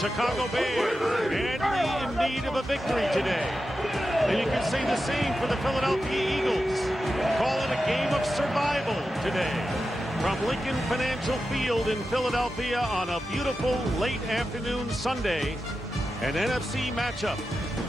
Chicago Bears badly in need of a victory today. And you can say the same for the Philadelphia Eagles. Call it a game of survival today. From Lincoln Financial Field in Philadelphia on a beautiful late afternoon Sunday, an NFC matchup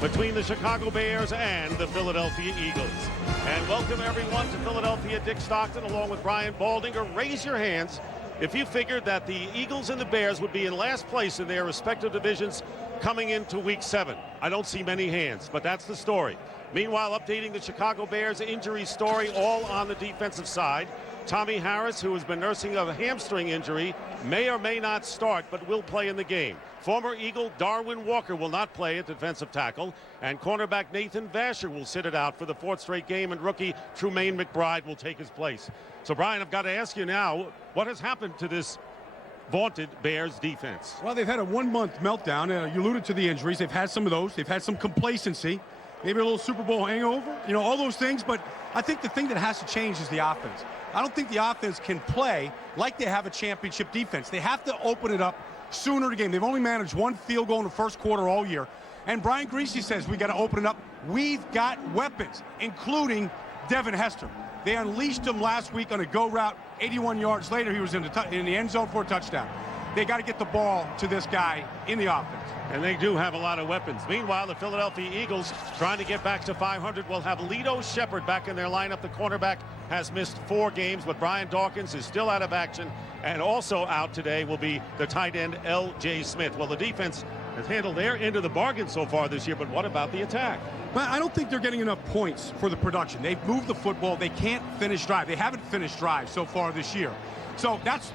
between the Chicago Bears and the Philadelphia Eagles. And welcome everyone to Philadelphia. Dick Stockton along with Brian Baldinger. Raise your hands if you figured that the Eagles and the Bears would be in last place in their respective divisions coming into Week 7. I don't see many hands, but that's the story. Meanwhile, updating the Chicago Bears injury story, all on the defensive side. Tommy Harris, who has been nursing a hamstring injury, may or may not start, but will play in the game. Former Eagle Darwin Walker will not play at defensive tackle, and cornerback Nathan Vasher will sit it out for the 4th straight game, and rookie Trumaine McBride will take his place. So, Brian, I've got to ask you now, what has happened to this vaunted Bears defense? Well, they've had a one-month meltdown. You alluded to the injuries. They've had some of those. They've had some complacency, maybe a little Super Bowl hangover, you know, all those things. But I think the thing that has to change is the offense. I don't think the offense can play like they have a championship defense. They have to open it up sooner in the game. They've only managed one field goal in the first quarter all year. And Brian Griese says we got to open it up. We've got weapons, including Devin Hester. They unleashed him last week on a go route. 81 yards later, he was in the end zone for a touchdown. They got to get the ball to this guy in the offense. And they do have a lot of weapons. Meanwhile, the Philadelphia Eagles, trying to get back to 500, will have Lito Shepherd back in their lineup. The cornerback has missed 4 games, but Brian Dawkins is still out of action. And also out today will be the tight end L.J. Smith. Well, the defense has handled their end of the bargain so far this year, but what about the attack? But I don't think they're getting enough points for the production. They've moved the football. They can't finish drive. They haven't finished drives so far this year. So that's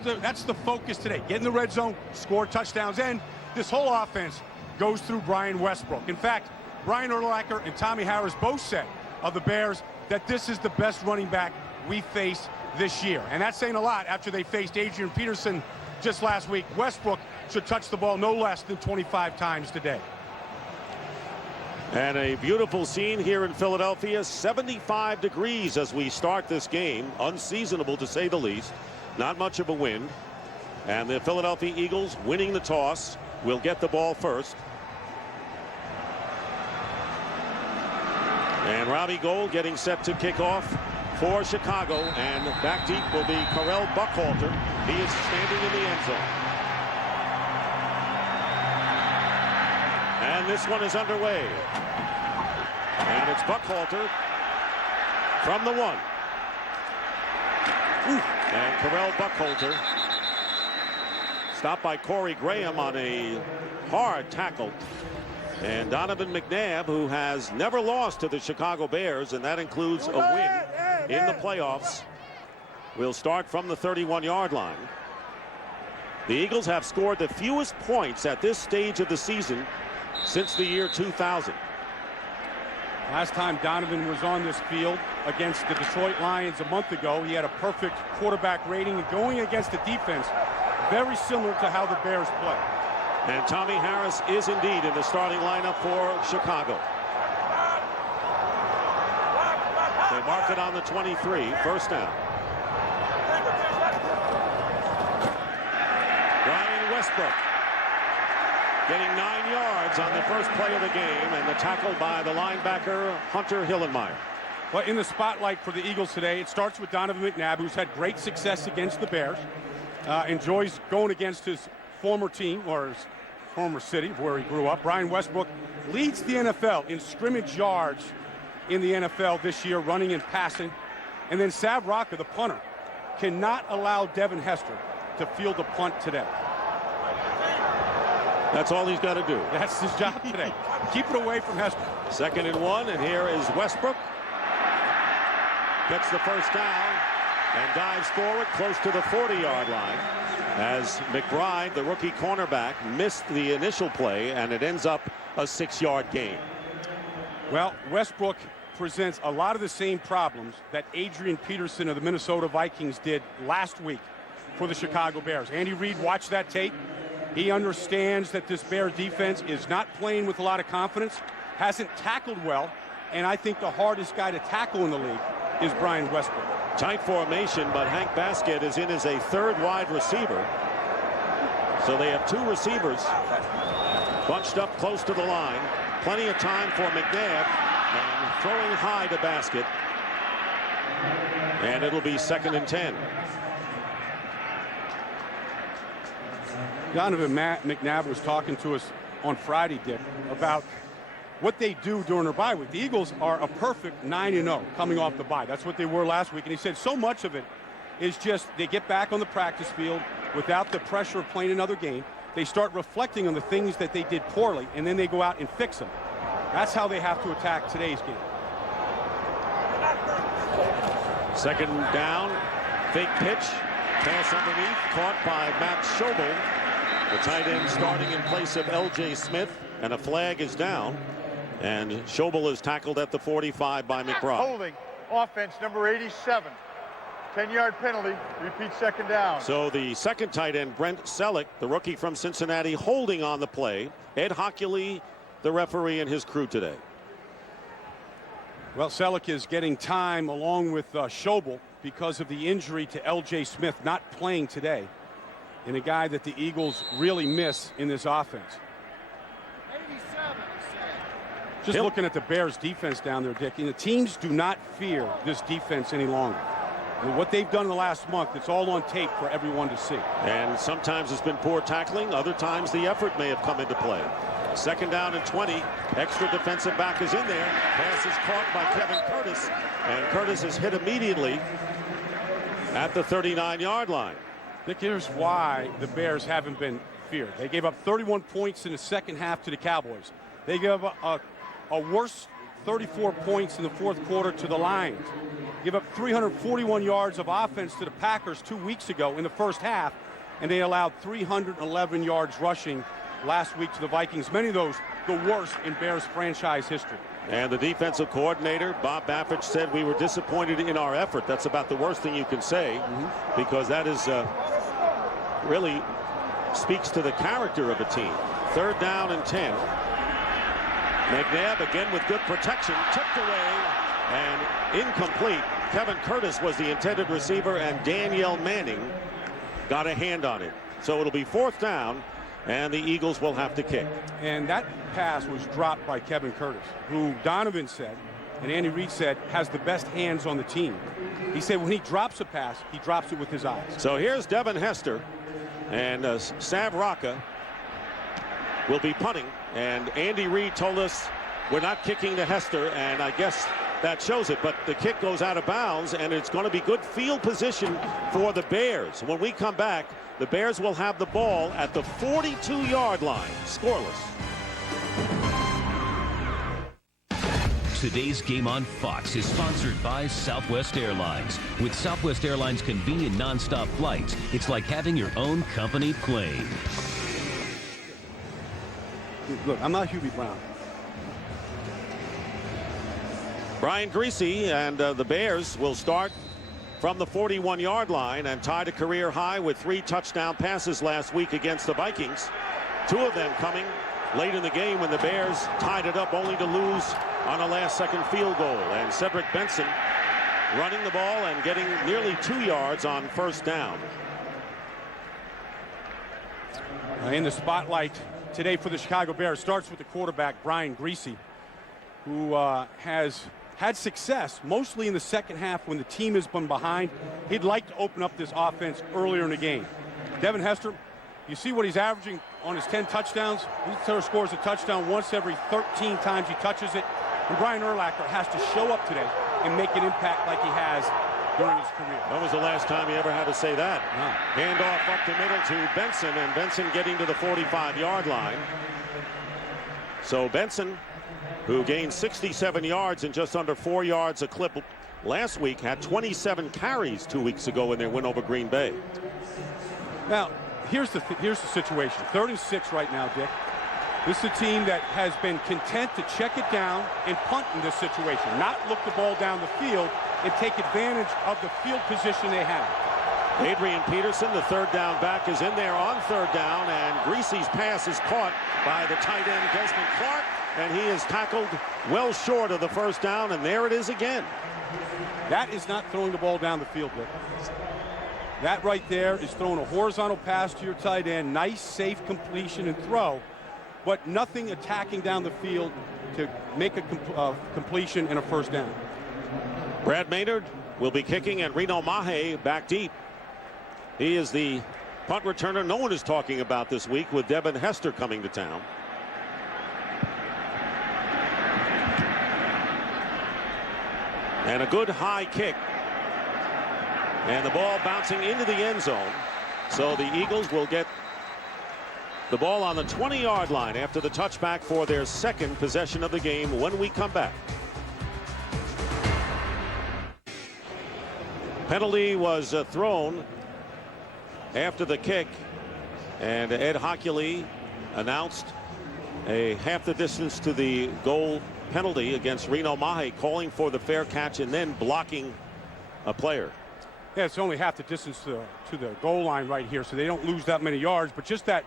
the focus today. Get in the red zone, score touchdowns, and this whole offense goes through Brian Westbrook. In fact, Brian Urlacher and Tommy Harris both said of the Bears that this is the best running back we face this year. And that's saying a lot after they faced Adrian Peterson just last week. Westbrook should touch the ball no less than 25 times today. And a beautiful scene here in Philadelphia. 75 degrees as we start this game. Unseasonable to say the least. Not much of a wind. And the Philadelphia Eagles winning the toss will get the ball first. And Robbie Gould getting set to kick off for Chicago. And back deep will be Karel Buckhalter. He is standing in the end zone. And this one is underway. And it's Buckhalter from the 1. And Karel Buckhalter stopped by Corey Graham on a hard tackle. And Donovan McNabb, who has never lost to the Chicago Bears, and that includes a win in the playoffs, will start from the 31-yard line. The Eagles have scored the fewest points at this stage of the season since the year 2000. Last time Donovan was on this field against the Detroit Lions a month ago, he had a perfect quarterback rating, and going against the defense very similar to how the Bears play. And Tommy Harris is indeed in the starting lineup for Chicago. They mark it on the 23, first down. Brian Westbrook getting 9 yards on the first play of the game, and the tackle by the linebacker Hunter Hillenmeyer. Well, in the spotlight for the Eagles today, it starts with Donovan McNabb, who's had great success against the Bears. Enjoys going against his former team, or his former city where he grew up. Brian Westbrook leads the NFL in scrimmage yards in the NFL this year, running and passing. And then Sav Rocca, the punter, cannot allow Devin Hester to field a punt today. That's all he's got to do. That's his job today. Keep it away from Hester. 2nd and 1, and here is Westbrook. Gets the first down and dives forward close to the 40-yard line as McBride, the rookie cornerback, missed the initial play, and it ends up a 6-yard gain. Well, Westbrook presents a lot of the same problems that Adrian Peterson of the Minnesota Vikings did last week for the Chicago Bears. Andy Reid watched that tape. He understands that this Bears defense is not playing with a lot of confidence, hasn't tackled well, and I think the hardest guy to tackle in the league is Brian Westbrook. Tight formation, but Hank Baskett is in as a 3rd wide receiver. So they have 2 receivers Bunched up close to the line. Plenty of time for McNabb. And throwing high to basket. And it'll be 2nd and 10. Donovan McNabb was talking to us on Friday, Dick, about what they do during their bye week. The Eagles are a perfect 9-0 coming off the bye. That's what they were last week. And he said so much of it is just they get back on the practice field without the pressure of playing another game. They start reflecting on the things that they did poorly, and then they go out and fix them. That's how they have to attack today's game. 2nd down. Fake pitch. Pass underneath. Caught by Matt Schobel. The tight end starting in place of L.J. Smith. And a flag is down. And Schobel is tackled at the 45 by McBride. Holding. Offense number 87. 10-yard penalty. Repeat 2nd down. So the 2nd tight end, Brent Selleck, the rookie from Cincinnati, holding on the play. Ed Hockley, the referee, and his crew today. Well, Selleck is getting time along with Schobel because of the injury to L.J. Smith not playing today, and a guy that the Eagles really miss in this offense. 87, Just looking at the Bears defense down there, Dick, and the teams do not fear this defense any longer. I mean, what they've done in the last month, it's all on tape for everyone to see. And sometimes it's been poor tackling. Other times the effort may have come into play. 2nd down and 20. Extra defensive back is in there. Pass is caught by Kevin Curtis. And Curtis is hit immediately at the 39-yard line. Dick, here's why the Bears haven't been feared. They gave up 31 points in the second half to the Cowboys. They gave up a worse 34 points in the 4th quarter to the Lions. Give up 341 yards of offense to the Packers 2 weeks ago in the first half, and they allowed 311 yards rushing last week to the Vikings. Many of those the worst in Bears franchise history. And the defensive coordinator, Bob Baffert, said we were disappointed in our effort. That's about the worst thing you can say, because that is really speaks to the character of a team. 3rd down and 10. McNabb again with good protection, tipped away and incomplete. Kevin Curtis was the intended receiver, and Danielle Manning got a hand on it. So it'll be 4th down, and the Eagles will have to kick. And that pass was dropped by Kevin Curtis, who Donovan said, and Andy Reid said, has the best hands on the team. He said when he drops a pass, he drops it with his eyes. So here's Devin Hester, and Sav Rocca will be punting. And Andy Reid told us we're not kicking to Hester, and I guess that shows it. But the kick goes out of bounds, and it's going to be good field position for the Bears. When we come back, the Bears will have the ball at the 42-yard line, scoreless. Today's game on Fox is sponsored by Southwest Airlines. With Southwest Airlines' convenient nonstop flights, it's like having your own company plane. Look, I'm not Hubie Brown. Brian Griese and the Bears will start from the 41-yard line and tied a career high with 3 touchdown passes last week against the Vikings. 2 of them coming late in the game when the Bears tied it up, only to lose on a last-second field goal. And Cedric Benson running the ball and getting nearly 2 yards on 1st down. In the spotlight today for the Chicago Bears starts with the quarterback, Brian Griese, who has had success mostly in the second half when the team has been behind. He'd like to open up this offense earlier in the game. Devin Hester, you see what he's averaging on his 10 touchdowns? He scores a touchdown once every 13 times he touches it. And Brian Urlacher has to show up today and make an impact like he has during his career. When was the last time he ever had to say that? Handoff up the middle to Benson, and Benson getting to the 45-yard line. So Benson, who gained 67 yards and just under 4 yards a clip last week, had 27 carries 2 weeks ago in their win over Green Bay. Now, here's the situation. 3rd and 6 right now, Dick. This is a team that has been content to check it down and punt in this situation, not look the ball down the field and take advantage of the field position they have. Adrian Peterson, the 3rd down back, is in there on 3rd down, and Griese's pass is caught by the tight end Desmond Clark, and he is tackled well short of the 1st down, and there it is again. That is not throwing the ball down the field, Dick. That right there is throwing a horizontal pass to your tight end. Nice, safe completion and throw. but nothing attacking down the field to make a completion and a first down. Brad Maynard will be kicking, and Reno Mahe back deep. He is the punt returner no one is talking about this week, with Devin Hester coming to town. And a good high kick. And the ball bouncing into the end zone. So the Eagles will get the ball on the 20-yard line after the touchback for their second possession of the game when we come back. Penalty was thrown after the kick, and Ed Hockley announced a half the distance to the goal penalty against Reno Mahe, calling for the fair catch and then blocking a player. Yeah, it's only half the distance to the goal line right here, so they don't lose that many yards. But just a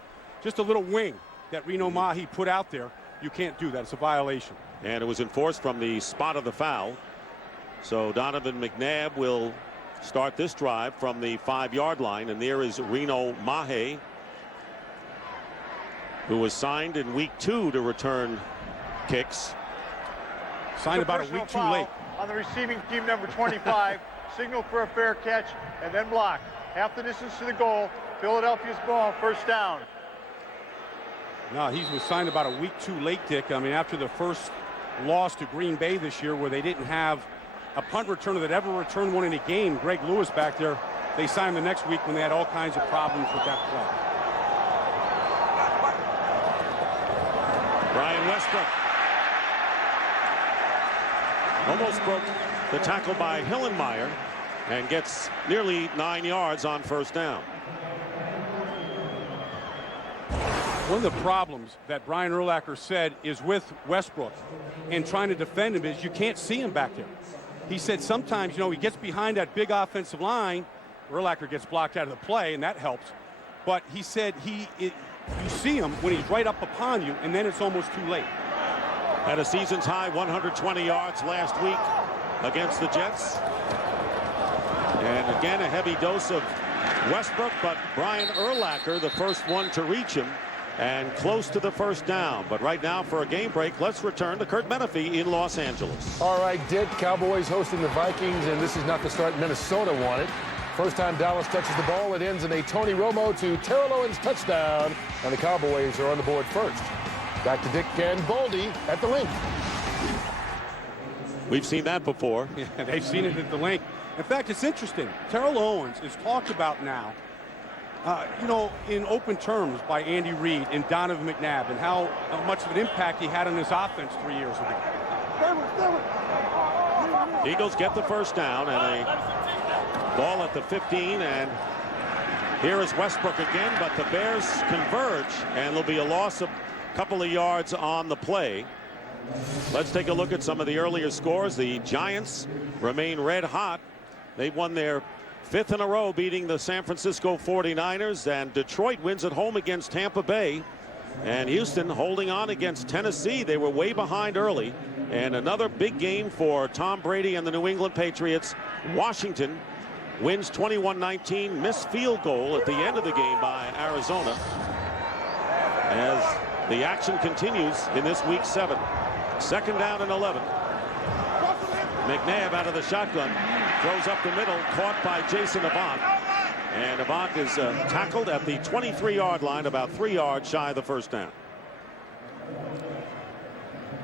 little wing that Reno Mahe put out there, you can't do that. It's a violation. And it was enforced from the spot of the foul. So Donovan McNabb will start this drive from the 5-yard line, and there is Reno Mahe, who was signed in week 2 to return kicks. Signed about a week too late. On the receiving team, number 25, signal for a fair catch and then block. Half the distance to the goal. Philadelphia's ball, first down. No, he was signed about a week too late, Dick. I mean, after the first loss to Green Bay this year, where they didn't have a punt returner that ever returned one in a game, Greg Lewis back there, they signed the next week when they had all kinds of problems with that play. Brian Westbrook almost broke the tackle by Hillenmeyer and gets nearly 9 yards on first down. One of the problems that Brian Urlacher said is with Westbrook and trying to defend him is you can't see him back there. He said sometimes, he gets behind that big offensive line. Urlacher gets blocked out of the play, and that helps. But he said you see him when he's right up upon you, and then it's almost too late. Had a season's high 120 yards last week against the Jets. And again, a heavy dose of Westbrook, but Brian Urlacher, the first one to reach him, and close to the first down. But right now, for a game break, let's return to Kurt Menefee in Los Angeles. All right, Dick, Cowboys hosting the Vikings, and this is not the start Minnesota wanted. First time Dallas touches the ball, it ends in a Tony Romo to Terrell Owens touchdown, and the Cowboys are on the board first. Back to Dick and Baldy at the link. We've seen that before. Yeah, they've seen it at the link. In fact, it's interesting. Terrell Owens is talked about now, in open terms by Andy Reid and Donovan McNabb, and how much of an impact he had on this offense 3 years ago. Eagles get the first down, and a ball at the 15, and here is Westbrook again, but the Bears converge, and there'll be a loss of a couple of yards on the play. Let's take a look at some of the earlier scores. The Giants remain red hot. They've won their 5th in a row, beating the San Francisco 49ers, and Detroit wins at home against Tampa Bay, and Houston holding on against Tennessee. They were way behind early, and another big game for Tom Brady and the New England Patriots. Washington wins 21-19, missed field goal at the end of the game by Arizona, as the action continues in this week 7. Second down and 11. McNabb out of the shotgun, throws up the middle, caught by Jason Avant, and Avant is tackled at the 23-yard line, about 3 yards shy of the first down.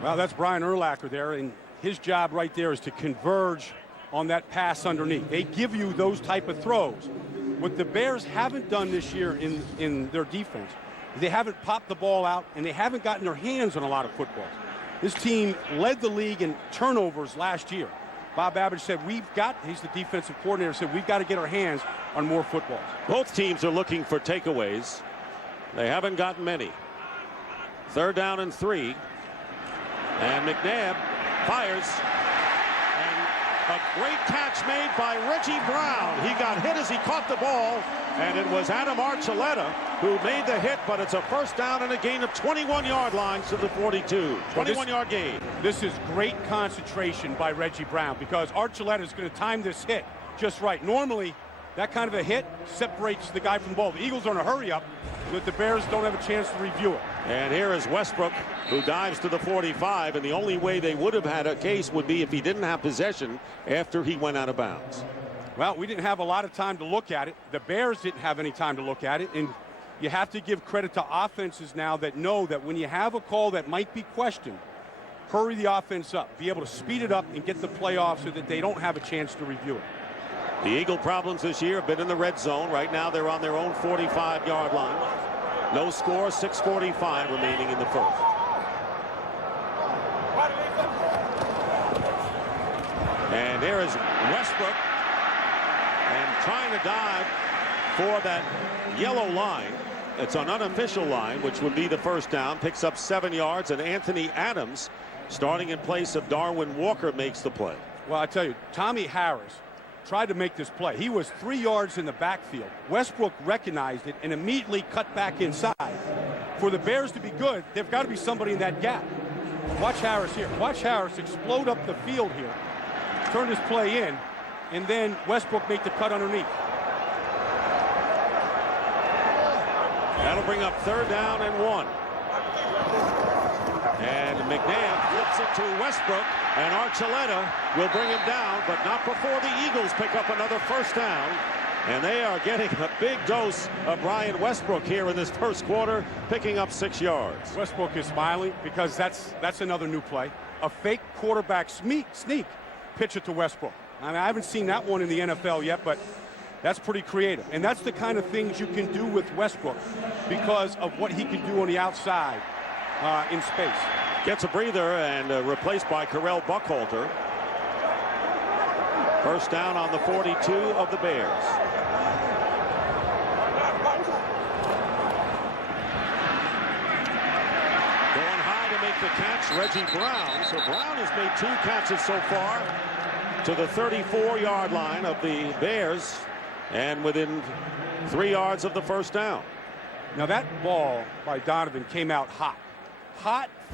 Well, that's Brian Urlacher there, and his job right there is to converge on that pass underneath. They give you those type of throws. What the Bears haven't done this year in their defense, they haven't popped the ball out, and they haven't gotten their hands on a lot of footballs. This team led the league in turnovers last year. Bob Babbage said, he's the defensive coordinator, said we've got to get our hands on more footballs. Both teams are looking for takeaways. They haven't gotten many. 3rd down and 3. And McNabb fires. A great catch made by Reggie Brown. He got hit as he caught the ball, and it was Adam Archuleta who made the hit, but it's a first down and a gain of 21-yard lines to the 42. 21-yard gain. This is great concentration by Reggie Brown, because Archuleta is going to time this hit just right. Normally, that kind of a hit separates the guy from the ball. The Eagles are in a hurry up so that the Bears don't have a chance to review it. And here is Westbrook, who dives to the 45, and the only way they would have had a case would be if he didn't have possession after he went out of bounds. Well, we didn't have a lot of time to look at it. The Bears didn't have any time to look at it, and you have to give credit to offenses now that know that when you have a call that might be questioned, hurry the offense up, be able to speed it up and get the play off so that they don't have a chance to review it. The Eagle problems this year have been in the red zone. Right now they're on their own 45-yard line. No score, 6:45 remaining in the first. And there is Westbrook, and trying to dive for that yellow line. It's an unofficial line, which would be the first down. Picks up 7 yards, and Anthony Adams, starting in place of Darwin Walker, makes the play. Well, I tell you, Tommy Harris tried to make this play. He was 3 yards in the backfield. Westbrook recognized it and immediately cut back inside. For the Bears to be good, they've got to be somebody in that gap. Watch Harris here. Watch Harris explode up the field here. Turn this play in, and then Westbrook make the cut underneath. That'll bring up 3rd down and 1. And McNabb flips it to Westbrook, and Archuleta will bring him down, but not before the Eagles pick up another first down. And they are getting a big dose of Brian Westbrook here in this first quarter, picking up 6 yards. Westbrook is smiling because that's another new play. A fake quarterback sneak pitch it to Westbrook. I mean, I haven't seen that one in the NFL yet, but that's pretty creative. And that's the kind of things you can do with Westbrook because of what he can do on the outside in space. Gets a breather and replaced by Carell Buckhalter. First down on the 42 of the Bears. Going high to make the catch, Reggie Brown. So Brown has made 2 catches so far to the 34-yard line of the Bears, and within 3 yards of the first down. Now that ball by Donovan came out hot,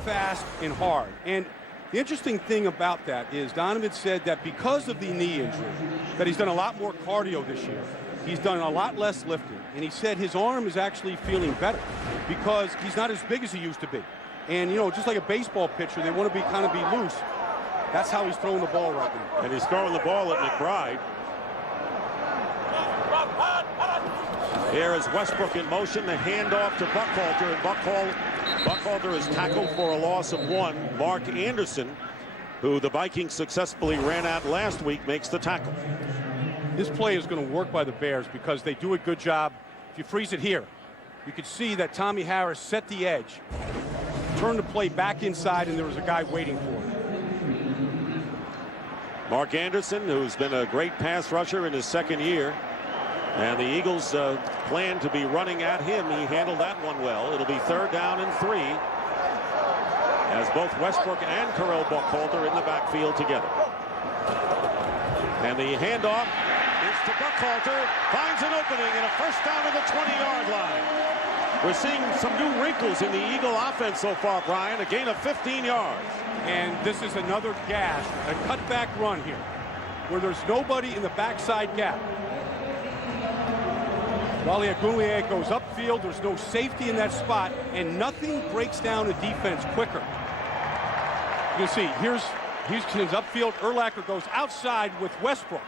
fast, and hard. And the interesting thing about that is Donovan said that because of the knee injury, that he's done a lot more cardio this year. He's done a lot less lifting. And he said his arm is actually feeling better because he's not as big as he used to be. And, you know, just like a baseball pitcher, they want to kind of be loose. That's how he's throwing the ball right now. And he's throwing the ball at McBride. Here is Westbrook in motion. The handoff to Buckhalter, and Buckhalter is tackled for a loss of 1. Mark Anderson, who the Vikings successfully ran at last week, makes the tackle. This play is going to work by the Bears because they do a good job. If you freeze it here, you can see that Tommy Harris set the edge, turned the play back inside, and there was a guy waiting for it. Mark Anderson, who's been a great pass rusher in his 2nd year. And the Eagles plan to be running at him. He handled that one well. It'll be 3rd down and 3 as both Westbrook and Carell Buckhalter in the backfield together. And the handoff is to Buckhalter. Finds an opening and a first down to the 20-yard line. We're seeing some new wrinkles in the Eagle offense so far, Brian. A gain of 15 yards. And this is another gash, a cutback run here, where there's nobody in the backside gap. Baldinger goes upfield. There's no safety in that spot, and nothing breaks down a defense quicker. You can see here's Houston's upfield. Urlacher goes outside with Westbrook.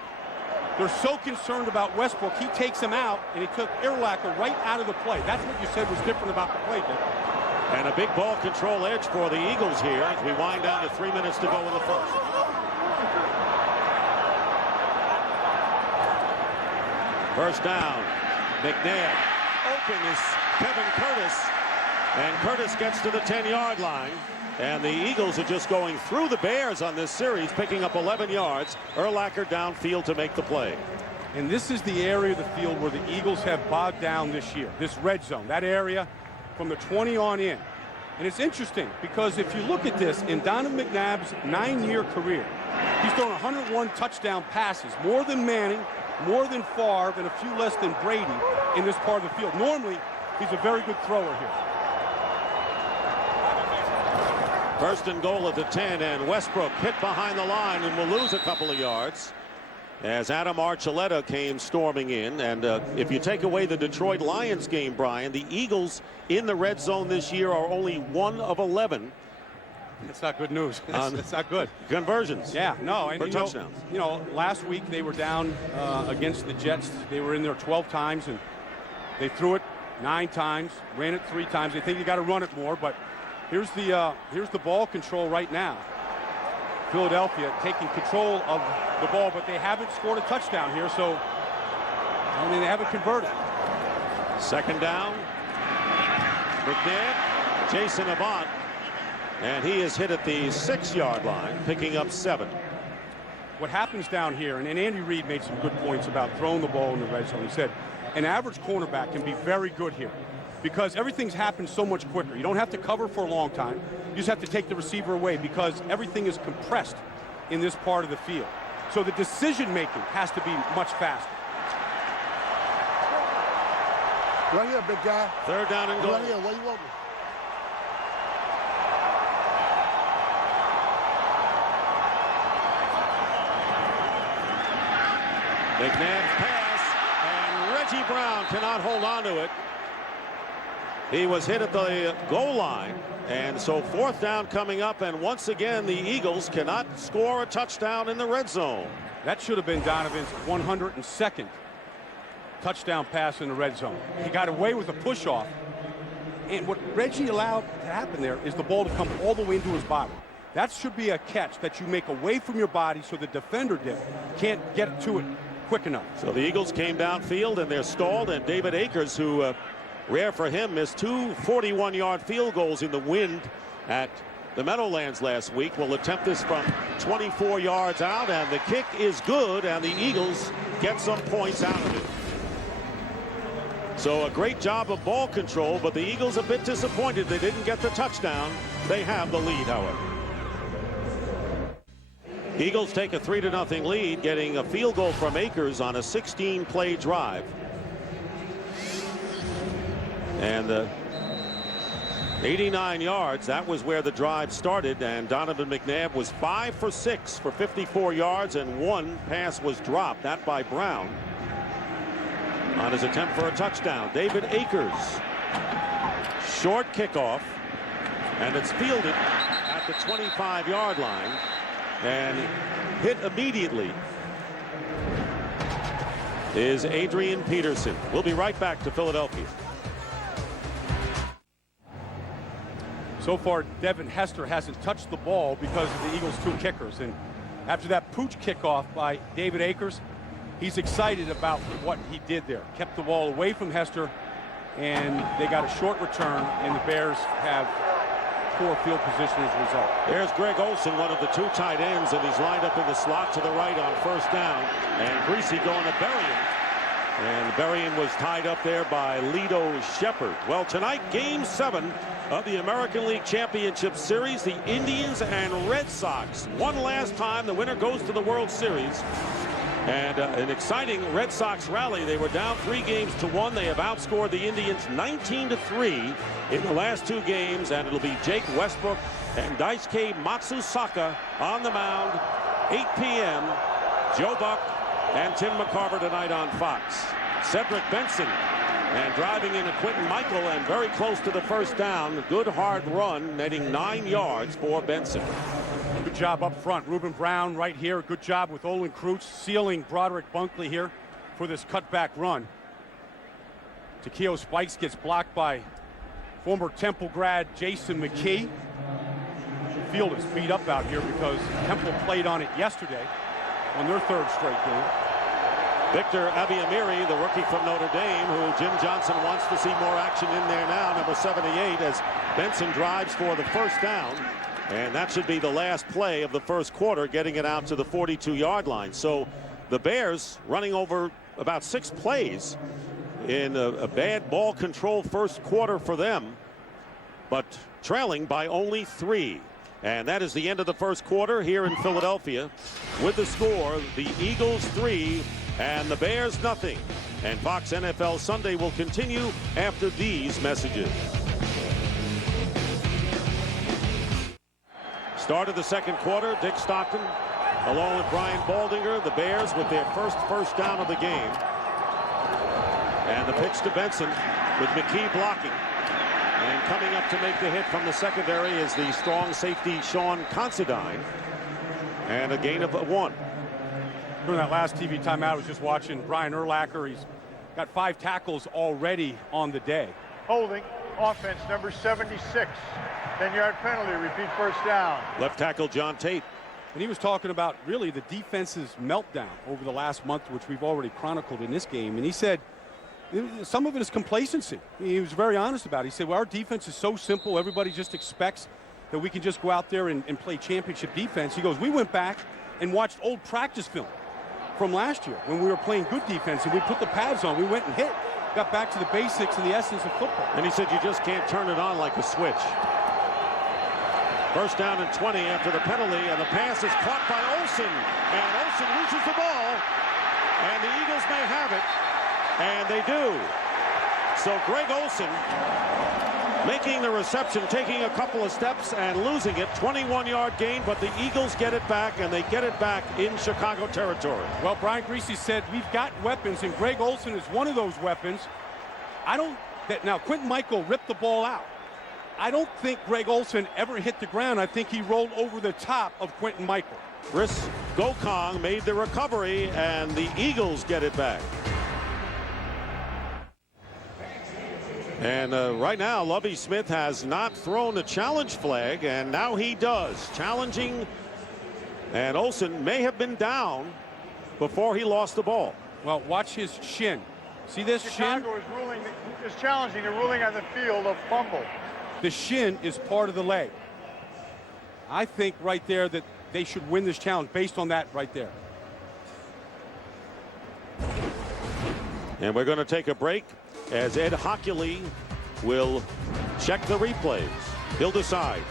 They're so concerned about Westbrook, he takes him out, and he took Urlacher right out of the play. That's what you said was different about the play, Dick. And a big ball control edge for the Eagles here as we wind down to 3 minutes to go in the first. First down. McNabb. Open is Kevin Curtis. And Curtis gets to the 10-yard line. And the Eagles are just going through the Bears on this series, picking up 11 yards. Urlacher downfield to make the play. And this is the area of the field where the Eagles have bogged down this year. This red zone, that area from the 20 on in. And it's interesting because if you look at this, in Donovan McNabb's 9-year career, he's thrown 101 touchdown passes, more than Manning, more than Favre, and a few less than Brady in this part of the field. Normally, he's a very good thrower here. First and goal at the 10, and Westbrook hit behind the line and will lose a couple of yards. as Adam Archuleta came storming in. And if you take away the Detroit Lions game, Brian, the Eagles in the red zone this year are only 1 of 11. That's not good news. That's not good. Conversions. Yeah, no. And for touchdowns. Last week they were down against the Jets. They were in there 12 times, and they threw it 9 times, ran it 3 times. They think you got to run it more, but here's the ball control right now. Philadelphia taking control of the ball, but they haven't scored a touchdown here, so they haven't converted. Second down. McNabb, Jason Avant, and he is hit at the 6-yard line, picking up 7. What happens down here, and Andy Reid made some good points about throwing the ball in the red zone. He said an average cornerback can be very good here because everything's happened so much quicker. You don't have to cover for a long time. You just have to take the receiver away because everything is compressed in this part of the field. So the decision-making has to be much faster. Right here, big guy. Third down and goal. Right here, where you want me? McNabb's pass, and Reggie Brown cannot hold on to it. He was hit at the goal line, and so 4th down coming up, and once again the Eagles cannot score a touchdown in the red zone. That should have been Donovan's 102nd touchdown pass in the red zone. He got away with a push-off, and what Reggie allowed to happen there is the ball to come all the way into his body. That should be a catch that you make away from your body so the defender can't get to it quick enough. So the Eagles came downfield and they're stalled, and David Akers, who rare for him, missed 2 41-yard field goals in the wind at the Meadowlands last week, will attempt this from 24 yards out, and the kick is good, and the Eagles get some points out of it. So a great job of ball control, but the Eagles a bit disappointed they didn't get the touchdown. They have the lead, however. Eagles take a 3-0 lead, getting a field goal from Akers on a 16-play drive. And 89 yards, that was where the drive started, and Donovan McNabb was 5 for 6 for 54 yards, and 1 pass was dropped, that by Brown, on his attempt for a touchdown. David Akers, short kickoff, and it's fielded at the 25-yard line and hit immediately is Adrian Peterson. We'll be right back to Philadelphia. So far, Devin Hester hasn't touched the ball because of the Eagles' 2 kickers. And after that pooch kickoff by David Akers, he's excited about what he did there. Kept the ball away from Hester, and they got a short return, and the Bears have poor field position as a result. There's Greg Olsen, one of the 2 tight ends, and he's lined up in the slot to the right on 1st down. And Greasy going to Berrien. And Berrien was tied up there by Lido Shepherd. Well, tonight, Game 7 of the American League Championship Series. The Indians and Red Sox. One last time, the winner goes to the World Series. And an exciting Red Sox rally. They were down 3-1. They have outscored the Indians 19-3 in the last 2 games. And it'll be Jake Westbrook and Daisuke Matsusaka on the mound. 8 p.m. Joe Buck and Tim McCarver tonight on Fox. Cedric Benson and driving into Quentin Michael, and very close to the 1st down. Good hard run, netting 9 yards for Benson. Good job up front. Reuben Brown right here. Good job with Olin Kreutz sealing Broderick Bunkley here for this cutback run. Takeo Spikes gets blocked by former Temple grad Jason McKee. The field is beat up out here because Temple played on it yesterday on their 3rd straight game. Victor Abiamiri, the rookie from Notre Dame, who Jim Johnson wants to see more action in there now, number 78, as Benson drives for the 1st down. And that should be the last play of the 1st quarter, getting it out to the 42-yard line. So the Bears running over about 6 plays in a bad ball control 1st quarter for them, but trailing by only 3. And that is the end of the 1st quarter here in Philadelphia. With the score, the Eagles 3 and the Bears nothing. And Fox NFL Sunday will continue after these messages. Start of the 2nd quarter, Dick Stockton Along with Brian Baldinger, the Bears with their first down of the game. And the pitch to Benson with McKee blocking. And coming up to make the hit from the secondary is the strong safety Sean Considine. And a gain of 1. During that last TV timeout, I was just watching Brian Urlacher. He's got 5 tackles already on the day. Holding, offense number 76. 10-yard penalty, repeat first down. Left tackle John Tate. And he was talking about really the defense's meltdown over the last month, which we've already chronicled in this game. And he said some of it is complacency. He was very honest about it. He said, well, our defense is so simple. Everybody just expects that we can just go out there and play championship defense. He goes, we went back and watched old practice film from last year when we were playing good defense and we put the pads on. We went and hit, got back to the basics and the essence of football. And he said you just can't turn it on like a switch. First down and 20 after the penalty, and the pass is caught by Olsen. And Olsen loses the ball, and the Eagles may have it, and they do. So Greg Olsen making the reception, taking a couple of steps and losing it. 21-yard gain, but the Eagles get it back, and they get it back in Chicago territory. Well, Brian Griese said we've got weapons, and Greg Olsen is one of those weapons. Now, Quentin Michael ripped the ball out. I don't think Greg Olsen ever hit the ground. I think he rolled over the top of Quentin Michael. Chris Gokong made the recovery, and the Eagles get it back. And right now, Lovie Smith has not thrown the challenge flag, and now he does. Challenging, and Olsen may have been down before he lost the ball. Well, watch his shin. See this shin? Chicago is challenging the ruling on the field of fumble. The shin is part of the leg. I think right there that they should win this challenge based on that right there. And we're going to take a break as Ed Hockley will check the replays. He'll decide.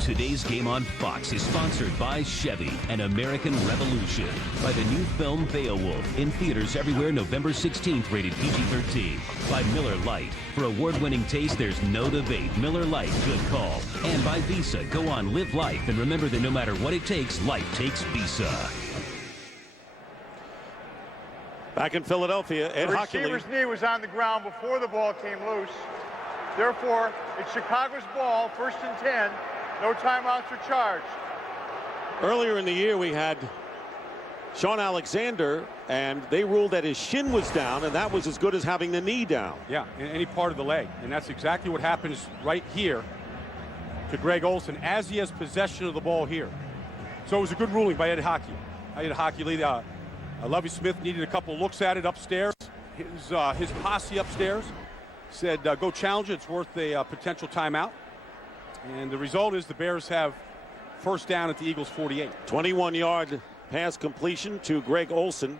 Today's game on Fox is sponsored by Chevy and American Revolution, by the new film Beowulf, in theaters everywhere November 16th, rated PG-13. By Miller Lite. For award-winning taste, there's no debate. Miller Lite, good call. And by Visa. Go on, live life, and remember that no matter what it takes, life takes Visa. Back in Philadelphia, Ed Hockley. The receiver's knee was on the ground before the ball came loose. Therefore, it's Chicago's ball, 1st and 10. No timeouts are charged. Earlier in the year, we had Sean Alexander, and they ruled that his shin was down, and that was as good as having the knee down. Yeah, in any part of the leg. And that's exactly what happens right here to Greg Olsen as he has possession of the ball here. So it was a good ruling by Ed Hockley. Ed Hockley, Lovie Smith needed a couple looks at it upstairs. His posse upstairs said, go challenge it. It's worth a potential timeout. And the result is the Bears have first down at the Eagles' 48. 21-yard pass completion to Greg Olsen.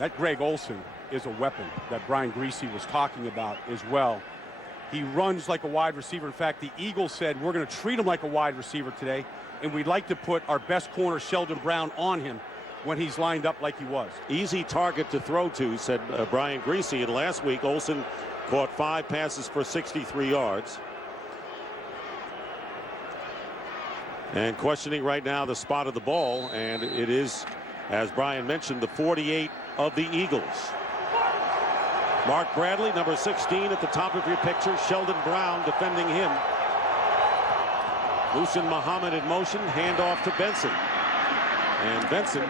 That Greg Olsen is a weapon that Brian Griese was talking about as well. He runs like a wide receiver. In fact, the Eagles said, we're going to treat him like a wide receiver today, and we'd like to put our best corner, Sheldon Brown, on him when he's lined up like he was. Easy target to throw to, said Brian Griese. And last week, Olsen caught 5 passes for 63 yards. And questioning right now the spot of the ball, and it is, as Brian mentioned, the 48 of the Eagles. Mark Bradley, number 16 at the top of your picture. Sheldon Brown defending him. Muhsin Muhammad in motion, handoff to Benson. And Benson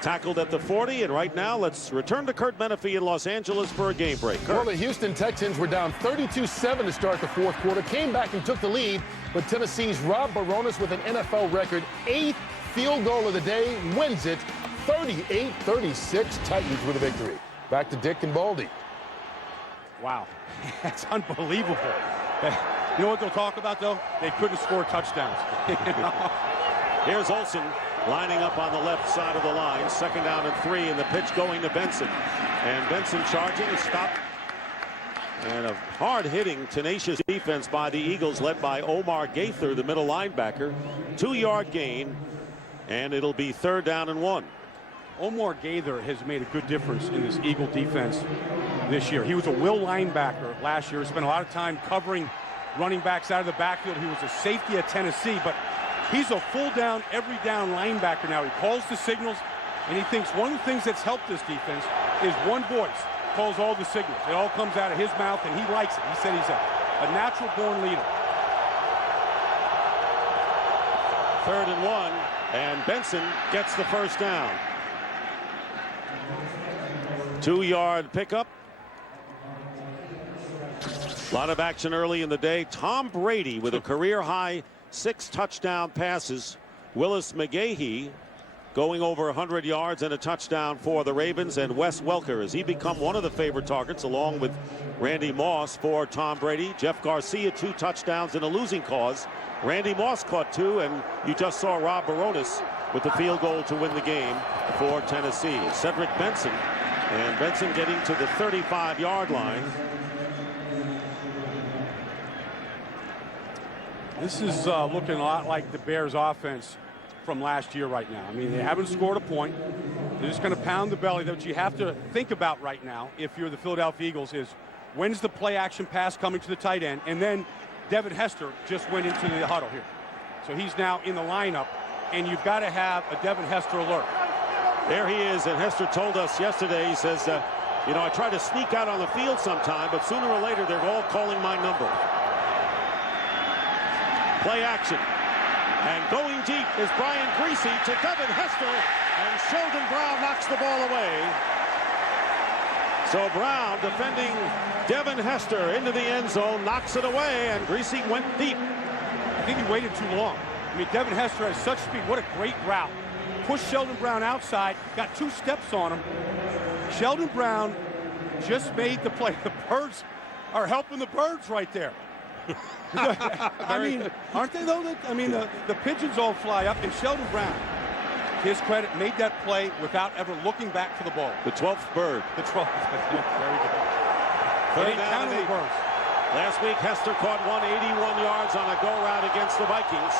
tackled at the 40, and right now let's return to Kurt Menefee in Los Angeles for a game break. Kurt. Well, the Houston Texans were down 32-7 to start the 4th quarter, came back and took the lead, but Tennessee's Rob Baronis with an NFL record 8th field goal of the day wins it 38-36. Titans with a victory. Back to Dick and Baldy. Wow, that's unbelievable. You know what they'll talk about, though? They couldn't score touchdowns. Here's Olsen lining up on the left side of the line. 2nd down and 3, and the pitch going to Benson. And Benson charging and stopped. And a hard-hitting, tenacious defense by the Eagles, led by Omar Gaither, the middle linebacker. 2-yard gain, and it'll be 3rd down and 1. Omar Gaither has made a good difference in this Eagle defense this year. He was a will linebacker last year. He spent a lot of time covering running backs out of the backfield. He was a safety at Tennessee, but he's a full down, every down linebacker now. He calls the signals, and he thinks one of the things that's helped this defense is one voice calls all the signals. It all comes out of his mouth, and he likes it. He said he's a natural-born leader. 3rd and 1, and Benson gets the first down. 2-yard pickup. A lot of action early in the day. Tom Brady with a career-high 6 touchdown passes. Willis McGahee going over 100 yards and a touchdown for the Ravens. And Wes Welker, has he become one of the favorite targets along with Randy Moss for Tom Brady. Jeff Garcia 2 touchdowns in a losing cause. Randy Moss caught 2, and you just saw Rob Baronis with the field goal to win the game for Tennessee. Cedric Benson, and Benson getting to the 35-yard line. This is looking a lot like the Bears offense from last year right now. I mean, they haven't scored a point. They're just going to pound the belly. What you have to think about right now, if you're the Philadelphia Eagles, is when's the play action pass coming to the tight end? And then Devin Hester just went into the huddle here. So he's now in the lineup, and you've got to have a Devin Hester alert. There he is, and Hester told us yesterday, he says, you know, I try to sneak out on the field sometime, but sooner or later they're all calling my number. Play action. And going deep is Brian Greasy to Devin Hester, and Sheldon Brown knocks the ball away. So Brown, defending Devin Hester into the end zone, knocks it away, and Greasy went deep. I think he waited too long. I mean, Devin Hester has such speed. What a great route. Pushed Sheldon Brown outside, got 2 steps on him. Sheldon Brown just made the play. The Birds are helping the Birds right there. I mean, aren't they though? I mean, the pigeons all fly up, and Sheldon Brown, to his credit, made that play without ever looking back for the ball. The 12th bird. The 12th. Very good. 3rd down and 8. Last week, Hester caught 181 yards on a go route against the Vikings.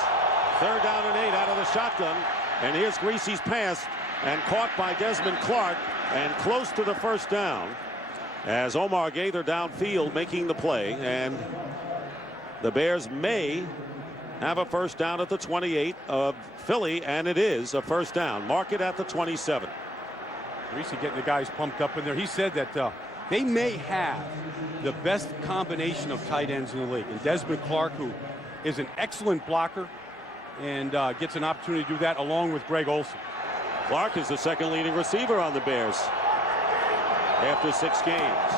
3rd down and 8 out of the shotgun. And here's Greasy's pass, and caught by Desmond Clark, and close to the first down as Omar Gaither downfield making the play. And the Bears may have a first down at the 28 of Philly, and it is a first down. Mark it at the 27. Greasy getting the guys pumped up in there. He said that they may have the best combination of tight ends in the league. And Desmond Clark, who is an excellent blocker, and gets an opportunity to do that along with Greg Olsen. Clark is the 2nd leading receiver on the Bears after 6 games.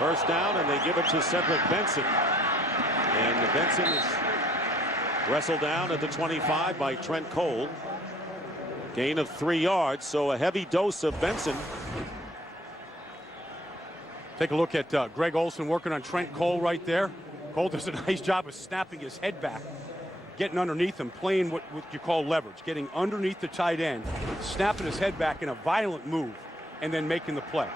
First down, and they give it to Cedric Benson. And Benson is wrestled down at the 25 by Trent Cole. Gain of 3 yards, so a heavy dose of Benson. Take a look at Greg Olsen working on Trent Cole right there. Cole does a nice job of snapping his head back, getting underneath him, playing what you call leverage, getting underneath the tight end, snapping his head back in a violent move, and then making the play.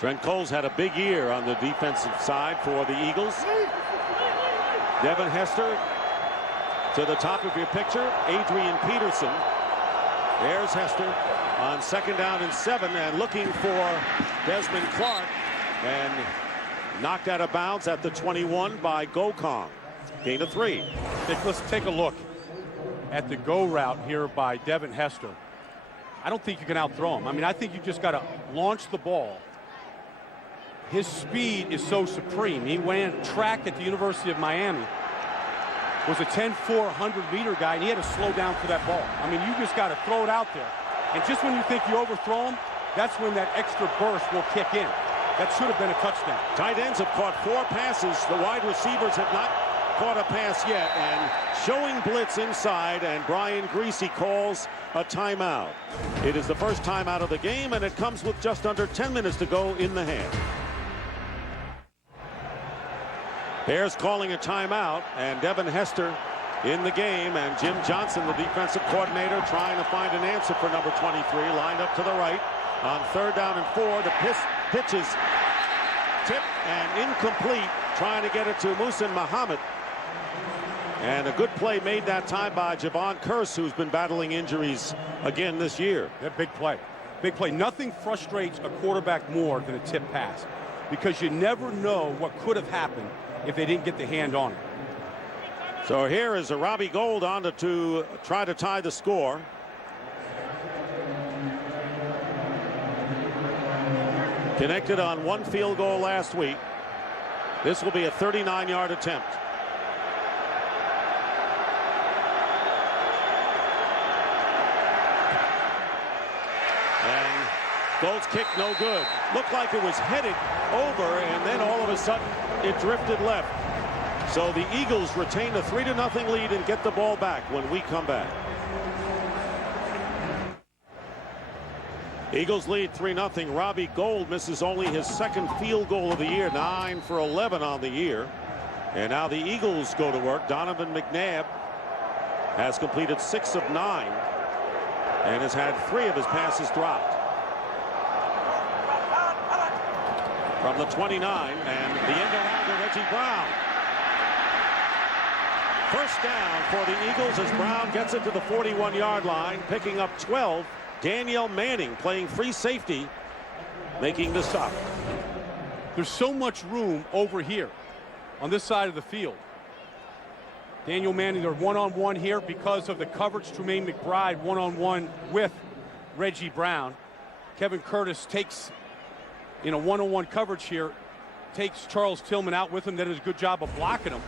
Trent Cole's had a big year on the defensive side for the Eagles. Devin Hester to the top of your picture. Adrian Peterson. There's Hester on 2nd down and 7, and looking for Desmond Clark, and knocked out of bounds at the 21 by Gokong. Gain of 3. Let's take a look at the go route here by Devin Hester. I don't think you can outthrow him. I mean, I think you just got to launch the ball. His speed is so supreme. He ran track at the University of Miami. Was a 10-4, 100-meter guy, and he had to slow down for that ball. I mean, you just got to throw it out there. And just when you think you overthrow him, that's when that extra burst will kick in. That should have been a touchdown. Tight ends have caught 4 passes. The wide receivers have not caught a pass yet, and showing blitz inside, and Brian Greasy calls a timeout. It is the first timeout of the game, and it comes with just under 10 minutes to go in the half. Bears calling a timeout, and Devin Hester in the game, and Jim Johnson, the defensive coordinator, trying to find an answer for number 23, lined up to the right on 3rd down and 4. The pitch is tipped and incomplete, trying to get it to Muhsin Muhammad. And a good play made that time by Javon Curse, who's been battling injuries again this year. That big play. Big play. Nothing frustrates a quarterback more than a tip pass, because you never know what could have happened if they didn't get the hand on it. So here is a Robbie Gould on to try to tie the score. Connected on one field goal last week. This will be a 39-yard attempt. And Gould's kick no good. Looked like it was headed over, and then all of a sudden it drifted left. So the Eagles retain a 3-0 lead and get the ball back when we come back. Eagles lead 3-0. Robbie Gould misses only his second field goal of the year, 9 for 11 on the year. And now the Eagles go to work. Donovan McNabb has completed 6 of 9 and has had 3 of his passes dropped. From the 29, and the end around to Reggie Brown. First down for the Eagles as Brown gets it to the 41-yard line, picking up 12. Daniel Manning playing free safety, making the stop. There's so much room over here on this side of the field. Daniel Manning, they're one-on-one here because of the coverage. Tremaine McBride one-on-one with Reggie Brown. Kevin Curtis takes, in a one-on-one coverage here, takes Charles Tillman out with him. That is a good job of blocking him,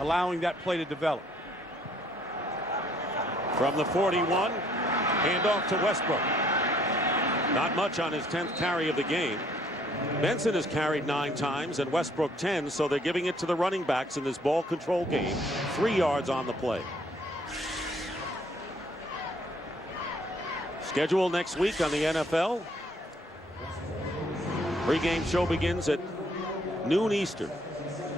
allowing that play to develop. From the 41, handoff to Westbrook. Not much on his 10th carry of the game. Benson has carried 9 times and Westbrook 10, so they're giving it to the running backs in this ball control game. 3 yards on the play. Schedule next week on the NFL. Pre-game show begins at noon Eastern.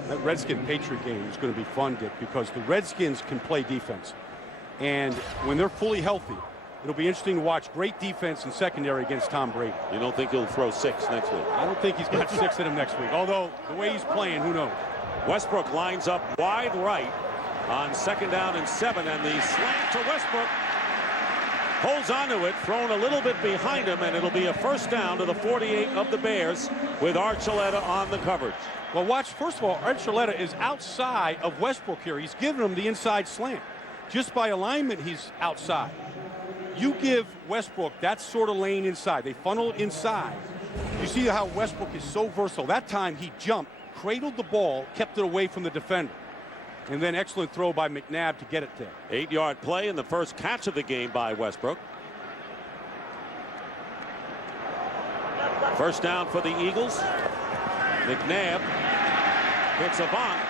That Redskin-Patriot game is going to be fun, Dick, because the Redskins can play defense. And when they're fully healthy, it'll be interesting to watch great defense and secondary against Tom Brady. You don't think he'll throw 6 next week? I don't think he's got 6 in him next week, although the way he's playing, who knows? Westbrook lines up wide right on 2nd down and 7, and the slant to Westbrook holds onto it, thrown a little bit behind him, and it'll be a first down to the 48 of the Bears with Archuleta on the coverage. Well, watch, first of all, Archuleta is outside of Westbrook here. He's giving him the inside slant. Just by alignment, he's outside. You give Westbrook that sort of lane inside. They funnel inside. You see how Westbrook is so versatile. That time he jumped, cradled the ball, kept it away from the defender. And then excellent throw by McNabb to get it there. 8-yard play and the first catch of the game by Westbrook. First down for the Eagles. McNabb hits Avant.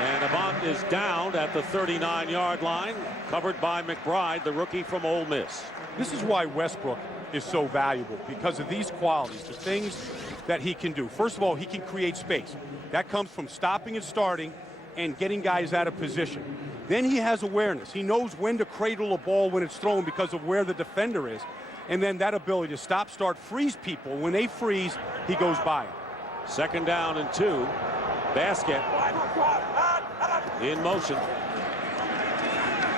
And Avant is down at the 39-yard line, covered by McBride, the rookie from Ole Miss. This is why Westbrook is so valuable, because of these qualities, the things that he can do. First of all, he can create space. That comes from stopping and starting and getting guys out of position. Then he has awareness. He knows when to cradle a ball when it's thrown because of where the defender is. And then that ability to stop, start, freeze people. When they freeze, he goes by them. 2nd down and 2. Basket in motion.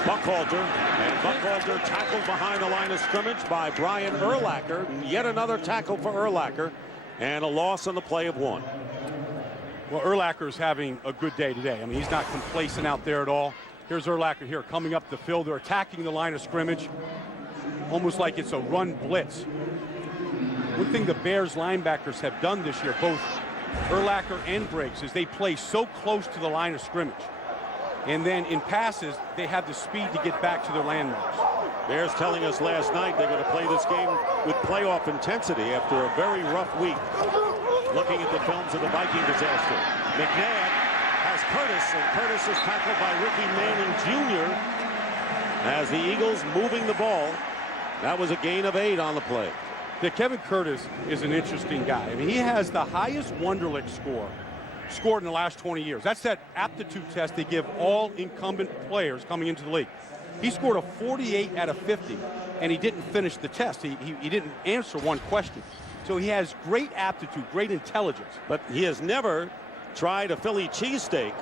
Buckhalter, and Buckhalter tackled behind the line of scrimmage by Brian Urlacher. Yet another tackle for Urlacher, and a loss on the play of 1. Well, Urlacher's having a good day today. I mean, he's not complacent out there at all. Here's Urlacher here coming up the field. They're attacking the line of scrimmage, almost like it's a run blitz. One thing the Bears linebackers have done this year, both Urlacher and Briggs, is they play so close to the line of scrimmage. And then in passes, they have the speed to get back to their landmarks. Bears telling us last night they're going to play this game with playoff intensity after a very rough week. Looking at the films of the Viking disaster. McNabb has Curtis, and Curtis is tackled by Ricky Manning Jr. as the Eagles moving the ball. That was a gain of 8 on the play. Yeah, Kevin Curtis is an interesting guy. I mean, he has the highest Wonderlic score scored in the last 20 years. That's that aptitude test they give all incumbent players coming into the league. He scored a 48 out of 50, and he didn't finish the test. He didn't answer one question. So he has great aptitude, great intelligence. But he has never tried a Philly cheesesteak,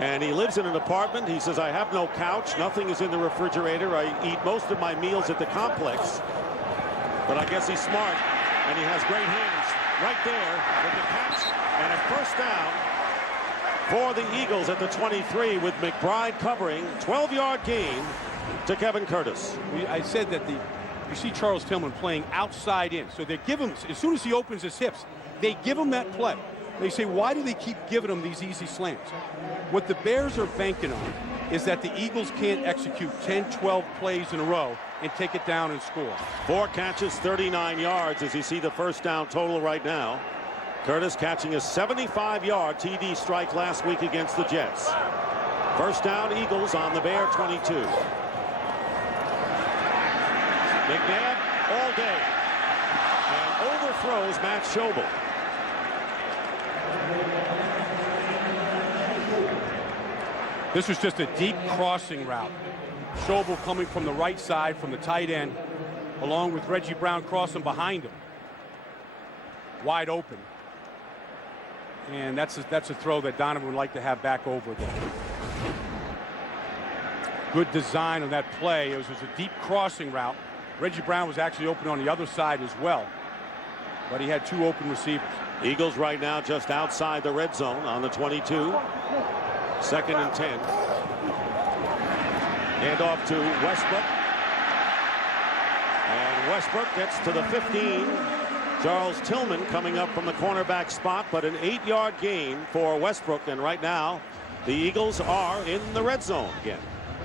and he lives in an apartment. He says, I have no couch. Nothing is in the refrigerator. I eat most of my meals at the complex. But I guess he's smart, and he has great hands right there with the catch, and a first down for the Eagles at the 23 with McBride covering. 12-yard gain to Kevin Curtis. I said that you see Charles Tillman playing outside in. So they give him, as soon as he opens his hips, they give him that play. They say, why do they keep giving him these easy slants? What the Bears are banking on is that the Eagles can't execute 10, 12 plays in a row and take it down and score. 4 catches, 39 yards as you see the first down total right now. Curtis catching a 75-yard TD strike last week against the Jets. First down, Eagles on the Bear 22. McNabb all day and overthrows Matt Schobel. This was just a deep crossing route. Schobel coming from the right side from the tight end, along with Reggie Brown crossing behind him. Wide open. And that's a throw that Donovan would like to have back over again. Good design on that play. It was just a deep crossing route. Reggie Brown was actually open on the other side as well, but he had 2 open receivers. Eagles right now just outside the red zone on the 22. Second and 10. Hand off to Westbrook. And Westbrook gets to the 15. Charles Tillman coming up from the cornerback spot, but an 8-yard gain for Westbrook. And right now, the Eagles are in the red zone again.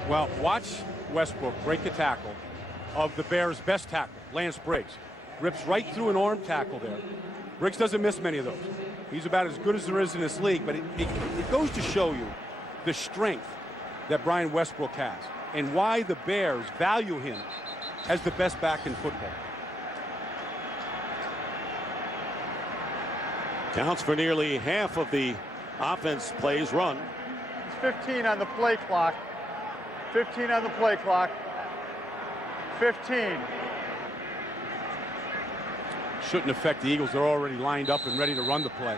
Well, watch Westbrook break a tackle of the Bears' best tackle, Lance Briggs. Rips right through an arm tackle there. Briggs doesn't miss many of those. He's about as good as there is in this league, but it goes to show you the strength that Brian Westbrook has and why the Bears value him as the best back in football. Counts for nearly half of the offense plays run. It's 15 on the play clock. 15 on the play clock. 15. Shouldn't affect the Eagles. They're already lined up and ready to run the play.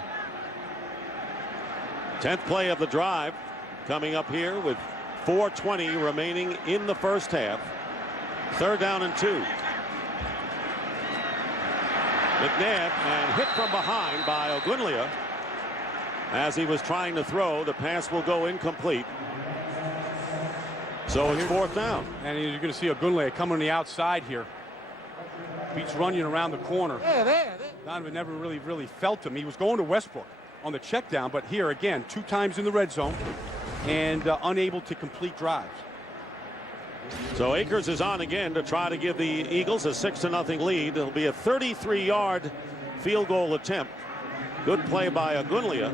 10th play of the drive coming up here with 4:20 remaining in the first half. 3rd down and 2. McNabb and hit from behind by Ogunleye as he was trying to throw. The pass will go incomplete. So it's 4th down. And you're going to see Ogunleye coming on the outside here. Beats Runyon around the corner. Donovan never really felt him. He was going to Westbrook on the check down, but here again 2 times in the red zone and unable to complete drives. So Akers is on again to try to give the Eagles a 6-0 lead. It'll be a 33-yard field goal attempt. Good play by Ogunleye.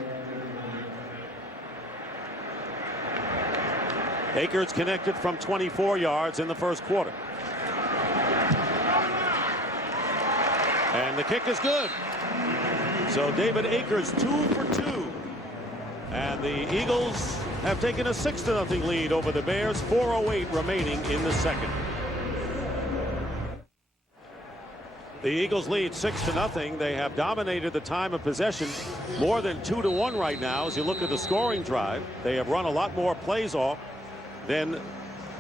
Akers connected from 24 yards in the first quarter. And the kick is good. So David Akers 2 for 2. And the Eagles have taken a 6-0 lead over the Bears. 4:08 remaining in the second. The Eagles lead 6-0. They have dominated the time of possession more than 2-1 right now. As you look at the scoring drive, they have run a lot more plays off than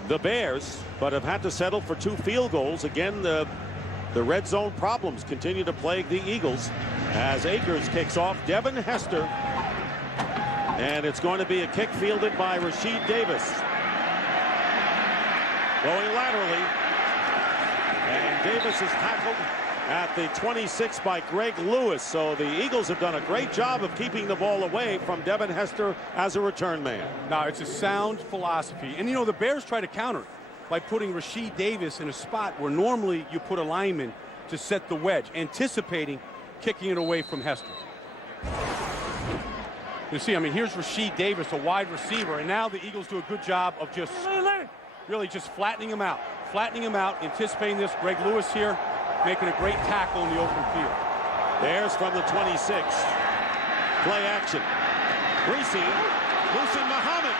the Bears, but have had to settle for 2 field goals. Again, the red zone problems continue to plague the Eagles as Akers kicks off. Devin Hester, and it's going to be a kick fielded by Rashid Davis. Going laterally, and Davis is tackled at the 26 by Greg Lewis. So the Eagles have done a great job of keeping the ball away from Devin Hester as a return man. Now, it's a sound philosophy. And, you know, the Bears try to counter it by putting Rashid Davis in a spot where normally you put a lineman to set the wedge, anticipating kicking it away from Hester. You see, I mean, here's Rashid Davis, a wide receiver, and now the Eagles do a good job of just really just flattening him out, anticipating this. Greg Lewis here making a great tackle in the open field. There's from the 26. Play action. Greasy, Muhsin Muhammad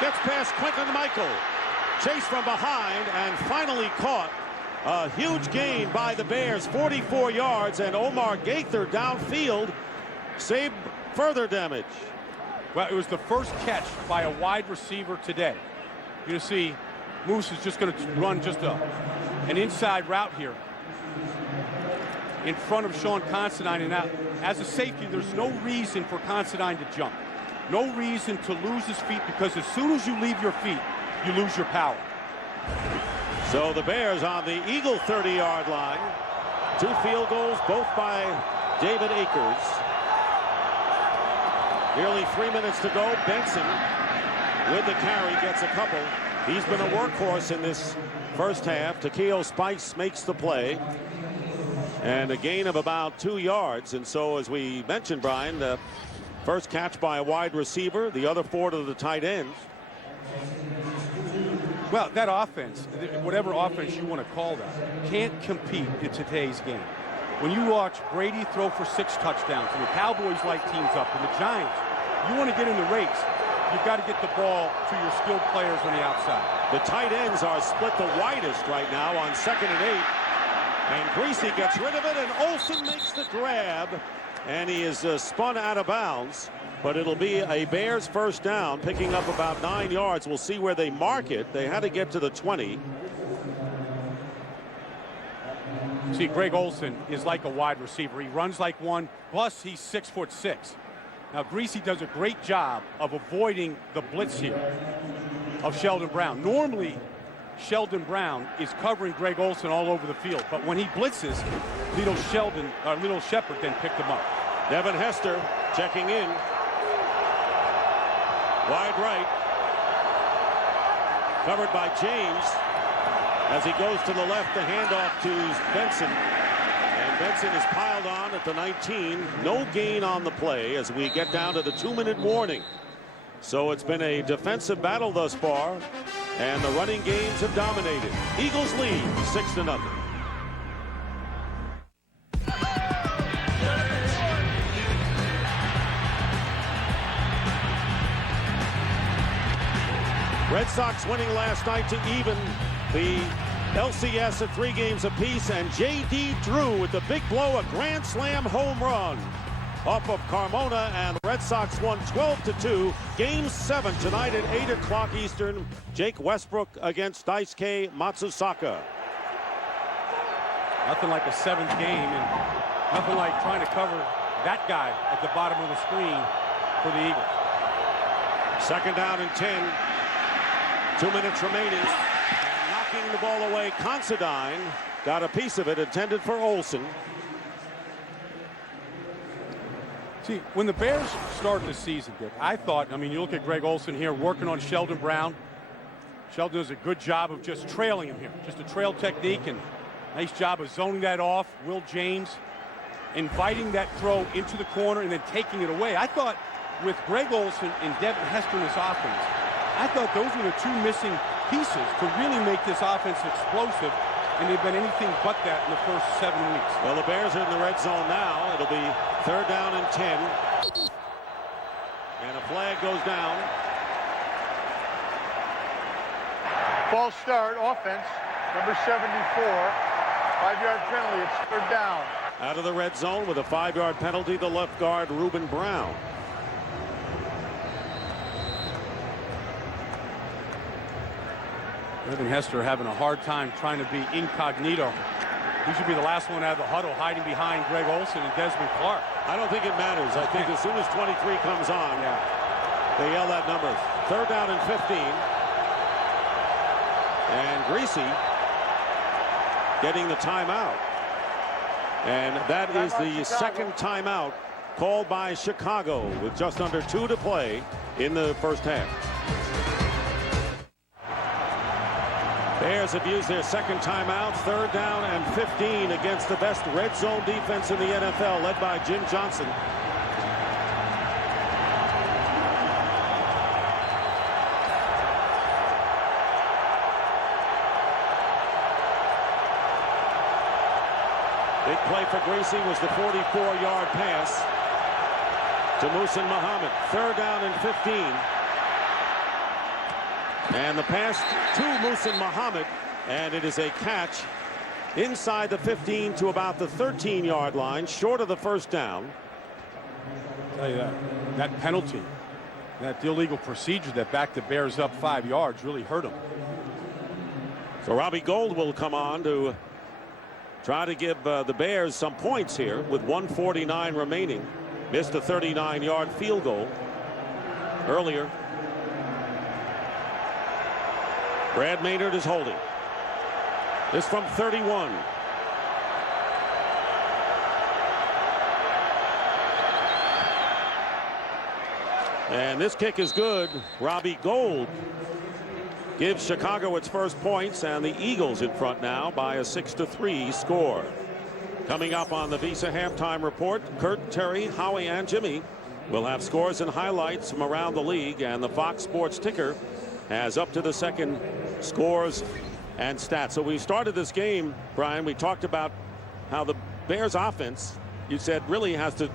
gets past Quentin Michael. Chase from behind and finally caught. A huge gain by the Bears, 44 yards, and Omar Gaither downfield saved further damage. Well, it was the first catch by a wide receiver today. You see, Moose is just going to run just an inside route here in front of Sean Considine, and now as a safety, there's no reason for Considine to jump. No reason to lose his feet, because as soon as you leave your feet, you lose your power. So the Bears on the Eagle 30-yard line. 2 field goals, both by David Akers. Nearly 3 minutes to go. Benson with the carry gets a couple. He's been a workhorse in this first half. Takeo Spice makes the play. And a gain of about 2 yards. And so, as we mentioned, Brian, the first catch by a wide receiver, the other 4 to the tight ends. Well, that offense, whatever offense you want to call that, can't compete in today's game. When you watch Brady throw for 6 touchdowns, and the Cowboys light teams up, and the Giants, you want to get in the race, you've got to get the ball to your skilled players on the outside. The tight ends are split the widest right now on 2nd and 8. And Greasy gets rid of it, and Olsen makes the grab. And he is spun out of bounds. But it'll be a Bears first down, picking up about 9 yards. We'll see where they mark it. They had to get to the 20. See, Greg Olsen is like a wide receiver. He runs like one, plus he's 6'6". Now, Greasy does a great job of avoiding the blitz here of Sheldon Brown. Normally, Sheldon Brown is covering Greg Olsen all over the field, but when he blitzes, Little Shepard then picked him up. Devin Hester checking in. Wide right. Covered by James. As he goes to the left, the handoff to Benson. And Benson is piled on at the 19. No gain on the play as we get down to the 2-minute warning. So it's been a defensive battle thus far, and the running games have dominated. Eagles lead 6-0. Red Sox winning last night to even the LCS at 3 games apiece, and J.D. Drew with the big blow, a grand slam home run off of Carmona, and the Red Sox won 12-2. Game 7 tonight at 8 o'clock Eastern. Jake Westbrook against Daisuke Matsusaka. Nothing like a 7th game, and nothing like trying to cover that guy at the bottom of the screen for the Eagles. 2nd down and 10. 2 minutes remaining. And knocking the ball away, Considine got a piece of it, intended for Olsen. See, when the Bears started the season, Dick, I thought, I mean, you look at Greg Olsen here working on Sheldon Brown. Sheldon does a good job of just trailing him here. Just a trail technique, and nice job of zoning that off. Will James inviting that throw into the corner and then taking it away. I thought with Greg Olsen and Devin Hester in this offense, I thought those were the 2 missing pieces to really make this offense explosive, and they've been anything but that in the first 7 weeks. Well, the Bears are in the red zone now. It'll be 3rd down and 10. And a flag goes down. False start, offense, number 74. 5-yard penalty, it's 3rd down. Out of the red zone with a 5-yard penalty, the left guard, Reuben Brown. Devin Hester having a hard time trying to be incognito. He should be the last one out of the huddle, hiding behind Greg Olsen and Desmond Clark. I don't think it matters. I think as soon as 23 comes on, they yell that number. 3rd down and 15. And Greasy getting the timeout. And that is the second timeout called by Chicago with just under 2 to play in the first half. Bears have used their second timeout. 3rd down and 15 against the best red zone defense in the NFL, led by Jim Johnson. Big play for Greasy was the 44-yard pass to Muhsin Muhammad. 3rd down and 15. And the pass to Muhsin Muhammad, and it is a catch inside the 15 to about the 13-yard line, short of the first down. I'll tell you that penalty, that illegal procedure that backed the Bears up 5 yards really hurt them. So Robbie Gould will come on to try to give the Bears some points here with 1:49 remaining. Missed a 39-yard field goal. earlier. Brad Maynard is holding. This from 31. And this kick is good. Robbie Gould gives Chicago its first points, and the Eagles in front now by a 6-3 score. Coming up on the Visa halftime report, Kurt, Terry, Howie, and Jimmy will have scores and highlights from around the league, and the Fox Sports ticker has up to the second scores and stats. So we started this game, Brian. We talked about how the Bears offense, you said, really has to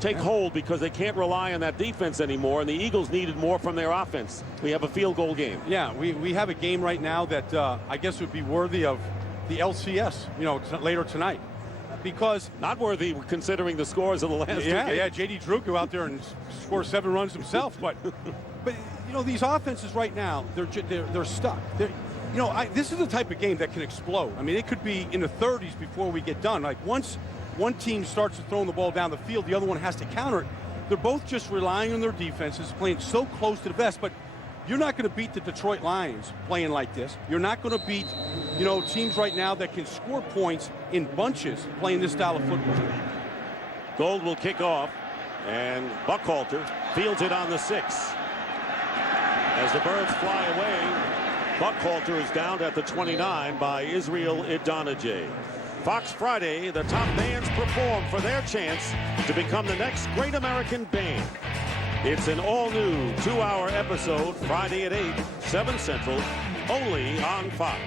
take hold because they can't rely on that defense anymore, and the Eagles needed more from their offense. We have a field goal game. Yeah, we have a game right now that I guess would be worthy of the LCS, you know, later tonight. Because not worthy considering the scores of the last two games. Yeah, J.D. Drew go out there and score 7 runs himself. But you know, these offenses right now, they're stuck. You know, this is the type of game that can explode. I mean, it could be in the 30s before we get done. Like once one team starts to throw the ball down the field, the other one has to counter it. They're both just relying on their defenses, playing so close to the vest. But you're not going to beat the Detroit Lions playing like this. You're not going to beat, you know, teams right now that can score points in bunches playing this style of football. Gould will kick off, and Buckhalter fields it on the 6. As the Birds fly away, Buckhalter is downed at the 29 by Israel Idonije. Fox Friday, the top bands perform for their chance to become the next great American band. It's an all-new 2-hour episode, Friday at 8, 7 Central, only on Fox.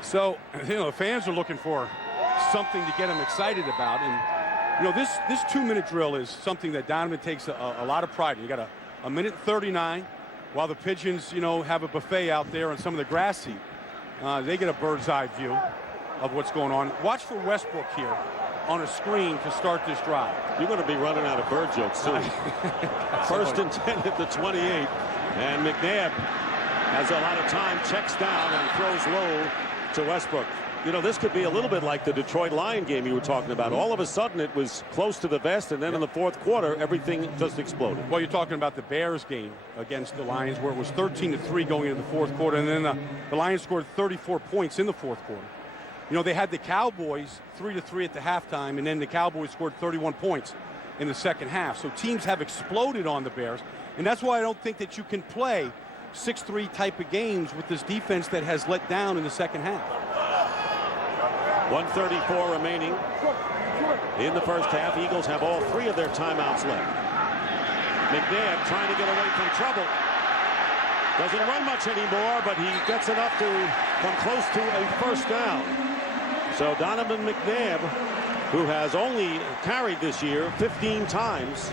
So, you know, the fans are looking for something to get them excited about. And, you know, this 2-minute drill is something that Donovan takes a lot of pride in. You got a minute 39 while the Pigeons, you know, have a buffet out there on some of the grass seat. They get a bird's eye view of what's going on. Watch for Westbrook here on a screen to start this drive. You're going to be running out of bird jokes soon. First and 10 at the 28, and McNabb has a lot of time, checks down and throws low to Westbrook. You know, this could be a little bit like the Detroit Lion game you were talking about. All of a sudden it was close to the vest, and then in the fourth quarter everything just exploded. Well, you're talking about the Bears game against the Lions, where it was 13-3 going into the fourth quarter, and then the Lions scored 34 points in the fourth quarter. You know, they had the Cowboys 3-3 at the halftime, and then the Cowboys scored 31 points in the second half. So teams have exploded on the Bears, and that's why I don't think that you can play 6-3 type of games with this defense that has let down in the second half. 1:34 remaining in the first half. Eagles have all 3 of their timeouts left. McNabb trying to get away from trouble. Doesn't run much anymore, but he gets enough to come close to a first down. So Donovan McNabb, who has only carried this year 15 times,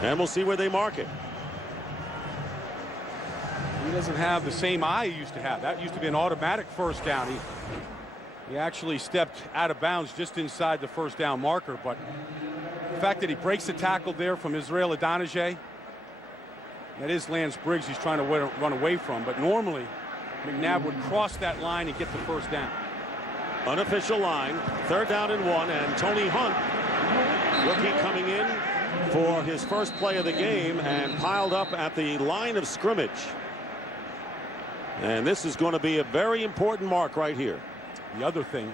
and we'll see where they mark it. He doesn't have the same eye he used to have. That used to be an automatic first down. He actually stepped out of bounds just inside the first down marker. But the fact that he breaks the tackle there from Israel Idonije, that is Lance Briggs he's trying to run away from. But normally, McNabb would cross that line and get the first down. Unofficial line, 3rd down and 1, and Tony Hunt, rookie, coming in for his first play of the game and piled up at the line of scrimmage. And this is going to be a very important mark right here. The other thing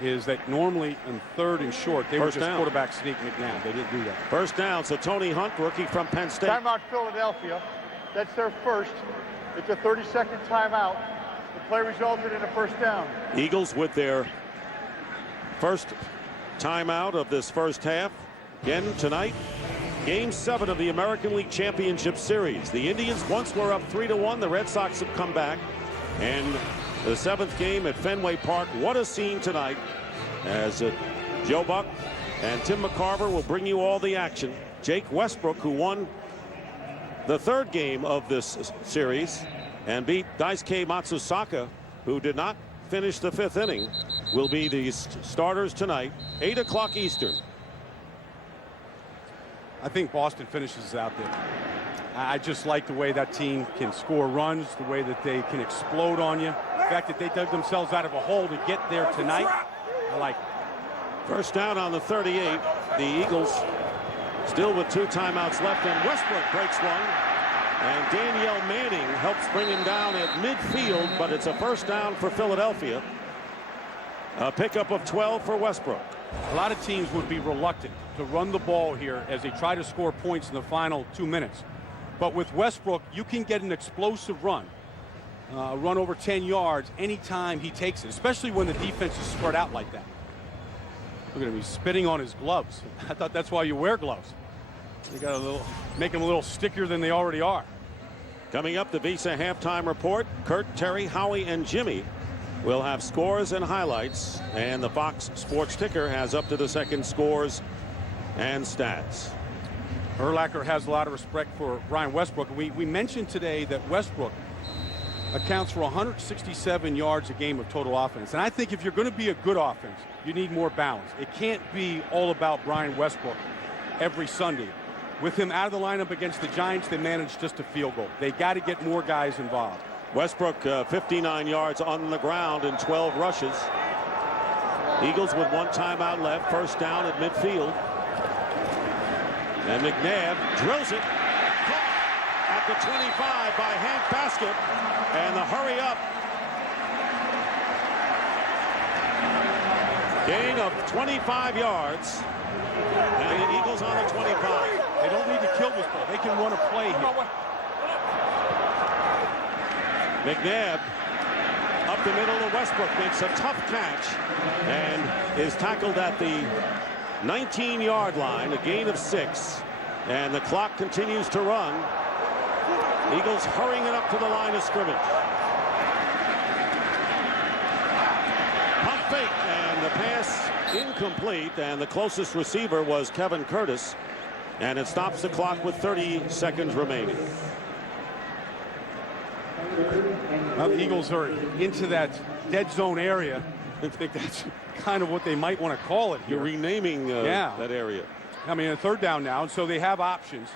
is that normally in 3rd and short, they would just quarterback sneak McNabb. They didn't do that. First down, so Tony Hunt, rookie from Penn State. Timeout Philadelphia. That's their first. It's a 30-second timeout. The play resulted in a first down. Eagles with their first timeout of this first half. Again tonight, Game 7 of the American League Championship Series. The Indians once were up 3-1. The Red Sox have come back. And the 7th game at Fenway Park. What a scene tonight as Joe Buck and Tim McCarver will bring you all the action. Jake Westbrook, who won the 3rd game of this series and beat Daisuke Matsusaka, who did not finish the 5th inning, will be the starters tonight, 8 o'clock Eastern. I think Boston finishes out there. I just like the way that team can score runs, the way that they can explode on you. The fact that they dug themselves out of a hole to get there tonight, I like it. First down on the 38. The Eagles still with 2 timeouts left, and Westbrook breaks one. And Danielle Manning helps bring him down at midfield, but it's a first down for Philadelphia. A pickup of 12 for Westbrook. A lot of teams would be reluctant to run the ball here as they try to score points in the final 2 minutes. But with Westbrook, you can get an explosive run over 10 yards anytime he takes it, especially when the defense is spread out like that. Look at him, he's spitting on his gloves. I thought that's why you wear gloves. You got make them a little stickier than they already are. Coming up, the Visa halftime report. Kurt, Terry, Howie, and Jimmy will have scores and highlights, and the Fox Sports ticker has up to the second scores and stats. Urlacher has a lot of respect for Brian Westbrook. We mentioned today that Westbrook accounts for 167 yards a game of total offense. And I think if you're going to be a good offense, you need more balance. It can't be all about Brian Westbrook every Sunday. With him out of the lineup against the Giants, they managed just a field goal. They got to get more guys involved. Westbrook 59 yards on the ground and 12 rushes. Eagles with 1 timeout left. First down at midfield. And McNabb drills it. At the 25 by Hank Baskett. And the hurry up. Gain of 25 yards. And the Eagles on the 25. They don't need to kill this ball. They can run a play here. McNabb up the middle of Westbrook makes a tough catch and is tackled at the 19-yard line, a gain of 6, and the clock continues to run. Eagles hurrying it up to the line of scrimmage. Pump fake, and the pass incomplete, and the closest receiver was Kevin Curtis, and it stops the clock with 30 seconds remaining. Well, the Eagles are into that dead zone area. I think that's kind of what they might want to call it here. You're renaming that area. I mean, a third down now, and so they have options.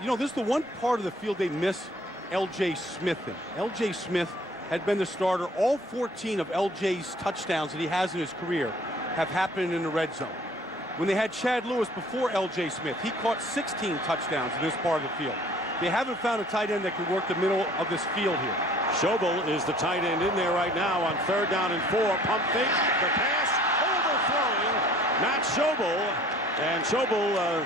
You know, this is the one part of the field they miss L.J. Smith in. L.J. Smith had been the starter. All 14 of L.J.'s touchdowns that he has in his career have happened in the red zone. When they had Chad Lewis before L.J. Smith, he caught 16 touchdowns in this part of the field. They haven't found a tight end that can work the middle of this field here. Schobel is the tight end in there right now on 3rd down and 4. Pump fake, the pass, overthrowing Matt Schobel, and Schobel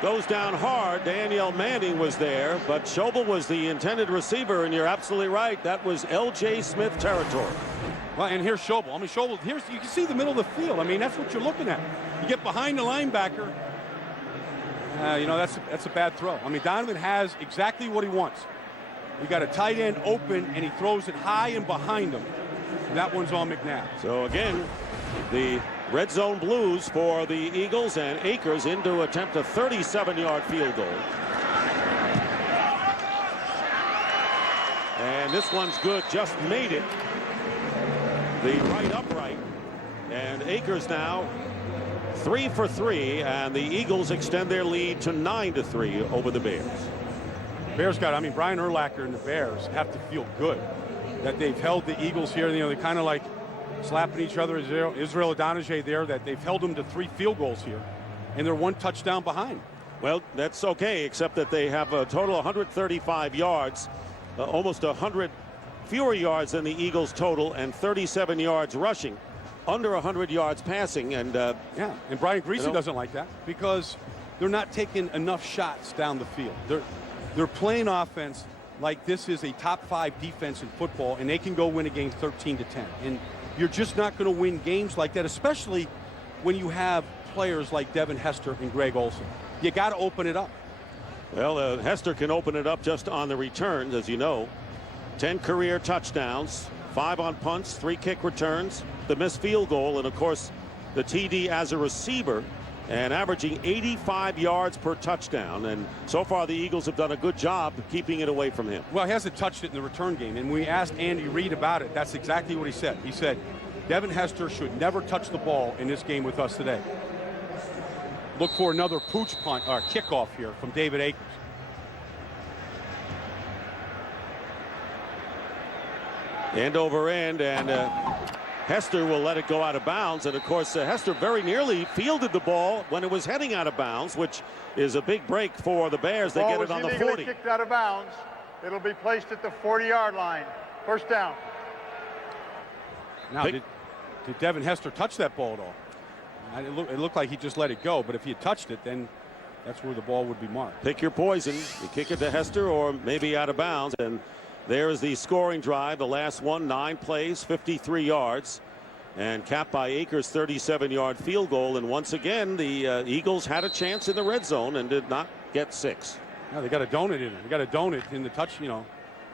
goes down hard. Danielle Manning was there, but Schobel was the intended receiver, and you're absolutely right. That was L.J. Smith territory. Well, and here's Schobel. I mean, Schobel, you can see the middle of the field. I mean, that's what you're looking at. You get behind the linebacker. You know, that's a bad throw. I mean, Donovan has exactly what he wants. You got a tight end open, and he throws it high and behind him. And that one's on McNabb. So again, the red zone blues for the Eagles, and Akers in to attempt a 37-yard field goal. And this one's good, just made it. The right upright, and Akers now 3 for 3, and the Eagles extend their lead to 9-3 over the Bears. I mean, Brian Urlacher and the Bears have to feel good that they've held the Eagles here. You know, they kind of like slapping each other. Israel Adonijah there, that they've held them to 3 field goals here, and they're 1 touchdown behind. Well, that's okay, except that they have a total 135 yards, almost 100 fewer yards than the Eagles total, and 37 yards rushing, under 100 yards passing. And yeah, and Brian Griese doesn't like that because they're not taking enough shots down the field. They're playing offense like this is a top 5 defense in football, and they can go win a game 13-10. And you're just not going to win games like that, especially when you have players like Devin Hester and Greg Olsen. You got to open it up. Well, Hester can open it up just on the returns, as you know. 10 career touchdowns, 5 on punts, 3 kick returns, the missed field goal, and of course the TD as a receiver, and averaging 85 yards per touchdown. And so far the Eagles have done a good job keeping it away from him. Well, he hasn't touched it in the return game, and we asked Andy Reid about it. That's exactly what he said. He said Devin Hester should never touch the ball in this game with us today. Look for another pooch punt or kickoff here from David Akers. End over end, and Hester will let it go out of bounds, and of course Hester very nearly fielded the ball when it was heading out of bounds, which is a big break for the Bears. They get it on the 40. Kicked out of bounds. It'll be placed at the 40-yard line. First down. Now, did Devin Hester touch that ball at all? It looked like he just let it go, but if he had touched it, then that's where the ball would be marked. Pick your poison. You kick it to Hester or maybe out of bounds. And there is the scoring drive. The last one, 9 plays, 53 yards. And capped by Akers' 37-yard field goal. And once again, the Eagles had a chance in the red zone and did not get 6. No, they got a donut in it. They got a donut in the touch, in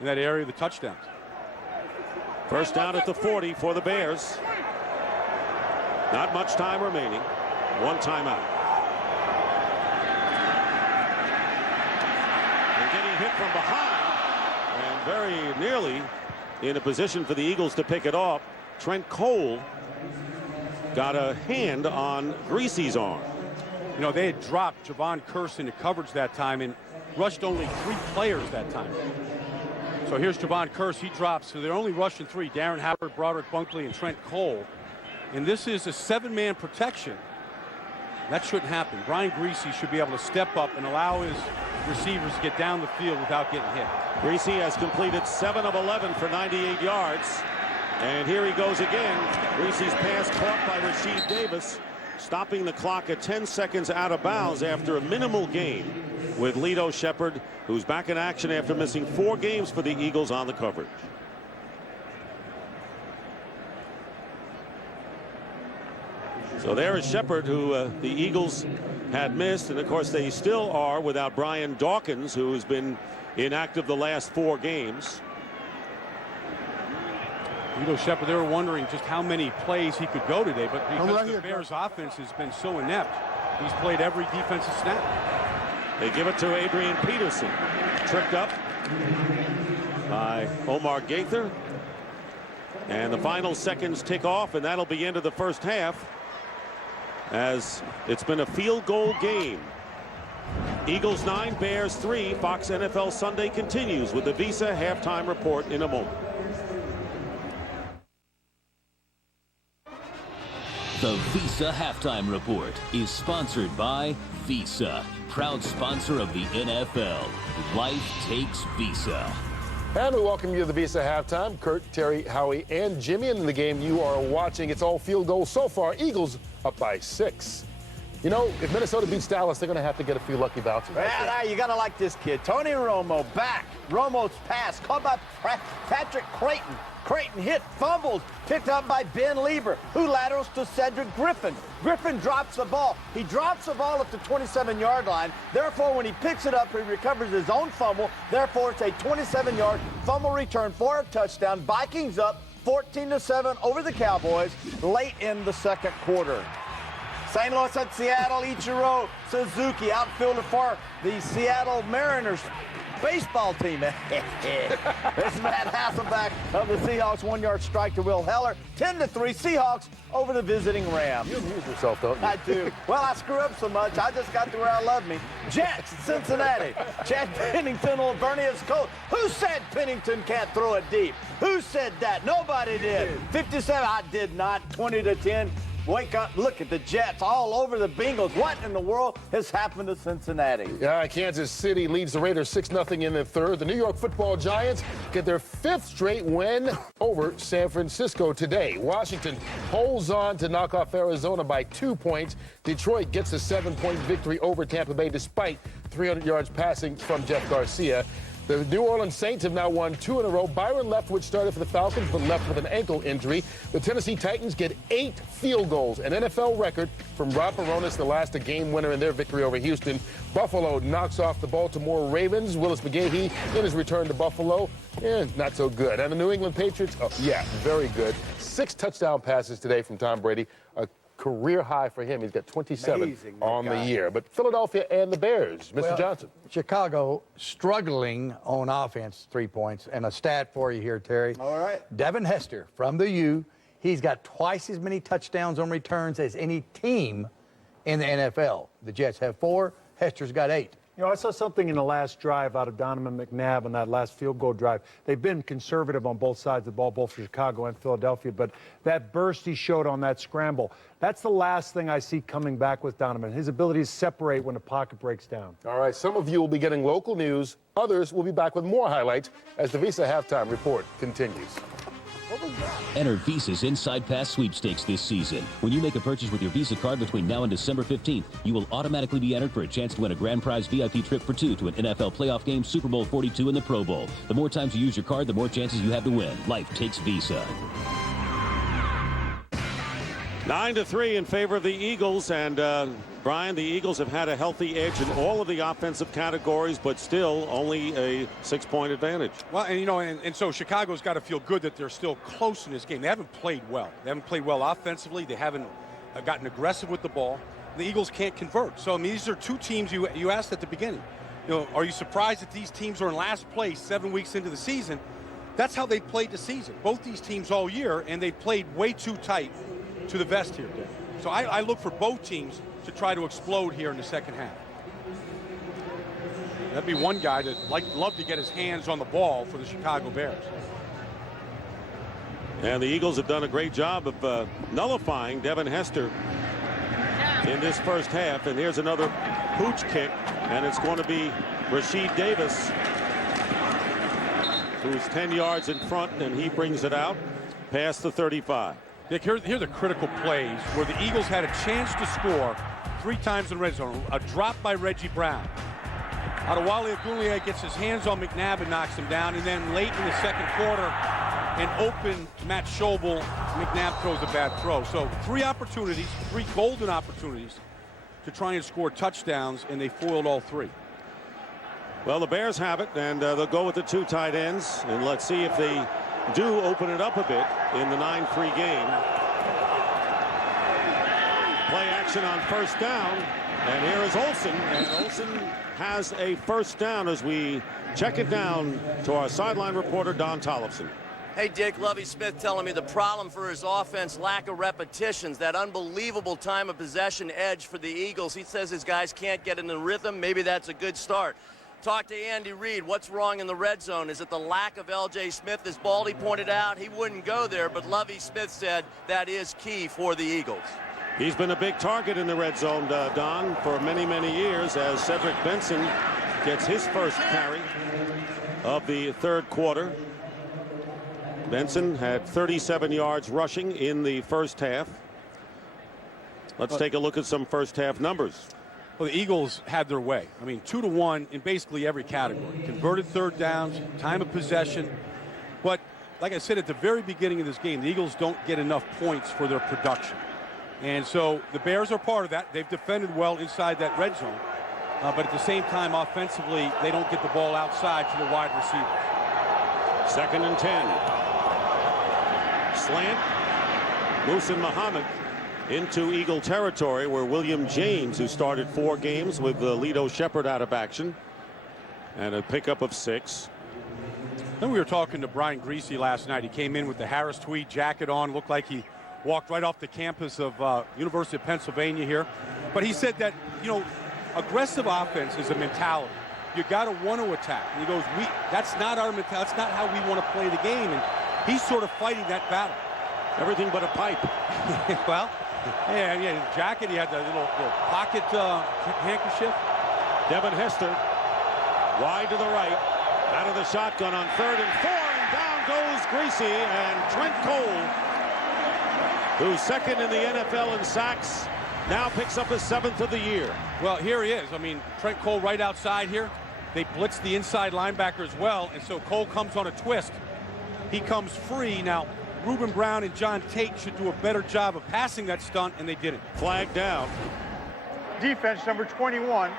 that area of the touchdowns. First down at the 40 for the Bears. Not much time remaining. 1 timeout. And getting hit from behind and very nearly in a position for the Eagles to pick it off. Trent Cole got a hand on Greasy's arm. They had dropped Javon Curse into coverage that time and rushed only 3 players that time. So here's Javon Curse. He drops. So they're only rushing 3. Darren Howard, Broderick Bunkley, and Trent Cole. And this is a 7-man protection. That shouldn't happen. Brian Greasy should be able to step up and allow his receivers to get down the field without getting hit. Greasy has completed 7 of 11 for 98 yards. And here he goes again. Greasy's pass caught by Rasheed Davis, stopping the clock at 10 seconds out of bounds after a minimal gain with Lito Shepherd, who's back in action after missing 4 games for the Eagles on the coverage. So there is Shepherd, who the Eagles had missed, and of course they still are without Brian Dawkins, who has been inactive the last 4 games. Lito Shepherd, they were wondering just how many plays he could go today, but because the Bears offense has been so inept, he's played every defensive snap. They give it to Adrian Peterson. Tripped up by Omar Gaither. And the final seconds tick off, and that'll be into the first half, as it's been a field goal game. Eagles 9, Bears 3. Fox NFL Sunday continues with the Visa halftime report in a moment. The Visa Halftime Report is sponsored by Visa, proud sponsor of the NFL. Life takes Visa. And we welcome you to the Visa Halftime. Kurt, Terry, Howie, and Jimmy. In the game you are watching, it's all field goals so far. Eagles up by 6. If Minnesota beats Dallas, they're going to have to get a few lucky bounces. Yeah, you got to like this kid. Tony Romo back. Romo's pass caught by Patrick Creighton. Creighton hit, fumbles, picked up by Ben Lieber, who laterals to Cedric Griffin. Griffin drops the ball. He drops the ball at the 27-yard line. Therefore, when he picks it up, he recovers his own fumble. Therefore, it's a 27-yard fumble return for a touchdown. Vikings up 14-7 over the Cowboys late in the second quarter. St. Louis at Seattle, Ichiro Suzuki, outfielder for the Seattle Mariners baseball team. This is Matt Hasselbeck of the Seahawks. 1-yard strike to Will Heller. 10-3 Seahawks over the visiting Rams. You amuse yourself, don't you? I do. Well, I screw up so much, I just got to where I love me. Jets, Cincinnati. Chad Pennington will burn his coat. Who said Pennington can't throw it deep? Who said that? Nobody did. 57, I did not. 20-10. Wake up, look at the Jets all over the Bengals. What in the world has happened to Cincinnati? Yeah, Kansas City leads the Raiders 6-0 in the third. The New York Football Giants get their 5th straight win over San Francisco today. Washington holds on to knock off Arizona by 2 points. Detroit gets a 7-point victory over Tampa Bay despite 300 yards passing from Jeff Garcia. The New Orleans Saints have now won 2 in a row. Byron Leftwich started for the Falcons, but left with an ankle injury. The Tennessee Titans get 8 field goals, an NFL record from Rob Peronis, the last game winner in their victory over Houston. Buffalo knocks off the Baltimore Ravens. Willis McGahee in his return to Buffalo, not so good. And the New England Patriots, very good. 6 touchdown passes today from Tom Brady. A career high for him. He's got 27 on the year. But Philadelphia and the Bears, Mr. Johnson. Chicago struggling on offense, 3 points. And a stat for you here, Terry. All right. Devin Hester from the U. He's got twice as many touchdowns on returns as any team in the NFL. The Jets have 4. Hester's got 8. You know, I saw something in the last drive out of Donovan McNabb on that last field goal drive. They've been conservative on both sides of the ball, both for Chicago and Philadelphia, but that burst he showed on that scramble, that's the last thing I see coming back with Donovan, his ability to separate when the pocket breaks down. All right, some of you will be getting local news. Others will be back with more highlights as the Visa Halftime Report continues. Enter Visa's Inside Pass sweepstakes this season. When you make a purchase with your Visa card between now and December 15th, you will automatically be entered for a chance to win a grand prize VIP trip for two to an NFL playoff game, Super Bowl 42, and the Pro Bowl. The more times you use your card, the more chances you have to win. Life takes Visa. 9-3 in favor of the Eagles, and Brian, the Eagles have had a healthy edge in all of the offensive categories, but still only a 6-point advantage. Well, and you know, and so Chicago's got to feel good that they're still close in this game. They haven't played well. They haven't played well offensively. They haven't gotten aggressive with the ball. The Eagles can't convert. So I mean, these are two teams you asked at the beginning. You know, are you surprised that these teams are in last place 7 weeks into the season? That's how they played the season. Both these teams all year, and they played way too tight to the vest here, Dave. So I look for both teams to try to explode here in the second half. That'd be one guy that love to get his hands on the ball for the Chicago Bears. And the Eagles have done a great job of nullifying Devin Hester in this first half. And here's another pooch kick, and it's going to be Rasheed Davis, who's 10 yards in front, and he brings it out past the 35. Dick, here are the critical plays where the Eagles had a chance to score 3 times in the red zone. A drop by Reggie Brown. Adewale Agunleye gets his hands on McNabb and knocks him down. And then late in the second quarter, an open Matt Schobel, McNabb throws a bad throw. So 3 opportunities, 3 golden opportunities to try and score touchdowns, and they foiled all 3. Well, the Bears have it, and they'll go with the 2 tight ends. And let's see if they do open it up a bit in the 9-3 game. Play action on first down, and here is Olsen, and Olsen has a first down as we check it down to our sideline reporter Don Tollefson. Hey Dick, Lovie Smith telling me the problem for his offense, lack of repetitions, that unbelievable time of possession edge for the Eagles. He says his guys can't get in the rhythm. Maybe that's a good start. Talk to Andy Reid. What's wrong in the red zone? Is it the lack of L.J. Smith? As Baldy pointed out, he wouldn't go there, but Lovie Smith said that is key for the Eagles. He's been a big target in the red zone, Don, for many, many years, as Cedric Benson gets his first carry of the third quarter. Benson had 37 yards rushing in the first half. Let's take a look at some first half numbers. Well, the Eagles had their way. I mean, 2-1 in basically every category. Converted third downs, time of possession. But like I said at the very beginning of this game, the Eagles don't get enough points for their production. And so the Bears are part of that. They've defended well inside that red zone. But at the same time, offensively, they don't get the ball outside to the wide receivers. 2nd and 10. Slant. Muhsin Muhammad into Eagle territory, where William James, who started 4 games with Lito Shepherd out of action, and a pickup of 6. Then we were talking to Brian Greasy last night. He came in with the Harris tweed jacket on, looked like he walked right off the campus of University of Pennsylvania here. But he said that, you know, aggressive offense is a mentality. You got to want to attack. And he goes, that's not our mentality. That's not how we want to play the game. And he's sort of fighting that battle. Everything but a pipe. Well, yeah, jacket. He had the little pocket handkerchief. Devin Hester, wide to the right, out of the shotgun on 3rd and 4, and down goes Greasy, and Trent Cole, who's 2nd in the NFL in sacks, now picks up his 7th of the year. Well, here he is. I mean, Trent Cole right outside here. They blitz the inside linebacker as well, and so Cole comes on a twist. He comes free. Now, Reuben Brown and John Tate should do a better job of passing that stunt, and they didn't. Flag down. Defense number 21.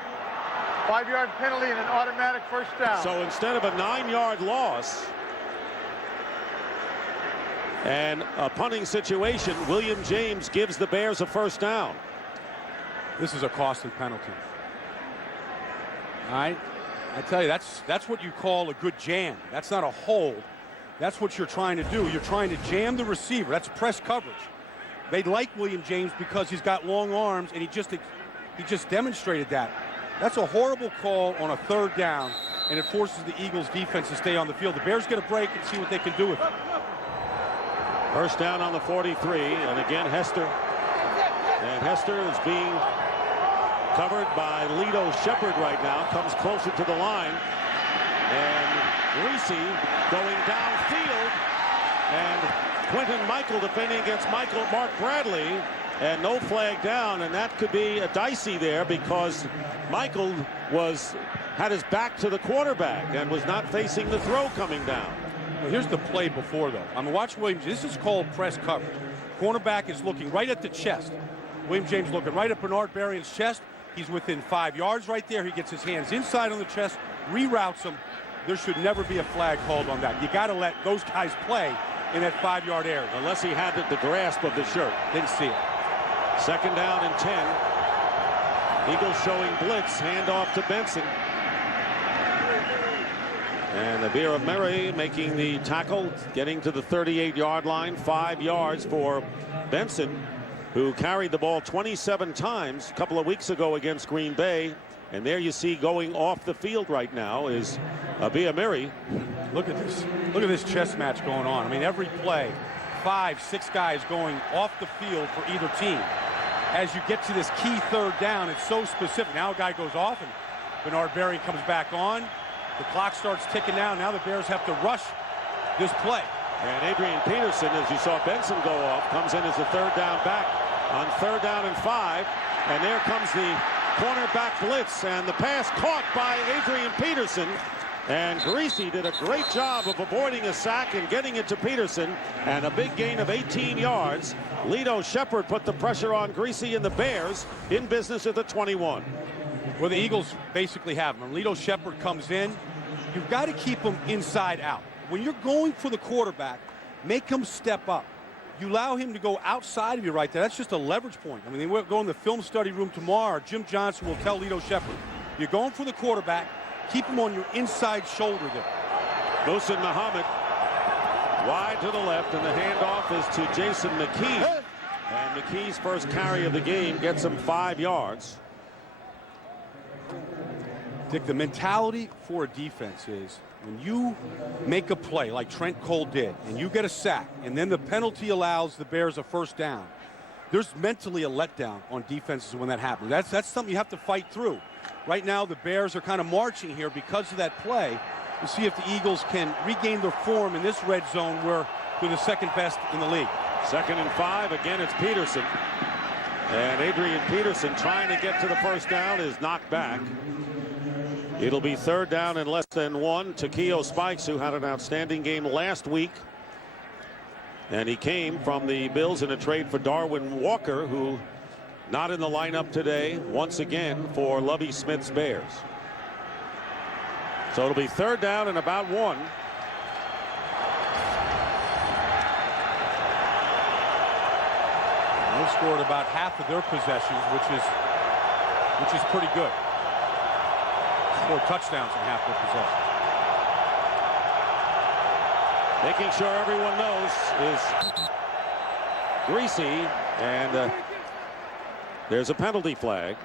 5-yard penalty and an automatic first down. So instead of a 9-yard loss and a punting situation, William James gives the Bears a first down. This is a costly penalty. All right, I tell you, that's what you call a good jam. That's not a hold. That's what you're trying to do. You're trying to jam the receiver. That's press coverage. They like William James because he's got long arms, and he just demonstrated that. That's a horrible call on a 3rd down, and it forces the Eagles defense to stay on the field. The Bears get a break and see what they can do with it. First down on the 43, and again Hester. And Hester is being covered by Lito Shepherd right now. Comes closer to the line. And Greasy going downfield. And Quentin Michael defending against Mark Bradley. And no flag down. And that could be a dicey there because Michael had his back to the quarterback and was not facing the throw coming down. Well, here's the play before, though. I'm watch Williams. This is called press coverage. Cornerback is looking right at the chest. William James looking right at Bernard Berrien's chest. He's within 5 yards right there. He gets his hands inside on the chest, reroutes him. There should never be a flag called on that. You got to let those guys play in that 5-yard area. Unless he had the grasp of the shirt. Didn't see it. Second down and 10. Eagles showing blitz. Handoff to Benson. And Abir Murray making the tackle, getting to the 38-yard line. 5 yards for Benson, who carried the ball 27 times a couple of weeks ago against Green Bay. And there you see going off the field right now is Abir Murray. Look at this. Look at this chess match going on. I mean, every play, 5, 6 guys going off the field for either team. As you get to this key 3rd down, it's so specific. Now a guy goes off and Bernard Berrien comes back on. The clock starts ticking down. Now the Bears have to rush this play. And Adrian Peterson, as you saw Benson go off, comes in as the 3rd down back on 3rd down and 5. And there comes the cornerback blitz, and the pass caught by Adrian Peterson. And Greasy did a great job of avoiding a sack and getting it to Peterson, and a big gain of 18 yards. Lito Shepherd put the pressure on Greasy, and the Bears in business at the 21. Well, the Eagles basically have him. When Lito Shepherd comes in, you've got to keep him inside out. When you're going for the quarterback, make him step up. You allow him to go outside of you right there. That's just a leverage point. I mean, they will go in the film study room tomorrow. Jim Johnson will tell Lito Shepherd, you're going for the quarterback, keep him on your inside shoulder there. Muhsin Muhammad wide to the left, and the handoff is to Jason McKee. And McKee's first carry of the game gets him 5 yards. Dick, the mentality for a defense is when you make a play like Trent Cole did and you get a sack and then the penalty allows the Bears a 1st down, there's mentally a letdown on defenses when that happens. That's something you have to fight through. Right now the Bears are kind of marching here because of that play to see if the Eagles can regain their form in this red zone where they're the 2nd best in the league. 2nd and 5. Again, it's Peterson. And Adrian Peterson trying to get to the 1st down is knocked back. It'll be 3rd down and less than 1. Takeo Spikes, who had an outstanding game last week. And he came from the Bills in a trade for Darwin Walker, who not in the lineup today once again for Lovie Smith's Bears. So it'll be 3rd down and about 1. They've scored about half of their possessions, which is pretty good. 4 touchdowns in half their possessions. Making sure everyone knows is Greasy, and there's a penalty flag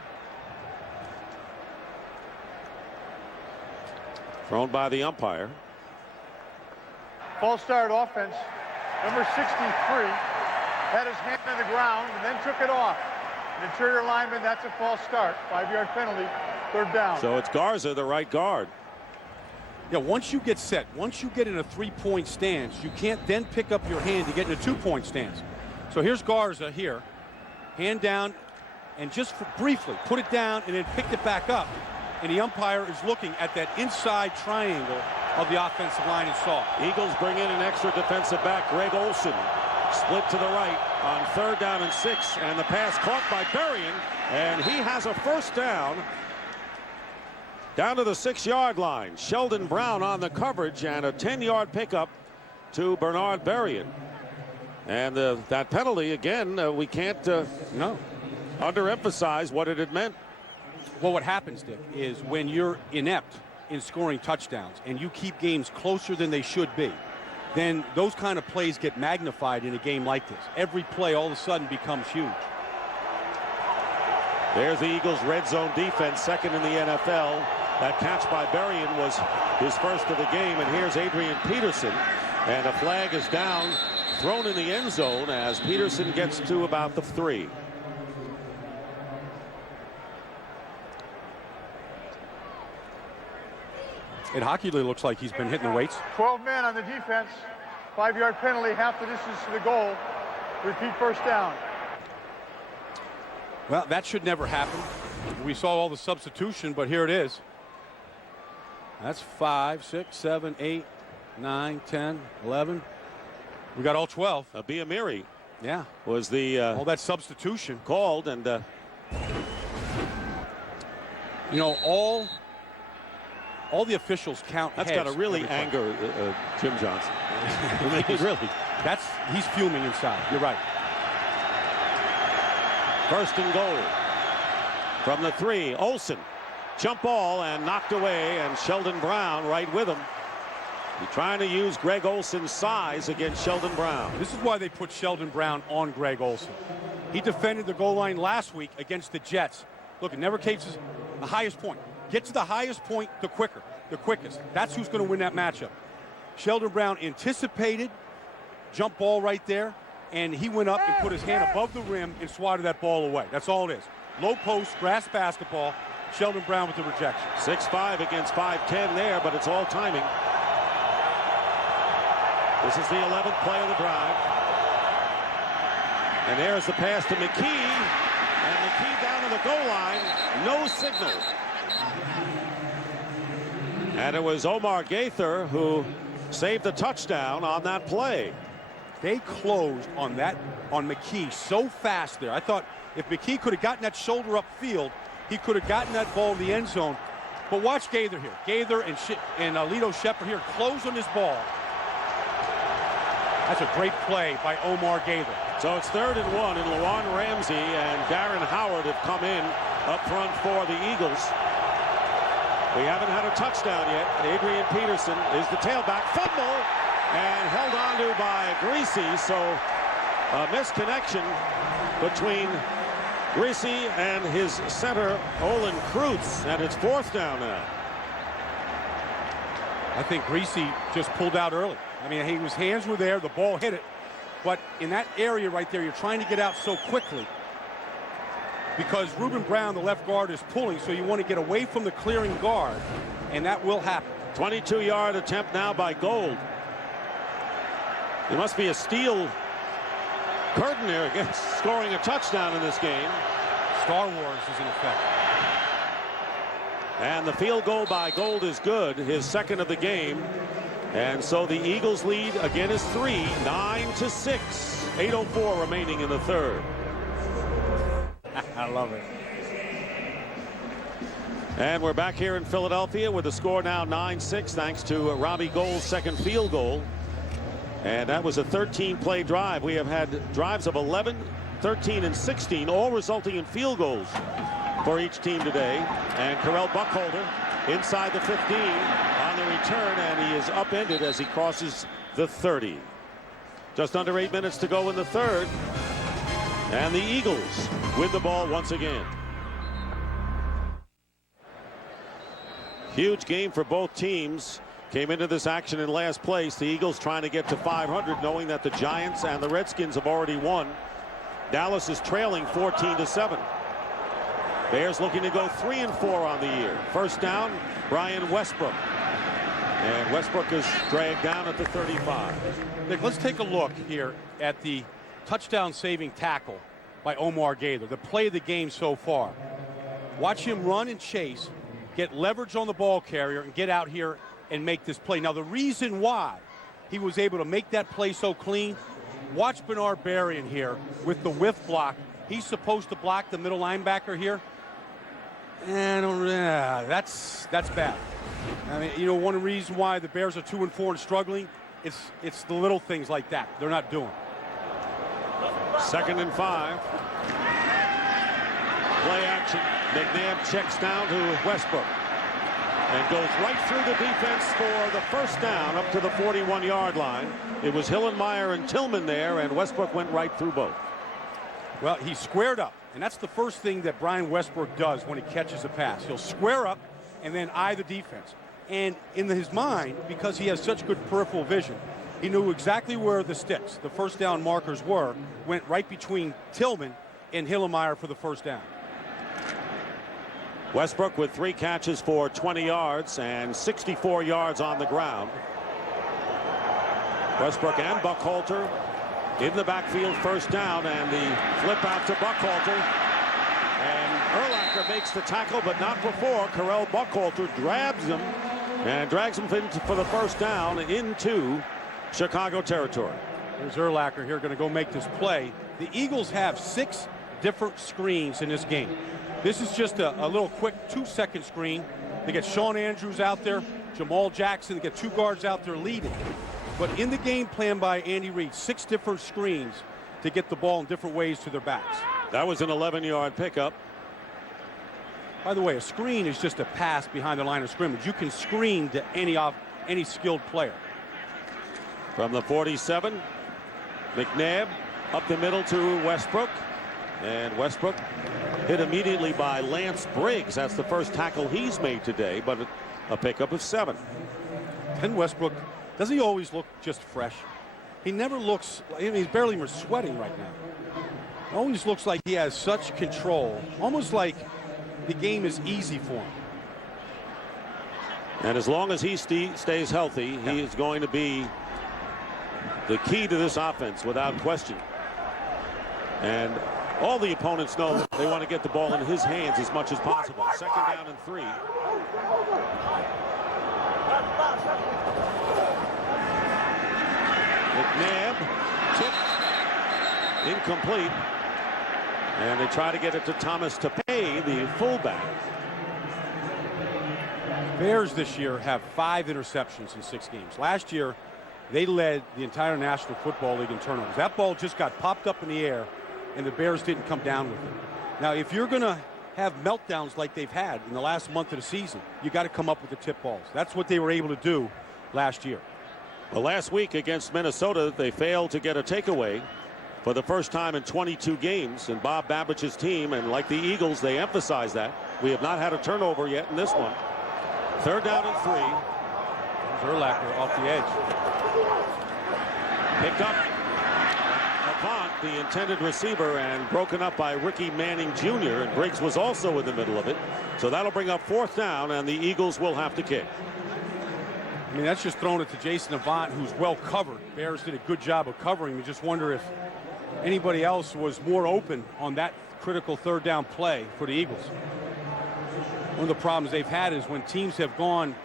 thrown by the umpire. False start offense. Number 63 had his hand on the ground and then took it off. An interior lineman, that's a false start. 5-yard penalty, 3rd down. So it's Garza, the right guard. Yeah, once you get set, once you get in a 3-point stance, you can't then pick up your hand to get in a 2-point stance. So here's Garza here, hand down, and just briefly put it down and then picked it back up. And the umpire is looking at that inside triangle of the offensive line and saw. Eagles bring in an extra defensive back, Greg Olson, split to the right on 3rd down and 6, and the pass caught by Berrien, and he has a 1st down. Down to the 6-yard line. Sheldon Brown on the coverage, and a 10-yard pickup to Bernard Berrien. And that penalty, again, we can't underemphasize what it had meant. Well, what happens, Dick, is when you're inept in scoring touchdowns and you keep games closer than they should be, then those kind of plays get magnified in a game like this. Every play all of a sudden becomes huge. There's the Eagles' red zone defense, second in the NFL. That catch by Berrien was his first of the game. And here's Adrian Peterson. And a flag is down, thrown in the end zone as Peterson gets to about the 3. It hockey looks like he's been hitting the weights. 12 men on the defense. 5-yard penalty, half the distance to the goal. Repeat first down. Well, that should never happen. We saw all the substitution, but here it is. That's 5, 6, 7, 8, 9, 10, 11. We got all 12. Biamiri, yeah, was the all that substitution called, and you know, all the officials count. That's got to really anger Jim Johnson. Really, he's fuming inside. You're right. First and goal from the 3. Olsen, jump ball and knocked away, and Sheldon Brown right with him. He's trying to use Greg Olsen's size against Sheldon Brown. This is why they put Sheldon Brown on Greg Olsen. He defended the goal line last week against the Jets. Look, it never cases the highest point. Get to the highest point the quickest. That's who's going to win that matchup. Sheldon Brown anticipated, jump ball right there, and he went up and put his hand above the rim and swatted that ball away. That's all it is. Low post, grass basketball. Sheldon Brown with the rejection. 6'5" against 5'10" there, but it's all timing. This is the 11th play of the drive. And there's the pass to McKee. And McKee down to the goal line. No signal. And it was Omar Gaither who saved a touchdown on that play. They closed on McKee so fast there. I thought if McKee could have gotten that shoulder upfield, he could have gotten that ball in the end zone. But watch Gaither here. Gaither and Alito Shepard here close on this ball. That's a great play by Omar Gaither. So it's 3rd and 1, and Lawan Ramsey and Darren Howard have come in up front for the Eagles. We haven't had a touchdown yet. Adrian Peterson is the tailback. Fumble and held on to by Greasy. So a misconnection between Greasy and his center, Olin Kreutz, and it's 4th down now. I think Greasy just pulled out early. I mean, his hands were there, the ball hit it. But in that area right there, you're trying to get out so quickly because Reuben Brown, the left guard, is pulling, so you want to get away from the clearing guard, and that will happen. 22-yard attempt now by Gold. There must be a steel curtain there against scoring a touchdown in this game. Star Wars is in effect. And the field goal by Gold is good, his second of the game. And so the Eagles lead again is 3, 9-6. 8:04 remaining in the 3rd. I love it. And we're back here in Philadelphia with the score now 9-6 thanks to Robbie Gold's second field goal. And that was a 13-play drive. We have had drives of 11, 13, and 16, all resulting in field goals for each team today. And Carell Buckholder inside the 15 on the return, and he is upended as he crosses the 30. Just under 8 minutes to go in the 3rd. And the Eagles win the ball once again. Huge game for both teams. Came into this action in last place. The Eagles trying to get to 500, knowing that the Giants and the Redskins have already won. Dallas is trailing 14-7. Bears looking to go 3-4 on the year. First down, Brian Westbrook. And Westbrook is dragged down at the 35. Nick, let's take a look here at the touchdown-saving tackle by Omar Gaither, the play of the game so far. Watch him run and chase, get leverage on the ball carrier, and get out here and make this play. Now, the reason why he was able to make that play so clean, watch Bernard Berrien here with the whiff block. He's supposed to block the middle linebacker here. And that's bad. I mean, you know, one reason why the Bears are 2-4 and struggling, it's the little things like that they're not doing. 2nd and 5. Play action. McNabb checks down to Westbrook and goes right through the defense for the first down up to the 41-yard line. It was Hillenmeyer and Tillman there, and Westbrook went right through both. Well, he squared up. And that's the first thing that Brian Westbrook does when he catches a pass. He'll square up and then eye the defense. And in his mind, because he has such good peripheral vision, he knew exactly where the sticks, the first down markers were, went right between Tillman and Hillemeyer for the first down. Westbrook with 3 catches for 20 yards and 64 yards on the ground. Westbrook and Buckhalter in the backfield, first down, and the flip out to Buckhalter. And Urlacher makes the tackle, but not before Carell Buckhalter grabs him and drags him for the first down into Chicago territory. There's Urlacher here going to go make this play. The Eagles have 6 different screens in this game. This is just a little quick 2-second screen. They get Sean Andrews out there, Jamal Jackson, they get 2 guards out there leading. But in the game plan by Andy Reid, 6 different screens to get the ball in different ways to their backs. That was an 11-yard pickup. By the way, a screen is just a pass behind the line of scrimmage. You can screen to any skilled player. From the 47, McNabb up the middle to Westbrook. And Westbrook hit immediately by Lance Briggs. That's the first tackle he's made today, but a pickup of 7. Ken Westbrook, does he always look just fresh? He never looks, I mean, he's barely sweating right now. It always looks like he has such control, almost like the game is easy for him. And as long as he stays healthy, he is going to be the key to this offense without question. And all the opponents know they want to get the ball in his hands as much as possible. Second down and 3. McNabb tipped, incomplete, and they try to get it to Thomas Tapay, the fullback. Bears this year have 5 interceptions in 6 games. Last year, they led the entire National Football League in turnovers. That ball just got popped up in the air, and the Bears didn't come down with it. Now, if you're going to have meltdowns like they've had in the last month of the season, you got to come up with the tip balls. That's what they were able to do last year. Well, last week against Minnesota, they failed to get a takeaway for the first time in 22 games. And Bob Babbich's team, and like the Eagles, they emphasize that. We have not had a turnover yet in this one. Third down and 3. There's Urlacher off the edge. Picked up Avant, the intended receiver, and broken up by Ricky Manning Jr. And Briggs was also in the middle of it. So that'll bring up 4th down, and the Eagles will have to kick. I mean, that's just throwing it to Jason Avant, who's well covered. Bears did a good job of covering. You just wonder if anybody else was more open on that critical 3rd down play for the Eagles. One of the problems they've had is when teams have gone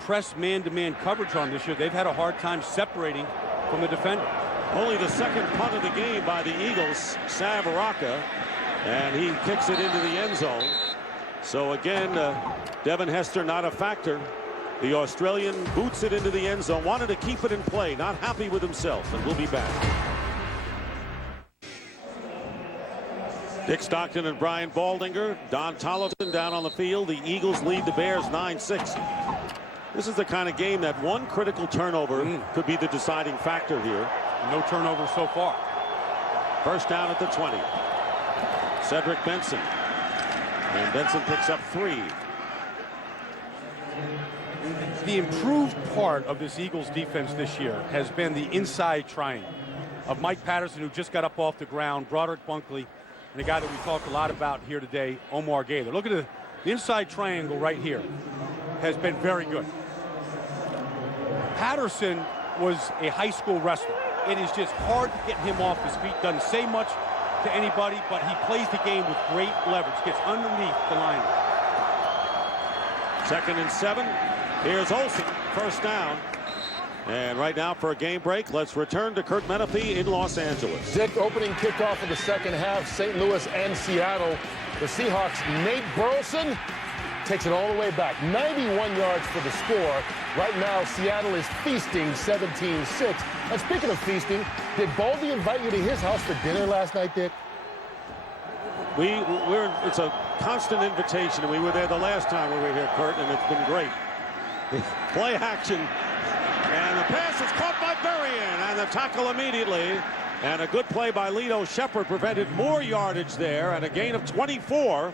press man-to-man coverage on this year, they've had a hard time separating from the defender. Only the 2nd punt of the game by the Eagles, Savaraka, and he kicks it into the end zone. So again, Devin Hester not a factor. The Australian boots it into the end zone, wanted to keep it in play, not happy with himself, and we'll be back. Dick Stockton and Brian Baldinger, Don Tollefson down on the field. The Eagles lead the Bears 9-6. This is the kind of game that one critical turnover could be the deciding factor here. No turnovers so far. First down at the 20. Cedric Benson. And Benson picks up 3. The improved part of this Eagles defense this year has been the inside triangle of Mike Patterson, who just got up off the ground, Broderick Bunkley, and a guy that we talked a lot about here today, Omar Gaither. Look at the inside triangle right here has been very good. Patterson was a high school wrestler. It is just hard to get him off his feet. Doesn't say much to anybody, but he plays the game with great leverage. Gets underneath the line. 2nd and 7. Here's Olsen, first down. And right now for a game break, let's return to Kurt Menefee in Los Angeles. Dick, opening kickoff of the second half, St. Louis and Seattle. The Seahawks, Nate Burleson takes it all the way back. 91 yards for the score. Right now, Seattle is feasting 17-6. And speaking of feasting, did Baldy invite you to his house for dinner last night, Dick? It's a constant invitation, and we were there the last time we were here, Kurt, and it's been great. Play action, and the pass is caught by Berrien, and the tackle immediately And a good play by Lito Shepherd prevented more yardage there, and a gain of 24.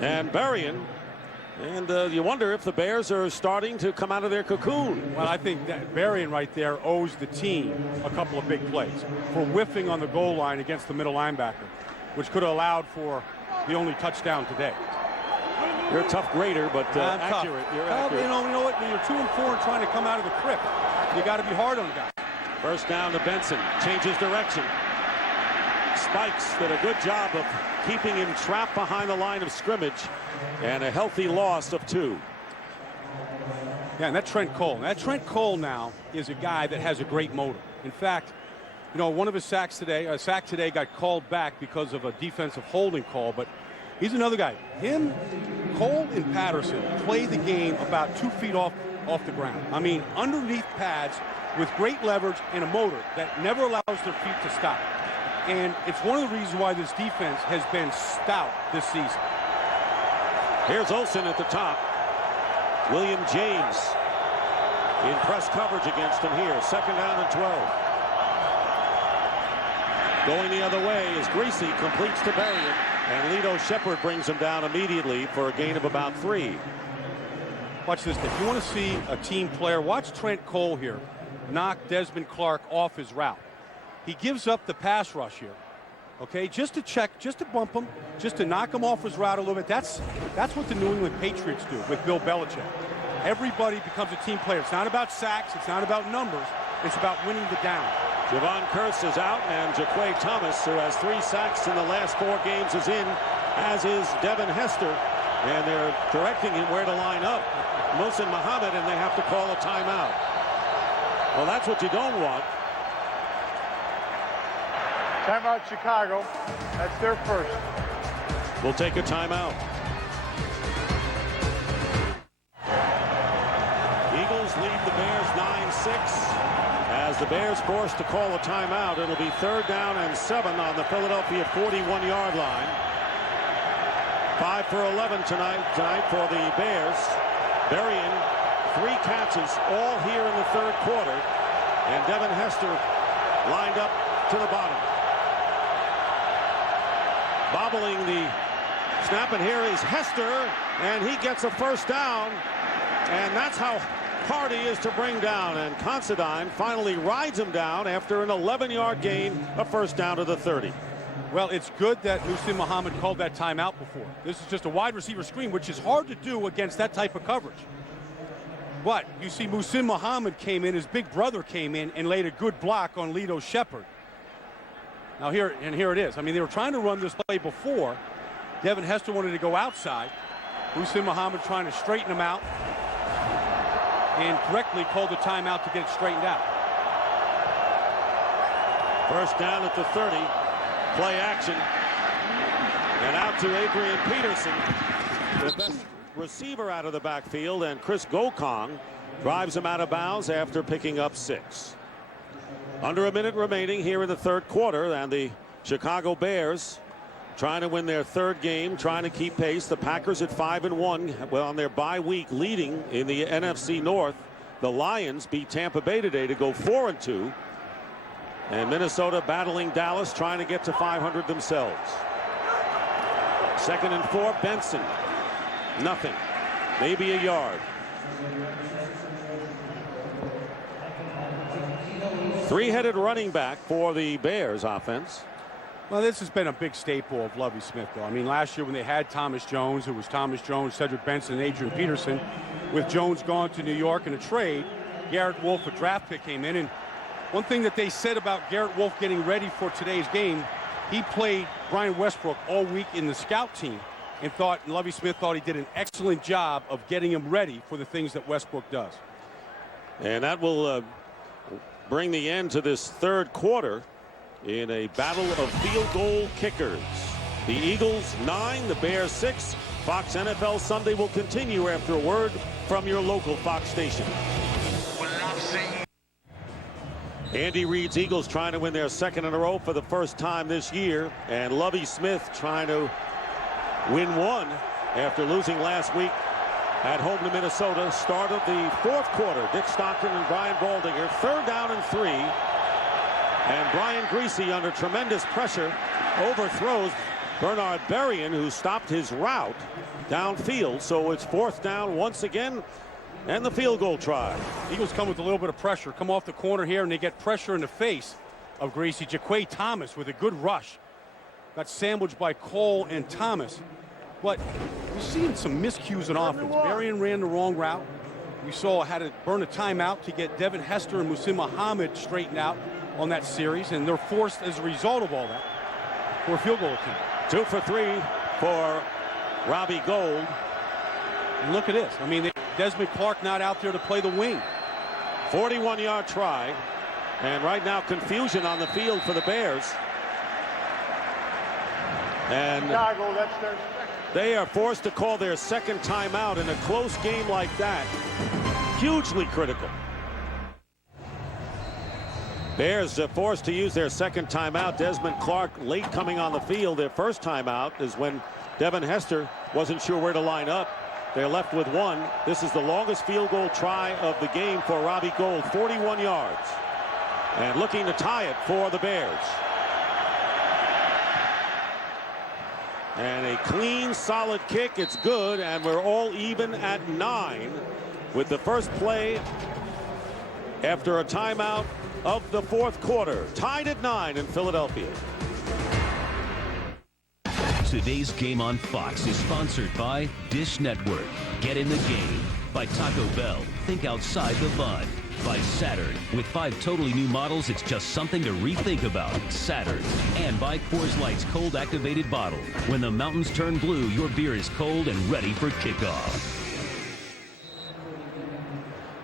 And Berrien. And you wonder if the Bears are starting to come out of their cocoon. Well, I think that Berrien right there owes the team a couple of big plays for whiffing on the goal line against the middle linebacker, which could have allowed for the only touchdown today. You're a tough grader, but accurate. You're accurate. You know what? When you're 2 and 4 and trying to come out of the crypt, you got to be hard on guys. First down to Benson. Changes direction. Spikes did a good job of keeping him trapped behind the line of scrimmage, and a healthy loss of 2. Yeah, and that Trent Cole now is a guy that has a great motor. In fact, you know, one of his sacks today, a sack today got called back because of a defensive holding call, but he's another guy. Him, Cole, and Patterson play the game about 2 feet off the ground. I mean, underneath pads with great leverage and a motor that never allows their feet to stop. And it's one of the reasons why this defense has been stout this season. Here's Olsen at the top. William James in press coverage against him here. 2nd down and 12. Going the other way is Greasy, completes to Berrien, and Lito Shepherd brings him down immediately for a gain of about 3. Watch this. If you want to see a team player, watch Trent Cole here knock Desmond Clark off his route. He gives up the pass rush here, okay, just to check, just to bump him, just to knock him off his route a little bit. That's what the New England Patriots do with Bill Belichick. Everybody becomes a team player. It's not about sacks. It's not about numbers. It's about winning the down. Javon Curse is out, and Jaquay Thomas, who has 3 sacks in the last 4 games, is in, as is Devin Hester. And they're directing him where to line up. Mohsin Muhammad, and they have to call a timeout. Well, that's what you don't want. Timeout Chicago. That's their first. We'll take a timeout. Eagles lead the Bears 9-6. As the Bears forced to call a timeout, it'll be 3rd down and 7 on the Philadelphia 41-yard line. 5 for 11 tonight for the Bears. Berrien, 3 catches, all here in the 3rd quarter. And Devin Hester lined up to the bottom. Bobbling the snap, and here is Hester, and he gets a 1st down. And that's how hard he is to bring down. And Considine finally rides him down after an 11-yard gain, a 1st down to the 30. Well, it's good that Mohsin Muhammad called that timeout before. This is just a wide receiver screen, which is hard to do against that type of coverage. But you see Mohsin Muhammad came in, his big brother came in and laid a good block on Lito Shepherd. Now here it is. I mean, they were trying to run this play before. Devin Hester wanted to go outside. Mohsin Muhammad trying to straighten him out and correctly called the timeout to get it straightened out. 1st down at the 30. Play action. And out to Adrian Peterson, the best receiver out of the backfield, and Chris Gokong drives him out of bounds after picking up 6. Under a minute remaining here in the 3rd quarter, and the Chicago Bears trying to win their 3rd game, trying to keep pace. The Packers at 5-1, well, on their bye week, leading in the NFC North. The Lions beat Tampa Bay today to go 4-2. And Minnesota battling Dallas, trying to get to 500 themselves. 2nd and 4, Benson. Nothing. Maybe a yard. 3-headed running back for the Bears offense. Well, this has been a big staple of Lovie Smith, though. I mean, last year when they had Thomas Jones, it was Thomas Jones, Cedric Benson, and Adrian Peterson. With Jones gone to New York in a trade, Garrett Wolf, a draft pick, came in. And one thing that they said about Garrett Wolf getting ready for today's game, he played Brian Westbrook all week in the scout team, and Lovie Smith thought he did an excellent job of getting him ready for the things that Westbrook does. And that will bring the end to this 3rd quarter in a battle of field goal kickers. The Eagles 9, the Bears 6. Fox NFL Sunday will continue after a word from your local Fox station. Andy Reid's Eagles trying to win their 2nd in a row for the 1st time this year, and Lovie Smith trying to win 1 after losing last week at home to Minnesota. Start of the 4th quarter. Dick Stockton and Brian Baldinger. 3rd down and 3. And Brian Greasy, under tremendous pressure, overthrows Bernard Berrien, who stopped his route downfield. So it's 4th down once again, and the field goal try. Eagles come with a little bit of pressure, come off the corner here, and they get pressure in the face of Greasy. Jaquay Thomas with a good rush. Got sandwiched by Cole and Thomas. But we're seeing some miscues in offense. Berrien ran the wrong route. We saw had to burn a timeout to get Devin Hester and Muhsin Muhammad straightened out on that series, and they're forced, as a result of all that, for a field goal attempt. 2 for 3 for Robbie Gould. And look at this. I mean, Desmond Clark not out there to play the wing. 41-yard try. And right now, confusion on the field for the Bears. And Chicago, that's their they are forced to call their second timeout in a close game like that. Hugely critical. Bears forced to use their second timeout. Desmond Clark late coming on the field. Their first timeout is when Devin Hester wasn't sure where to line up. They're left with 1. This is the longest field goal try of the game for Robbie Gould, 41 yards. And looking to tie it for the Bears. And a clean, solid kick. It's good, and we're all even at 9 with the first play after a timeout of the 4th quarter. Tied at 9 in Philadelphia. Today's game on Fox is sponsored by Dish Network. Get in the game. By Taco Bell. Think outside the bun. By Saturn. With 5 totally new models, it's just something to rethink about. Saturn. And by Coors Light's cold activated bottle. When the mountains turn blue, your beer is cold and ready for kickoff.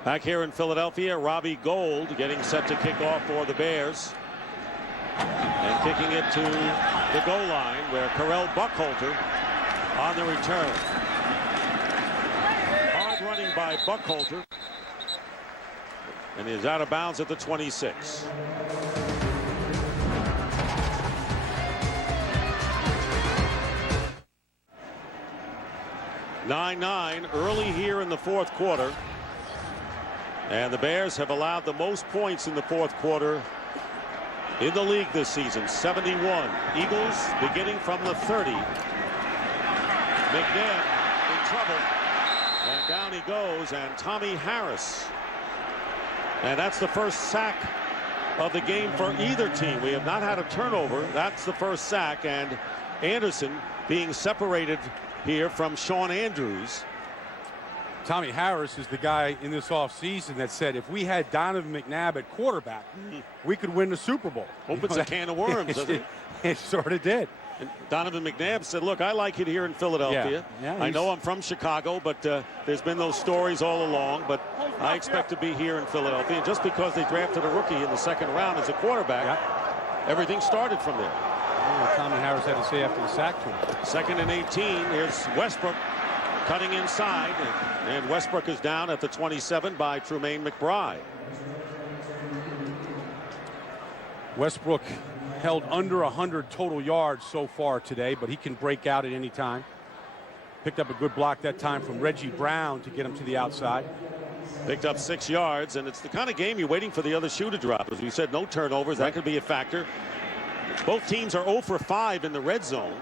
Back here in Philadelphia, Robbie Gould getting set to kick off for the Bears. And kicking it to the goal line where Karel Buckhalter on the return. Hard running by Buckhalter. And is out of bounds at the 26. (9-9) early here in the 4th quarter. And the Bears have allowed the most points in the 4th quarter in the league this season, 71. Eagles beginning from the 30. McNabb in trouble. And down he goes, and Tommy Harris. And that's the first sack of the game for either team. We have not had a turnover. That's the first sack, and Anderson being separated here from Sean Andrews. Tommy Harris is the guy in this offseason that said if we had Donovan McNabb at quarterback, we could win the Super Bowl. Opens a can of worms, doesn't it? It sort of did. And Donovan McNabb said, look, I like it here in Philadelphia. Yeah, I know I'm from Chicago, but there's been those stories all along. But I expect to be here in Philadelphia. And just because they drafted a rookie in the 2nd round as a quarterback, everything started from there. Tommy Harris had to say after the sack to him. 2nd and 18. Here's Westbrook cutting inside. And Westbrook is down at the 27 by Trumaine McBride. Westbrook held under 100 total yards so far today, but he can break out at any time. Picked up a good block that time from Reggie Brown to get him to the outside. Picked up 6 yards, and it's the kind of game you're waiting for the other shoe to drop. As we said, no turnovers. That could be a factor. Both teams are 0 for 5 in the red zone.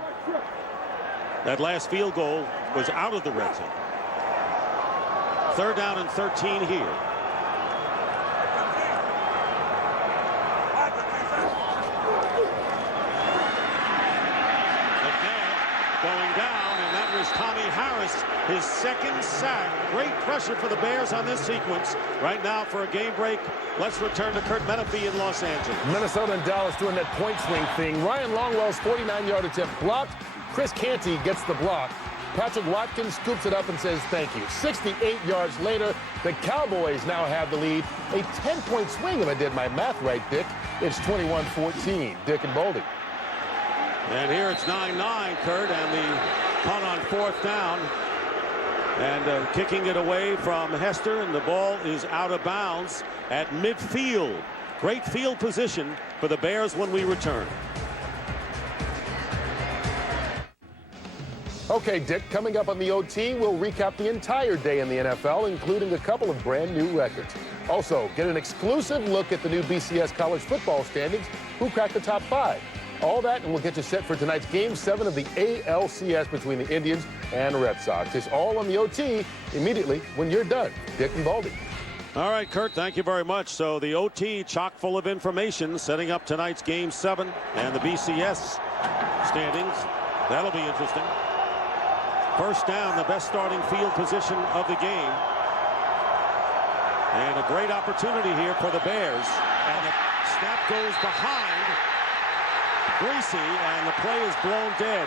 That last field goal was out of the red zone. 3rd down and 13 here. Going down, and that was Tommy Harris, his 2nd sack. Great pressure for the Bears on this sequence. Right now for a game break, let's return to Kurt Menefee in Los Angeles. Minnesota and Dallas doing that point swing thing. Ryan Longwell's 49-yard attempt blocked. Chris Canty gets the block. Patrick Watkins scoops it up and says thank you. 68 yards later, the Cowboys now have the lead. A 10-point swing, if I did my math right, Dick. It's 21-14. Dick and Baldy. And here it's 9-9, Kurt, and the punt on 4th down. And kicking it away from Hester, and the ball is out of bounds at midfield. Great field position for the Bears when we return. Okay, Dick, coming up on the OT, we'll recap the entire day in the NFL, including a couple of brand new records. Also, get an exclusive look at the new BCS college football standings, who cracked the top 5. All that, and we'll get you set for tonight's Game 7 of the ALCS between the Indians and Red Sox. It's all on the OT immediately when you're done. Dick and Baldy. All right, Kurt, thank you very much. So the OT chock full of information setting up tonight's Game 7 and the BCS standings. That'll be interesting. First down, the best starting field position of the game. And a great opportunity here for the Bears. And the snap goes behind Greasy, and the play is blown dead.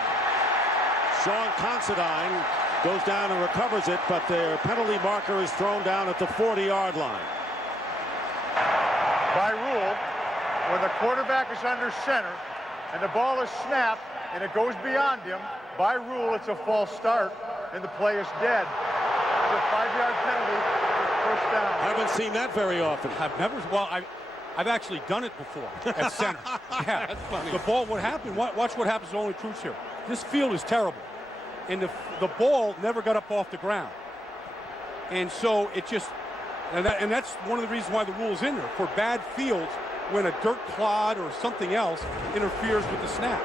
Sean Considine goes down and recovers it, but their penalty marker is thrown down at the 40-yard line. By rule, when the quarterback is under center and the ball is snapped and it goes beyond him, by rule, it's a false start and the play is dead. It's a 5-yard penalty, first down. I haven't seen that very often. I've actually done it before at center. Yeah, that's funny. The ball, what happened, watch what happens to only truths here. This field is terrible. And the ball never got up off the ground. And so it just, and that's one of the reasons why the rule is in there. For bad fields, when a dirt clod or something else interferes with the snap.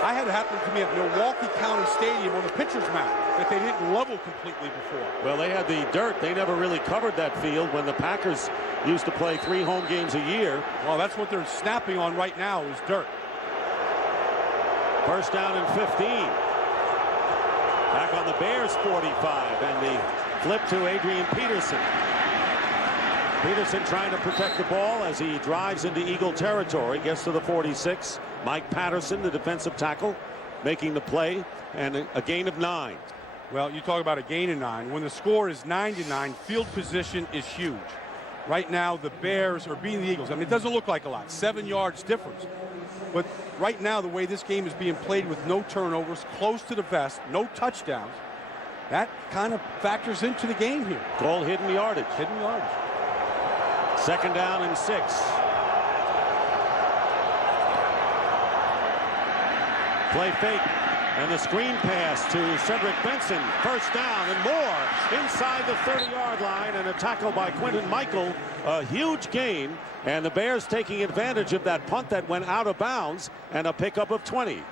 I had it happen to me at Milwaukee County Stadium on the pitcher's mound that they didn't level completely before. Well, they had the dirt. They never really covered that field when the Packers used to play 3 home games a year. Well, that's what they're snapping on right now is dirt. First down and 15. Back on the Bears 45, and the flip to Adrian Peterson. Peterson trying to protect the ball as he drives into Eagle territory, gets to the 46. Mike Patterson, the defensive tackle, making the play, and a gain of 9. Well, you talk about a gain of 9. When the score is 9-9, field position is huge. Right now, the Bears are beating the Eagles. I mean, it doesn't look like a lot, 7 yards difference. But right now, the way this game is being played with no turnovers, close to the vest, no touchdowns, that kind of factors into the game here. Call hidden yardage. Hidden yardage. Second down and 6. Play fake. And the screen pass to Cedric Benson. First down and more inside the 30-yard line, and a tackle by Quinton Michael. A huge gain, and the Bears taking advantage of that punt that went out of bounds, and a pickup of 20.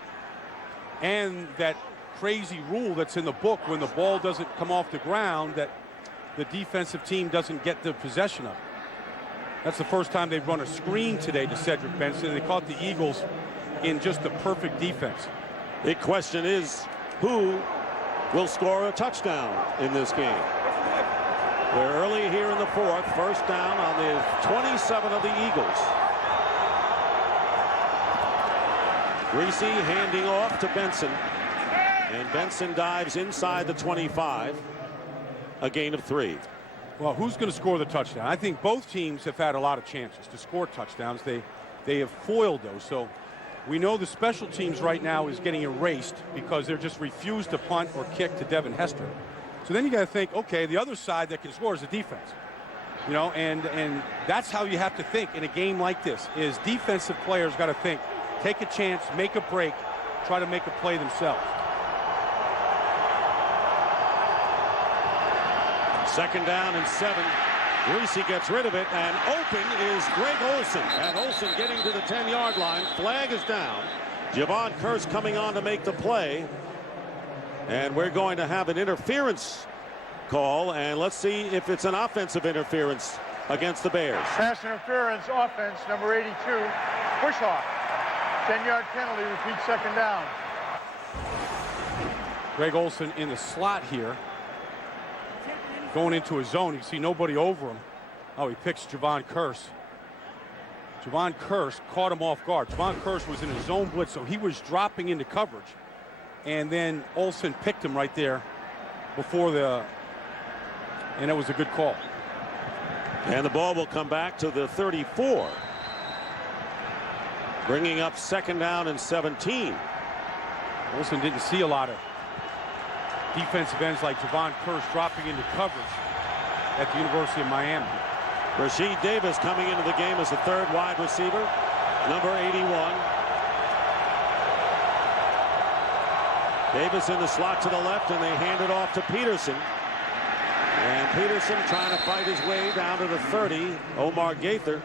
And that crazy rule that's in the book, when the ball doesn't come off the ground, that the defensive team doesn't get the possession of it. That's the first time they've run a screen today to Cedric Benson, and they caught the Eagles in just the perfect defense. The question is, who will score a touchdown in this game? We're early here in the 4th. First down on the 27 of the Eagles. Greasy handing off to Benson. And Benson dives inside the 25. A gain of 3. Well, who's going to score the touchdown? I think both teams have had a lot of chances to score touchdowns. They have foiled those. So we know the special teams right now is getting erased because they're just refused to punt or kick to Devin Hester. So then you got to think, okay, the other side that can score is the defense. You know, and that's how you have to think in a game like this, is defensive players got to think, take a chance, make a break, try to make a play themselves. Second down and 7. Greasy gets rid of it, and open is Greg Olsen. And Olsen getting to the 10-yard line. Flag is down. Javon Curse coming on to make the play. And we're going to have an interference call, and let's see if it's an offensive interference against the Bears. Pass interference, offense, number 82, push off. 10-yard penalty, repeat second down. Greg Olsen in the slot here. Going into a zone, you see nobody over him. Oh, he picks Javon Curse. Javon Curse caught him off guard. Javon Curse was in a zone blitz, so he was dropping into coverage. And then Olsen picked him right there before and it was a good call. And the ball will come back to the 34. Bringing up second down and 17. Olsen didn't see a lot of defensive ends like Javon Curse dropping into coverage at the University of Miami. Rasheed Davis coming into the game as the third wide receiver, number 81. Davis in the slot to the left, and they hand it off to Peterson. And Peterson trying to fight his way down to the 30. Omar Gaither,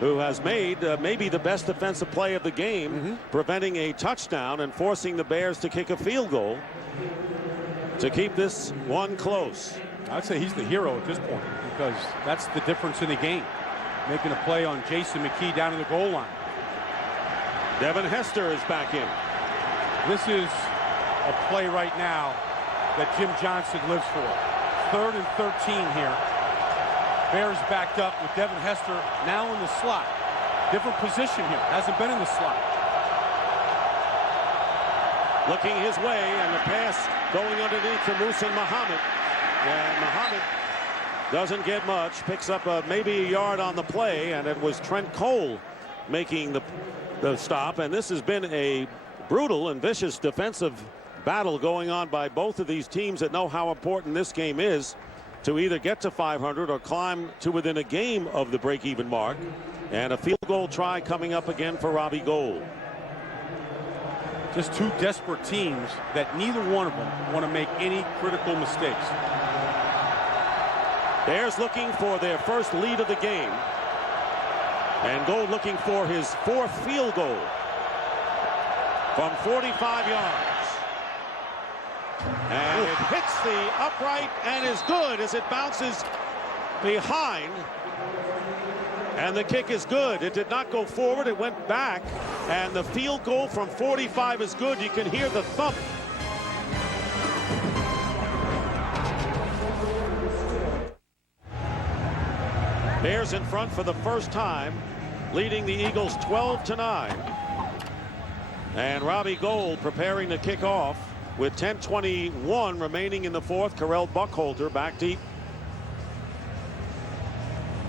who has made maybe the best defensive play of the game, preventing a touchdown and forcing the Bears to kick a field goal to keep this one close. I'd say he's the hero at this point, because that's the difference in the game. Making a play on Jason McKee down in the goal line. Devin Hester is back in. This is a play right now that Jim Johnson lives for. 3rd and 13 here. Bears backed up with Devin Hester now in the slot. Different position here. Hasn't been in the slot. Looking his way, and the pass going underneath to Muhsin Muhammad. And Muhammad doesn't get much. Picks up maybe a yard on the play, and it was Trent Cole making the stop. And this has been a brutal and vicious defensive battle going on by both of these teams that know how important this game is to either get to 500 or climb to within a game of the break-even mark. And a field goal try coming up again for Robbie Gould. Just two desperate teams that neither one of them want to make any critical mistakes. Bears looking for their first lead of the game. And Gould looking for his 4th field goal from 45 yards. And it hits the upright and is good as it bounces behind. And the kick is good. It did not go forward. It went back. And the field goal from 45 is good. You can hear the thump. Bears in front for the first time, leading the Eagles 12-9. And Robbie Gould preparing to kick off with 10:21 remaining in the 4th. Karel Buckholter back deep.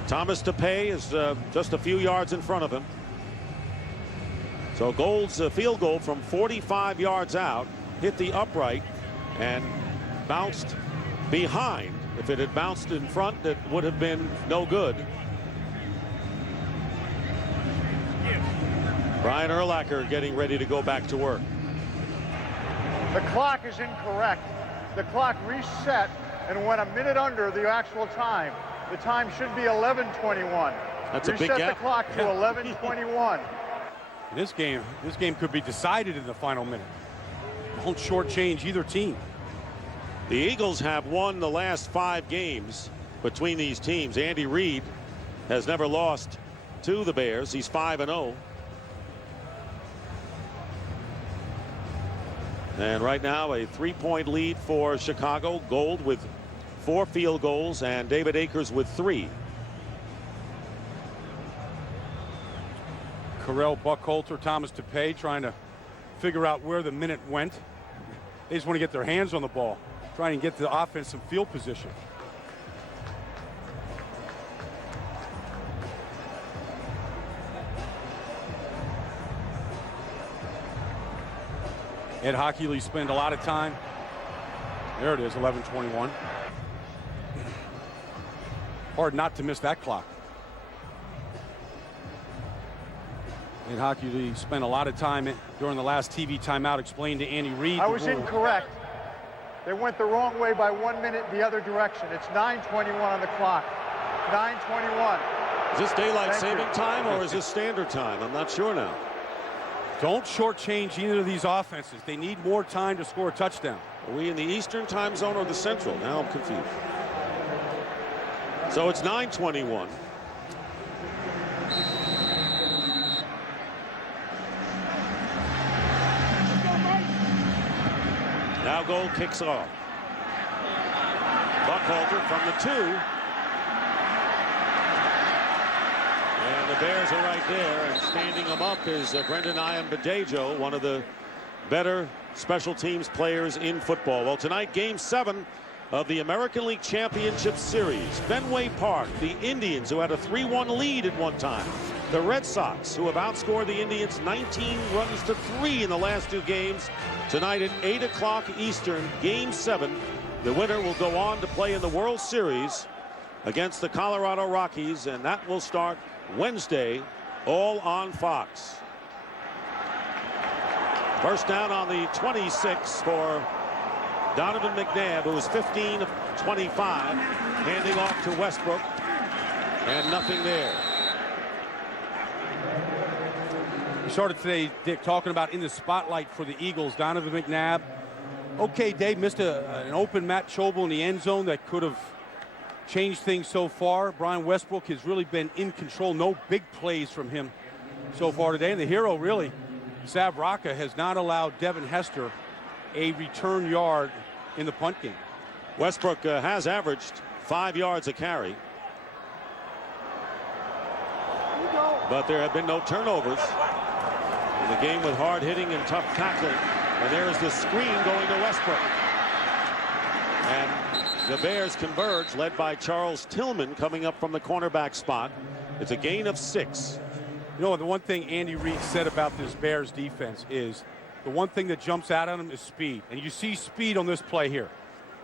Thomas DePay is just a few yards in front of him. So Gould's field goal from 45 yards out hit the upright and bounced behind. If it had bounced in front, it would have been no good. Brian Urlacher getting ready to go back to work. The clock is incorrect. The clock reset and went a minute under the actual time. The time should be 11:21. That's a big gap. Reset the clock to 11:21. This game could be decided in the final minute. Don't shortchange either team. The Eagles have won the last 5 games between these teams. Andy Reid has never lost to the Bears. He's 5-0. And right now a 3-point lead for Chicago. Gould with 4 field goals and David Akers with 3. Karel Buckholter, Thomas DePay trying to figure out where the minute went. They just want to get their hands on the ball, trying to get the offense some field position. Ed Hockley spent a lot of time. There it is, 11:21. Hard not to miss that clock. Ed Hockley spent a lot of time during the last TV timeout explaining to Andy Reid. I was incorrect. They went the wrong way by 1 minute the other direction. It's 9:21 on the clock. 9:21. Is this daylight saving time or is this standard time? I'm not sure now. Don't shortchange either of these offenses. They need more time to score a touchdown. Are we in the Eastern time zone or the Central? Now I'm confused. So it's 9:21. Now Gould kicks off. Buckholter from the 2. And the Bears are right there, and standing them up is Brendan Iambadejo, one of the better special teams players in football. Well, tonight, Game 7 of the American League Championship Series. Fenway Park, the Indians, who had a 3-1 lead at one time. The Red Sox, who have outscored the Indians 19-3 in the last 2 games. Tonight at 8 o'clock Eastern, Game 7. The winner will go on to play in the World Series against the Colorado Rockies, and that will start Wednesday, all on Fox. First down on the 26 for Donovan McNabb, who was 15 of 25, handing off to Westbrook, and nothing there. We started today, Dick, talking about in the spotlight for the Eagles, Donovan McNabb. Okay, Dave missed an open Matt Chobel in the end zone that could have changed things so far. Brian Westbrook has really been in control. No big plays from him so far today. And the hero, really, Sav Rocca, has not allowed Devin Hester a return yard in the punt game. Westbrook has averaged 5 yards a carry, but there have been no turnovers in the game with hard hitting and tough tackling. And there's the screen going to Westbrook. And the Bears converge, led by Charles Tillman coming up from the cornerback spot. It's a gain of 6. You know, the one thing Andy Reid said about this Bears defense is the one thing that jumps out at him is speed. And you see speed on this play here.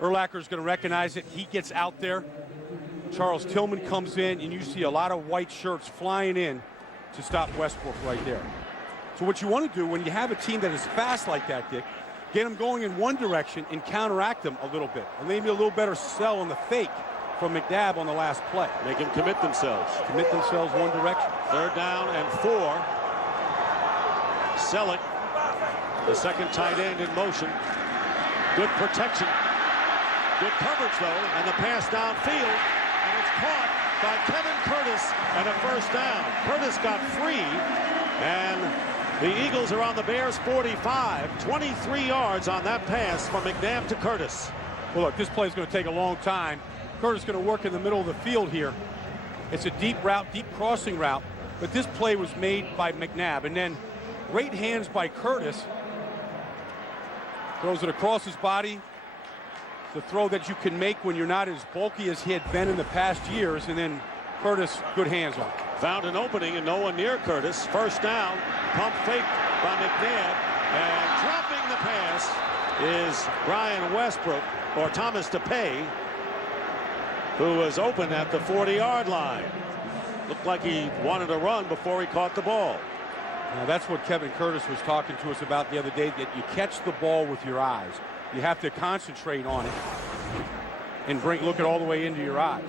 Urlacher's going to recognize it. He gets out there. Charles Tillman comes in, and you see a lot of white shirts flying in to stop Westbrook right there. So what you want to do when you have a team that is fast like that, Dick, get them going in one direction and counteract them a little bit. Or maybe a little better sell on the fake from McNabb on the last play. Make them commit themselves. Commit themselves one direction. 3rd down and 4. Selleck, the second tight end in motion. Good protection. Good coverage, though, and the pass downfield. And it's caught by Kevin Curtis and a first down. Curtis got free, and the Eagles are on the Bears' 45. 23 yards on that pass from McNabb to Curtis. Well, look, this play is going to take a long time. Curtis is going to work in the middle of the field here. It's a deep route, deep crossing route, but this play was made by McNabb. And then great hands by Curtis. Throws it across his body. The throw that you can make when you're not as bulky as he had been in the past years. And then Curtis, good hands on. Found an opening and no one near Curtis. First down, pump fake by McNabb. And dropping the pass is Brian Westbrook, or Thomas DePay, who was open at the 40-yard line. Looked like he wanted to run before he caught the ball. Now, that's what Kevin Curtis was talking to us about the other day, that you catch the ball with your eyes. You have to concentrate on it and look it all the way into your eyes.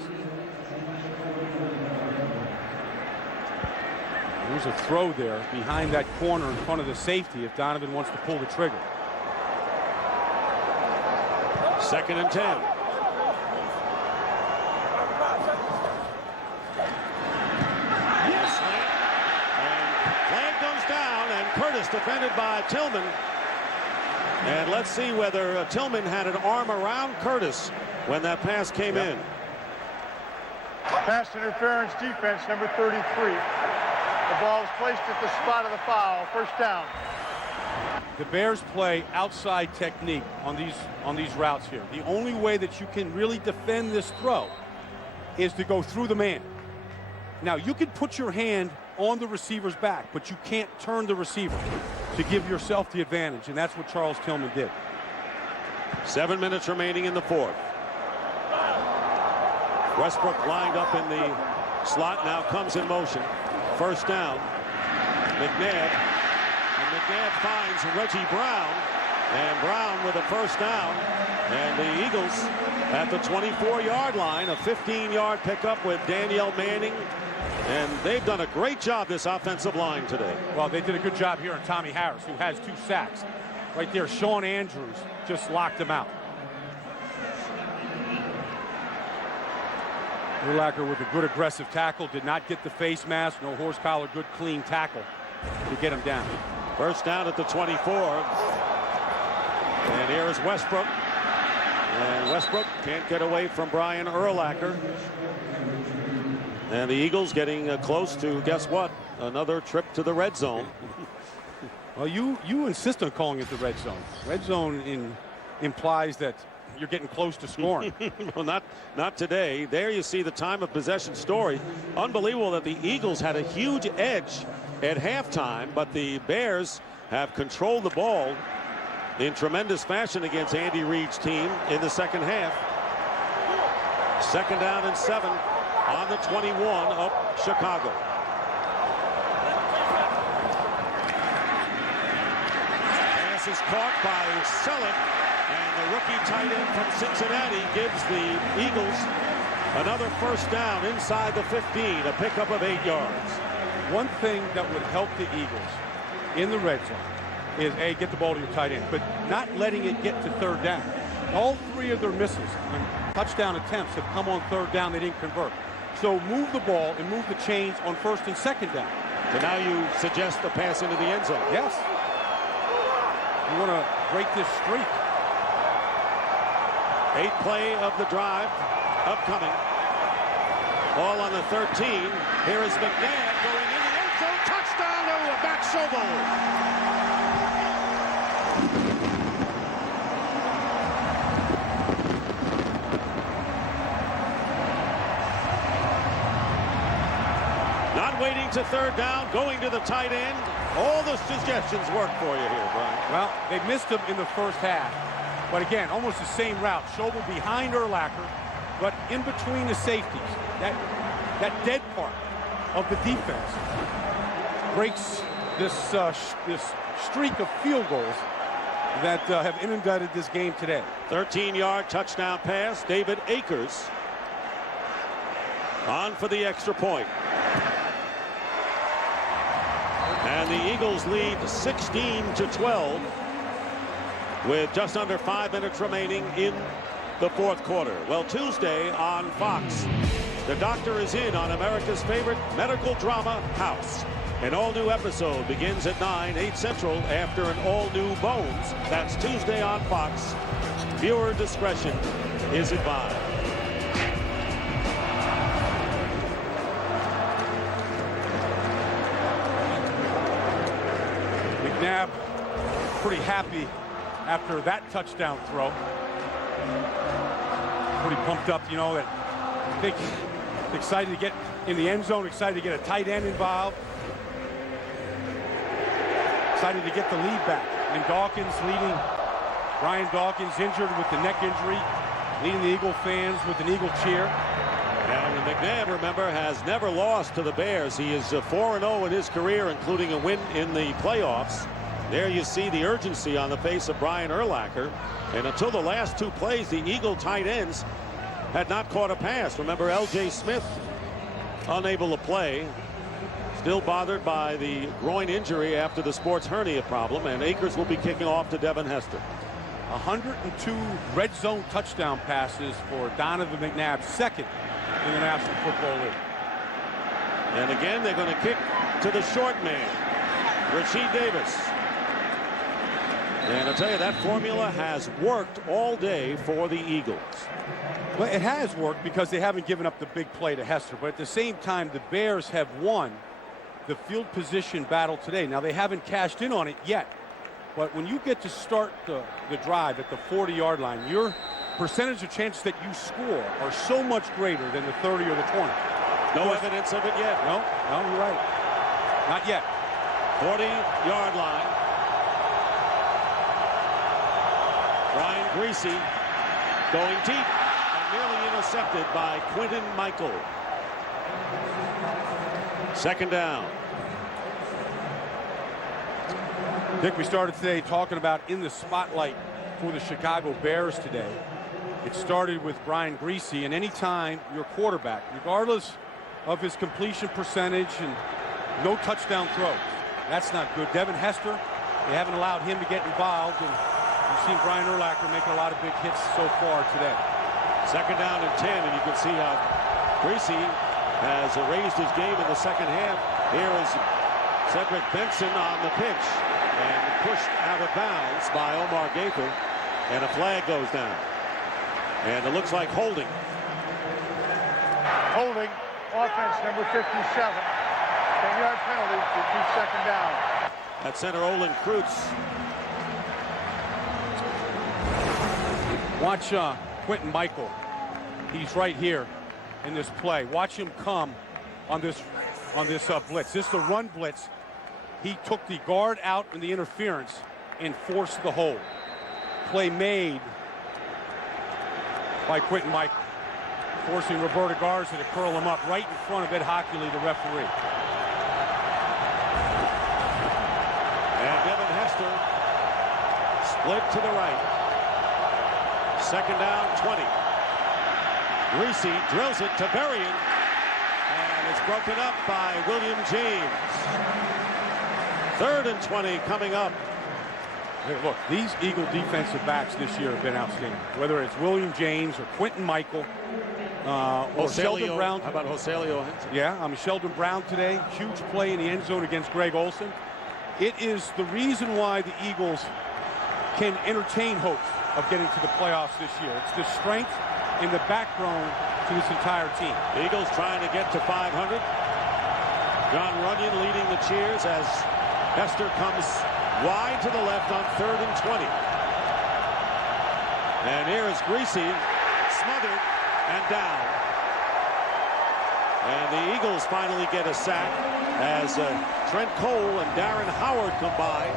There's a throw there behind that corner in front of the safety if Donovan wants to pull the trigger. 2nd and 10. Curtis defended by Tillman, and let's see whether Tillman had an arm around Curtis when that pass came in. Pass interference defense, number 33. The ball is placed at the spot of the foul. First down. The Bears play outside technique on these routes here. The only way that you can really defend this throw is to go through the man. Now, you can put your hand on the receiver's back, but you can't turn the receiver to give yourself the advantage, and that's what Charles Tillman did. 7 minutes remaining in the 4th. Westbrook lined up in the slot, now comes in motion. First down. McNabb. And McNabb finds Reggie Brown. And Brown with a first down. And the Eagles at the 24-yard line. A 15-yard pickup with Danielle Manning. And they've done a great job, this offensive line, today. Well, they did a good job here on Tommy Harris, who has 2 sacks. Right there, Sean Andrews just locked him out. Urlacher with a good aggressive tackle, did not get the face mask, no horse collar, good clean tackle to get him down. First down at the 24. And here is Westbrook. And Westbrook can't get away from Brian Urlacher. And the Eagles getting close to, guess what, another trip to the red zone. Well, you insist on calling it the red zone. Red zone implies that you're getting close to scoring. Well, not today. There you see the time of possession story. Unbelievable that the Eagles had a huge edge at halftime, but the Bears have controlled the ball in tremendous fashion against Andy Reid's team in the second half. 2nd down and 7 on the 21 of Chicago. pass is caught by Selleck, and the rookie tight end from Cincinnati gives the Eagles another first down inside the 15, a pickup of 8 yards. One thing that would help the Eagles in the red zone is, A, get the ball to your tight end, but not letting it get to third down. All 3 of their misses and touchdown attempts have come on third down. They didn't convert. So move the ball and move the chains on first and second down. So now you suggest the pass into the end zone. Yes. You want to break this streak. 8th play of the drive upcoming. Ball on the 13. Here is McNabb going into the end zone. Touchdown to a back shovel. Not waiting to third down, going to the tight end. All the suggestions work for you here, Brian. Well, they missed him in the first half. But again, almost the same route. Schobel behind Urlacher, but in between the safeties. That dead part of the defense breaks this streak of field goals that have inundated this game today. 13-yard touchdown pass. David Akers on for the extra point. And the Eagles lead 16-12 with just under 5 minutes remaining in the fourth quarter. Well, Tuesday on Fox, the doctor is in on America's favorite medical drama, House. An all-new episode begins at 9, 8 Central after an all-new Bones. That's Tuesday on Fox. Viewer discretion is advised. McNabb pretty happy after that touchdown throw. Pretty pumped up, you know, that I think excited to get in the end zone, excited to get a tight end involved. Excited to get the lead back. And Dawkins leading, Brian Dawkins injured with the neck injury, leading the Eagle fans with an Eagle cheer. And McNabb, remember, has never lost to the Bears. He is 4-0 in his career, including a win in the playoffs. There you see the urgency on the face of Brian Urlacher. And until the last 2 plays, the Eagle tight ends had not caught a pass. Remember, L.J. Smith unable to play. Still bothered by the groin injury after the sports hernia problem. And Akers will be kicking off to Devin Hester. 102 red zone touchdown passes for Donovan McNabb, second in the National Football League. And again, they're going to kick to the short man, Rasheed Davis. And I'll tell you, that formula has worked all day for the Eagles. Well, it has worked because they haven't given up the big play to Hester. But at the same time, the Bears have won the field position battle today. Now, they haven't cashed in on it yet. But when you get to start the drive at the 40-yard line, your percentage of chances that you score are so much greater than the 30 or the 20. No evidence of it yet. No, you're right. Not yet. 40-yard line. Brian Greasy going deep and nearly intercepted by Quinton Michael. Second down. Dick, we started today talking about in the spotlight for the Chicago Bears today. It started with Brian Greasy, and anytime your quarterback, regardless of his completion percentage and no touchdown throws, that's not good. Devin Hester, they haven't allowed him to get involved, and you've seen Brian Urlacher making a lot of big hits so far today. Second down and 10, and you can see how Greasy has raised his game in the second half. Here is Cedric Benson on the pitch and pushed out of bounds by Omar Gaither, and a flag goes down. And it looks like holding. Holding, offense number 57. 10-yard penalty to keep second down. At center, Olin Kreutz. Watch Quinton Michael. He's right here in this play. Watch him come on this blitz. This is the run blitz. He took the guard out in the interference and forced the hold. Play made by Quinton Michael, forcing Roberto Garza to curl him up right in front of Ed Hockley, the referee. And Devin Hester Split to the right. Second down, 20. Greasy drills it to Berrien. And it's broken up by William James. 3rd and 20 coming up. Hey, look, these Eagle defensive backs this year have been outstanding. Whether it's William James or Quentin Michael or Sheldon Brown. How about Joselio? Yeah, Sheldon Brown today. Huge play in the end zone against Greg Olsen. It is the reason why the Eagles can entertain hopes of getting to the playoffs this year. It's the strength and the backbone to this entire team. The Eagles trying to get to 500. John Runyon leading the cheers as Hester comes wide to the left on 3rd and 20. And here is Greasy, smothered and down. And the Eagles finally get a sack as Trent Cole and Darren Howard combine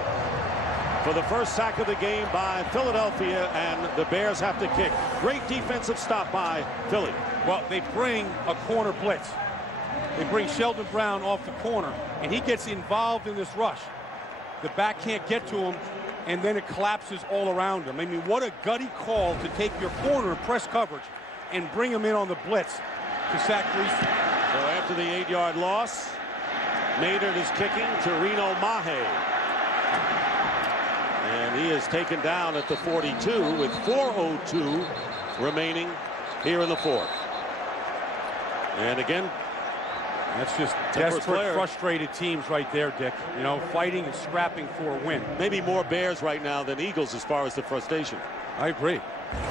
for the first sack of the game by Philadelphia, and the Bears have to kick. Great defensive stop by Philly. Well, they bring a corner blitz. They bring Sheldon Brown off the corner, and he gets involved in this rush. The back can't get to him, and then it collapses all around him. I mean, what a gutty call to take your corner and press coverage and bring him in on the blitz to sack Greasy. So after the 8-yard loss, Maynard is kicking to Reno Mahe. And he is taken down at the 42 with 4:02 remaining here in the 4th. And again, that's just desperate, frustrated teams right there, Dick. You know, fighting and scrapping for a win. Maybe more Bears right now than Eagles as far as the frustration. I agree.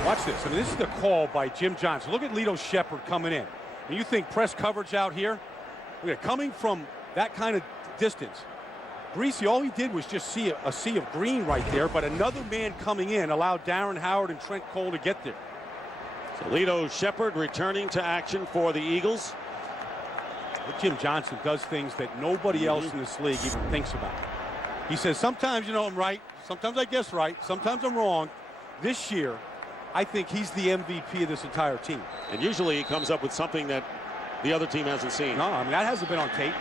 Watch this. I mean, this is the call by Jim Johnson. Look at Lito Shepherd coming in. And you think press coverage out here? Coming from that kind of distance, Greasy, all he did was just see a sea of green right there, but another man coming in allowed Darren Howard and Trent Cole to get there. So Lito Shepherd returning to action for the Eagles. But Jim Johnson does things that nobody else in this league even thinks about. He says, sometimes, you know, I'm right. Sometimes I guess right. Sometimes I'm wrong. This year, I think he's the MVP of this entire team. And usually he comes up with something that the other team hasn't seen. No, I mean, that hasn't been on tape.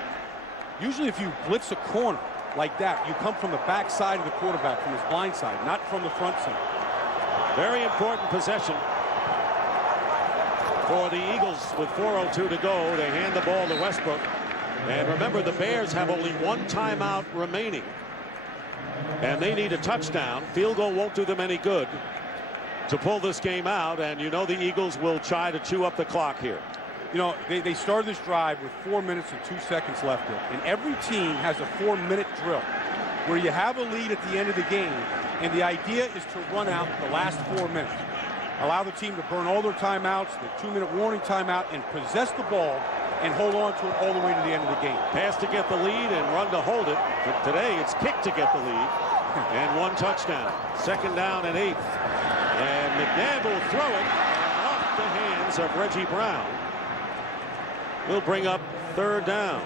Usually if you blitz a corner like that, you come from the back side of the quarterback, from his blind side, not from the front side. Very important possession for the Eagles with 4:02 to go. They hand the ball to Westbrook. And remember, the Bears have only one timeout remaining. And they need a touchdown. Field goal won't do them any good to pull this game out. And you know the Eagles will try to chew up the clock here. You know, they started this drive with 4 minutes and 2 seconds left here. And every team has a 4-minute drill where you have a lead at the end of the game. And the idea is to run out the last 4 minutes. Allow the team to burn all their timeouts, the 2-minute warning timeout, and possess the ball and hold on to it all the way to the end of the game. Pass to get the lead and run to hold it. But today it's kick to get the lead. And 1 touchdown. 2nd down and 8. And McNabb will throw it off the hands of Reggie Brown. We'll bring up 3rd down.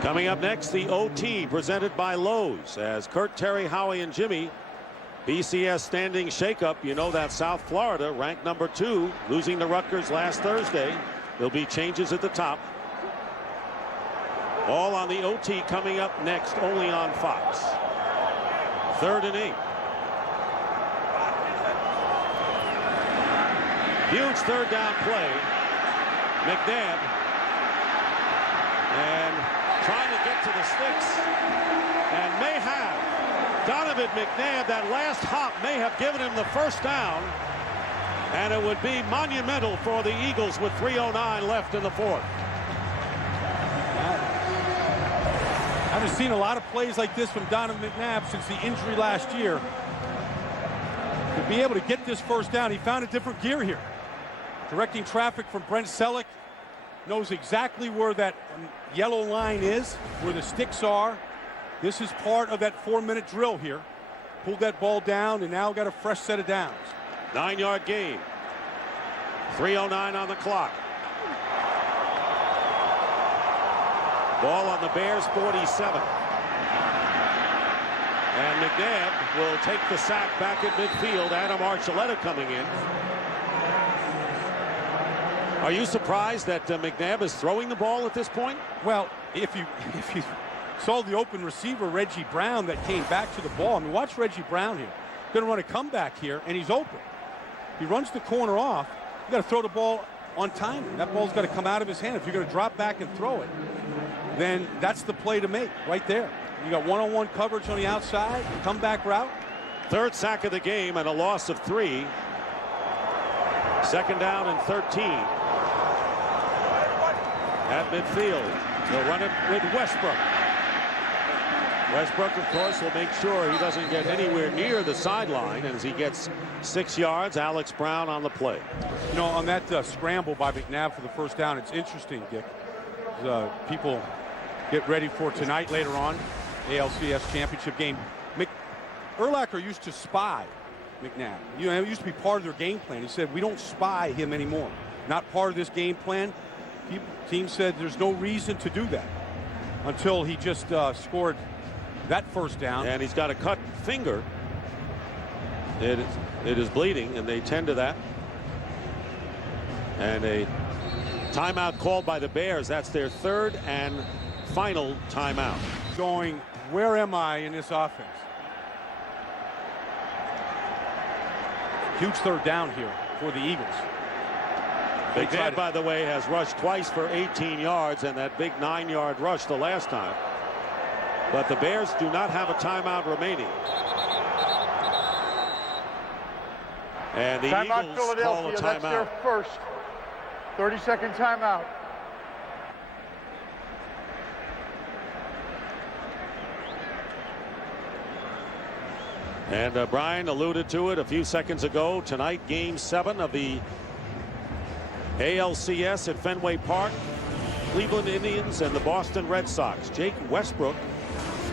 Coming up next, the OT presented by Lowe's as Kurt, Terry, Howie, and Jimmy. BCS standing shakeup. You know that South Florida ranked number 2, losing to Rutgers last Thursday. There'll be changes at the top. All on the OT coming up next, only on Fox. 3rd and 8. Huge 3rd down play. McNabb. And trying to get to the sticks. And may have. Donovan McNabb, that last hop may have given him the 1st down. And it would be monumental for the Eagles with 3:09 left in the 4th. I haven't seen a lot of plays like this from Donovan McNabb since the injury last year. To be able to get this 1st down, he found a different gear here. Directing traffic from Brent Selleck. Knows exactly where that yellow line is, where the sticks are. This is part of that 4-minute drill here. Pulled that ball down and now got a fresh set of downs. 9-yard gain. 3:09 on the clock. Ball on the Bears 47. And McNabb will take the sack back at midfield. Adam Archuleta coming in. Are you surprised that McNabb is throwing the ball at this point? Well, if you saw the open receiver, Reggie Brown, that came back to the ball. I mean, watch Reggie Brown here. Going to run a comeback here, and he's open. He runs the corner off. You got to throw the ball on timing. That ball's got to come out of his hand. If you're going to drop back and throw it, then that's the play to make right there. You got one-on-one coverage on the outside, comeback route. Third sack of the game and a loss of 3. Second down and 13. At midfield, they'll run it with Westbrook. Westbrook, of course, will make sure he doesn't get anywhere near the sideline as he gets 6 yards. Alex Brown on the play. You know, on that scramble by McNabb for the first down, it's interesting, Dick. People get ready for tonight later on, ALCS championship game. Urlacher used to spy McNabb. You know, it used to be part of their game plan. He said, we don't spy him anymore. Not part of this game plan. Team said there's no reason to do that until he just scored that first down. And he's got a cut finger. It is bleeding, and they tend to that. And a timeout called by the Bears. That's their third and final timeout. Going, where am I in this offense? Huge third down here for the Eagles. McNabb, by the way, has rushed twice for 18 yards and that big 9-yard rush the last time. But the Bears do not have a timeout remaining. And the timeout, Eagles Philadelphia. call a timeout. That's their first 30-second timeout. And Brian alluded to it a few seconds ago. Tonight, Game 7 of the ALCS at Fenway Park. Cleveland Indians and the Boston Red Sox. Jake Westbrook,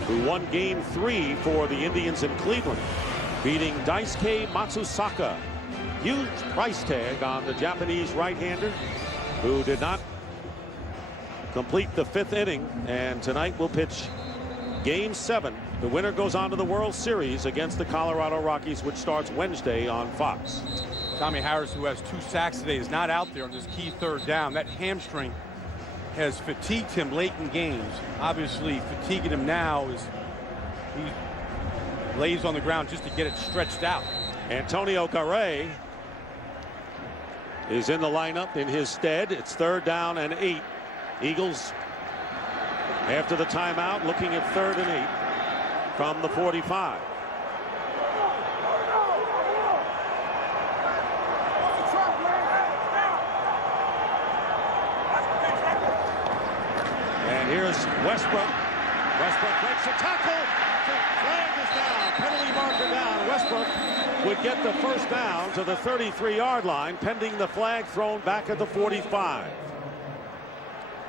who won Game 3 for the Indians in Cleveland, beating Daisuke Matsusaka. Huge price tag on the Japanese right-hander, who did not complete the 5th inning, and tonight will pitch Game 7. The winner goes on to the World Series against the Colorado Rockies, which starts Wednesday on Fox. Tommy Harris, who has 2 sacks today, is not out there on this key third down. That hamstring has fatigued him late in games. Obviously, fatiguing him now is he lays on the ground just to get it stretched out. Antonio Carre is in the lineup in his stead. It's 3rd down and 8. Eagles, after the timeout, looking at 3rd and 8 from the 45. And here's Westbrook. Westbrook breaks a tackle. Flag is down. Penalty marker down. Westbrook would get the first down to the 33-yard line, pending the flag thrown back at the 45.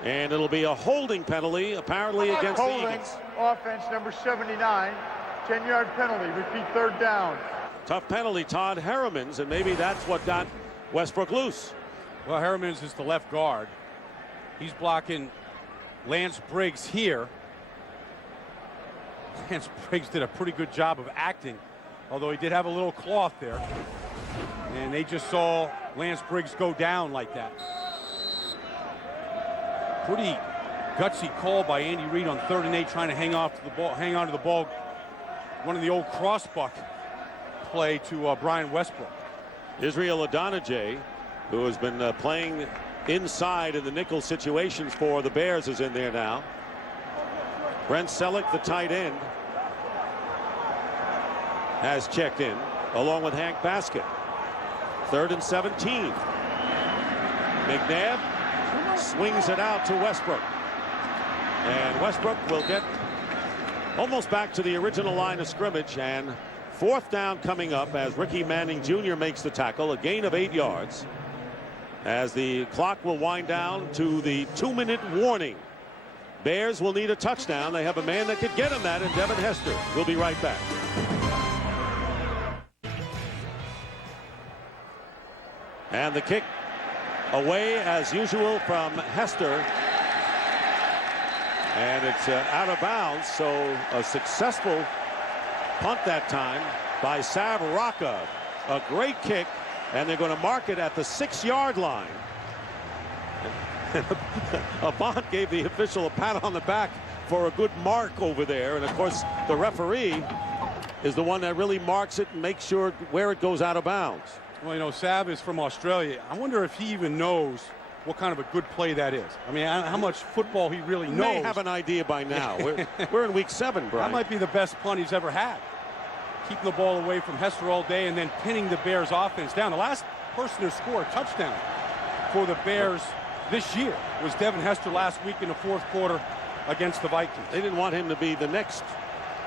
And it'll be a holding penalty, apparently, against the Eagles. Offense number 79, 10-yard penalty. Repeat 3rd down. Tough penalty, Todd Harriman's, and maybe that's what got Westbrook loose. Well, Harriman's is the left guard. He's blocking Lance Briggs here. Lance Briggs did a pretty good job of acting, although he did have a little cloth there. And they just saw Lance Briggs go down like that. Pretty gutsy call by Andy Reid on 3rd and 8, trying to hang on to the ball. One of the old crossbuck play to Brian Westbrook. Israel Adonijah, who has been playing inside in the nickel situations for the Bears, is in there now. Brent Selleck, the tight end, has checked in, along with Hank Baskett. 3rd and 17. McNabb swings it out to Westbrook. And Westbrook will get almost back to the original line of scrimmage. And 4th down coming up as Ricky Manning Jr. makes the tackle. A gain of 8 yards. As the clock will wind down to the 2-minute warning. Bears will need a touchdown. They have a man that could get them that in Devin Hester. We'll be right back. And the kick away as usual from Hester. And it's out of bounds, so a successful punt that time by Sav Rocca. A great kick, and they're going to mark it at the 6-yard line. Avant gave the official a pat on the back for a good mark over there. And of course, the referee is the one that really marks it and makes sure where it goes out of bounds. Well, you know, Sav is from Australia. I wonder if he even knows what kind of a good play that is. I mean, how much football he really knows. May have an idea by now. We're in week 7, Brian. That might be the best punt he's ever had. Keeping the ball away from Hester all day and then pinning the Bears offense down. The last person to score a touchdown for the Bears this year was Devin Hester last week in the 4th quarter against the Vikings. They didn't want him to be the next.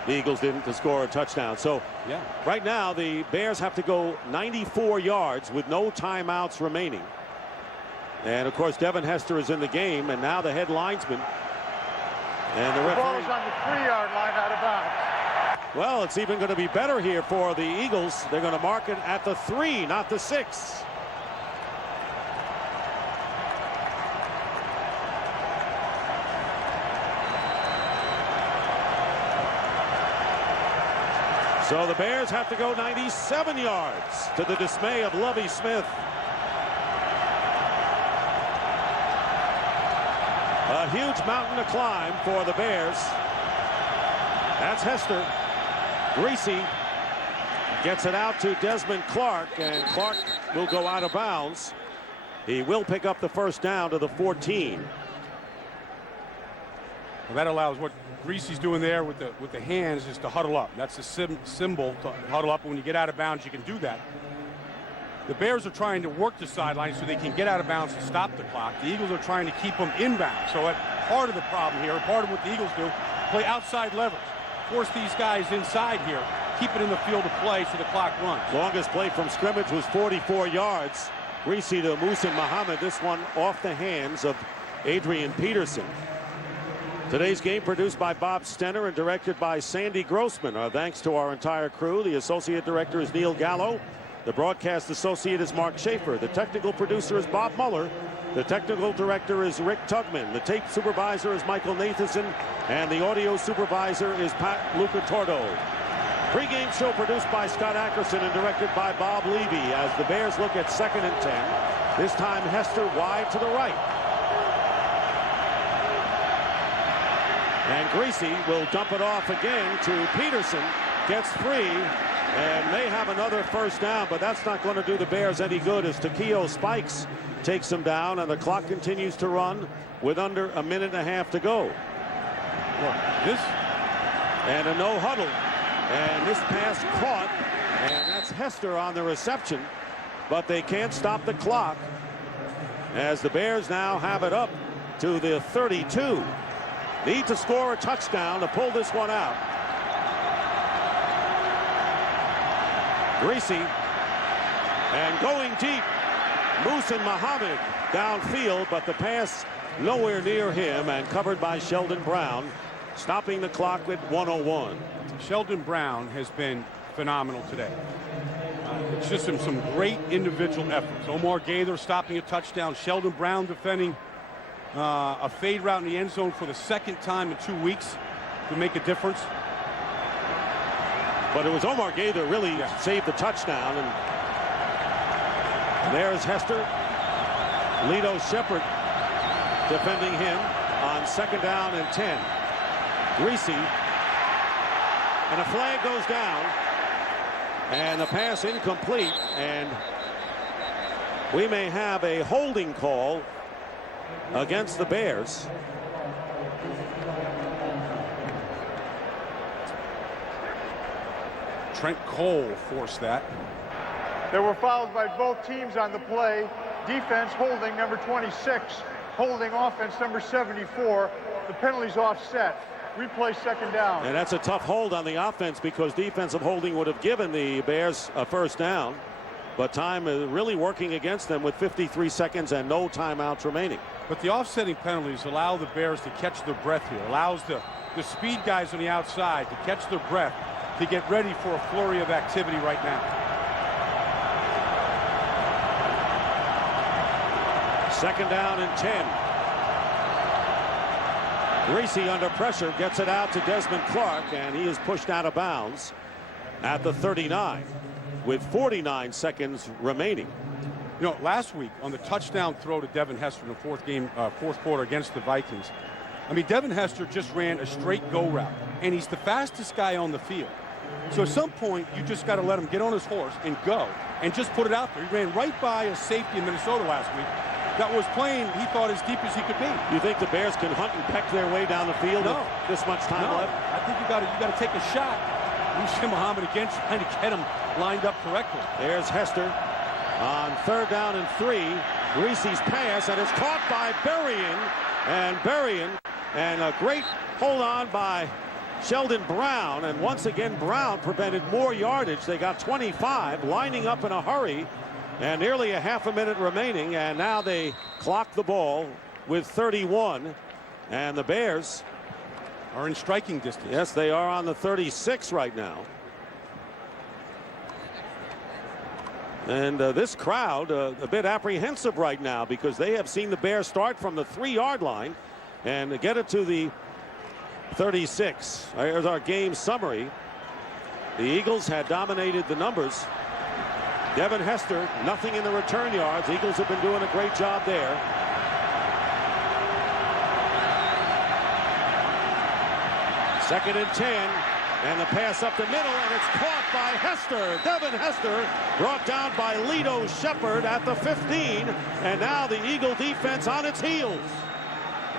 The Eagles didn't to score a touchdown. So yeah, right now the Bears have to go 94 yards with no timeouts remaining. And of course Devin Hester is in the game, and now the head linesman and the referee. The ball is on the 3-yard line out of bounds. Well, it's even going to be better here for the Eagles. They're going to mark it at the 3, not the 6. So the Bears have to go 97 yards to the dismay of Lovie Smith. A huge mountain to climb for the Bears. That's Hester. Greasy gets it out to Desmond Clark, and Clark will go out of bounds. He will pick up the first down to the 14. Well, that allows what Greasy's doing there with the hands is to huddle up. That's the symbol to huddle up. When you get out of bounds, you can do that. The Bears are trying to work the sideline so they can get out of bounds to stop the clock. The Eagles are trying to keep them inbound. So part of the problem here, part of what the Eagles do, play outside leverage. Force these guys inside here. Keep it in the field of play so the clock runs. Longest play from scrimmage was 44 yards. Greasy to Muhsin Muhammad. This one off the hands of Adrian Peterson. Today's game produced by Bob Stenner and directed by Sandy Grossman. Our thanks to our entire crew. The associate director is Neil Gallo. The broadcast associate is Mark Schaefer. The technical producer is Bob Mueller. The technical director is Rick Tugman. The tape supervisor is Michael Nathanson. And the audio supervisor is Pat Lucatordo. Pre-game show produced by Scott Ackerson and directed by Bob Levy as the Bears look at 2nd and 10. This time Hester wide to the right. And Greasy will dump it off again to Peterson. Gets free and may have another first down, but that's not going to do the Bears any good as Takeo Spikes takes him down, and the clock continues to run with under a minute and a half to go. And a no huddle. And this pass caught, and that's Hester on the reception, but they can't stop the clock as the Bears now have it up to the 32. Need to score a touchdown to pull this one out. Greasy and going deep. Muhsin Muhammad downfield, but the pass nowhere near him and covered by Sheldon Brown, stopping the clock at 1:01. Sheldon Brown has been phenomenal today. It's just some great individual efforts. Omar Gaither stopping a touchdown. Sheldon Brown defending a fade route in the end zone for the 2nd time in 2 weeks to make a difference. But it was Omar Gaither really saved the touchdown. And there's Hester. Lito Shepherd defending him on 2nd down and 10. Greasy. And a flag goes down. And the pass incomplete. And we may have a holding call against the Bears. Trent Cole forced that. There were fouls by both teams on the play. Defense holding number 26, holding offense number 74. The penalty's offset. Replay 2nd down. And that's a tough hold on the offense because defensive holding would have given the Bears a first down. But time is really working against them with 53 seconds and no timeouts remaining. But the offsetting penalties allow the Bears to catch their breath here. Allows the speed guys on the outside to catch their breath to get ready for a flurry of activity right now. 2nd down and 10. Greasy under pressure gets it out to Desmond Clark, and he is pushed out of bounds at the 39 with 49 seconds remaining. You know, last week on the touchdown throw to Devin Hester in the fourth quarter against the Vikings, I mean, Devin Hester just ran a straight go route, and he's the fastest guy on the field. So at some point, you just got to let him get on his horse and go and just put it out there. He ran right by a safety in Minnesota last week that was playing, he thought, as deep as he could be. You think the Bears can hunt and peck their way down the field with this much time left? I think you got to take a shot. Musin Muhammad again trying to get him lined up correctly. There's Hester on 3rd down and 3. Greasy's pass, and it's caught by Berrien. And a great hold on by Sheldon Brown. And once again, Brown prevented more yardage. They got 25, lining up in a hurry. And nearly a half a minute remaining. And now they clock the ball with 31. And the Bears are in striking distance. Yes, they are on the 36 right now. And this crowd a bit apprehensive right now because they have seen the Bears start from the 3-yard line and get it to the 36. Here's our game summary. The Eagles had dominated the numbers. Devin Hester, nothing in the return yards. Eagles have been doing a great job there. Second and 10, and the pass up the middle, and it's caught by Hester. Devin Hester brought down by Lito Shepherd at the 15, and now the Eagle defense on its heels.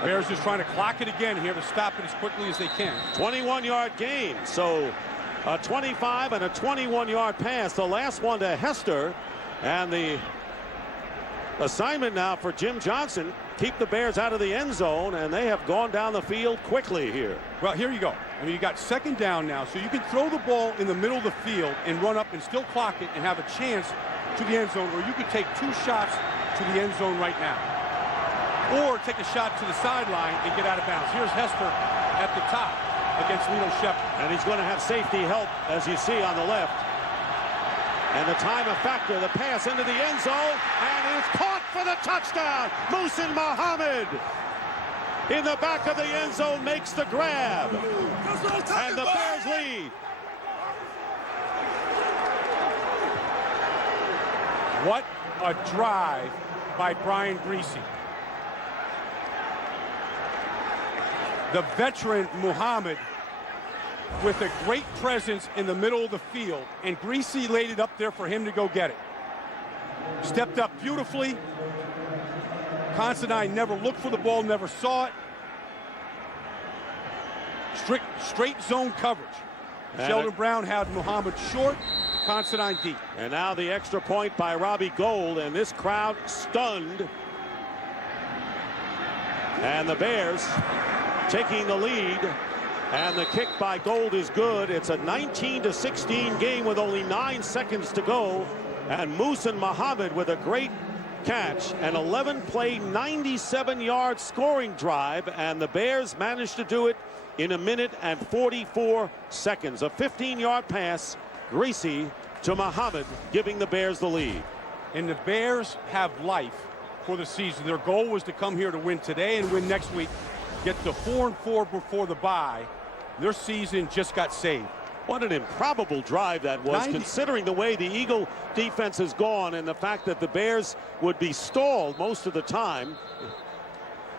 Bears just trying to clock it again here to stop it as quickly as they can. 21-yard gain, so a 25 and a 21-yard pass. The last one to Hester, and the assignment now for Jim Johnson, keep the Bears out of the end zone, and they have gone down the field quickly here. Well, here you go. I mean, you got 2nd down now, so you can throw the ball in the middle of the field and run up and still clock it and have a chance to the end zone, or you could take 2 shots to the end zone right now. Or take a shot to the sideline and get out of bounds. Here's Hester at the top against Lito Shepherd. And he's going to have safety help, as you see on the left. And the time a factor, the pass into the end zone, and it's caught for the touchdown. Musin Muhammad in the back of the end zone makes the grab. And the Bears lead. What a drive by Brian Greasy. The veteran Muhammad with a great presence in the middle of the field, and Greasy laid it up there for him to go get it. Stepped up beautifully. Considine never looked for the ball, never saw it. Straight zone coverage. And Sheldon Brown had Muhammad short, Considine deep. And now the extra point by Robbie Gould, and this crowd stunned. And the Bears taking the lead, and the kick by Gould is good. It's a 19-16 game with only 9 seconds to go, and Musin Muhammad with a great catch, an 11-play, 97-yard scoring drive, and the Bears managed to do it in 1 minute and 44 seconds. A 15-yard pass, Greasy to Muhammad, giving the Bears the lead. And the Bears have life for the season. Their goal was to come here to win today and win next week, get to 4-4 before the bye. Their season just got saved. What an improbable drive that was, considering the way the Eagle defense has gone and the fact that the Bears would be stalled most of the time.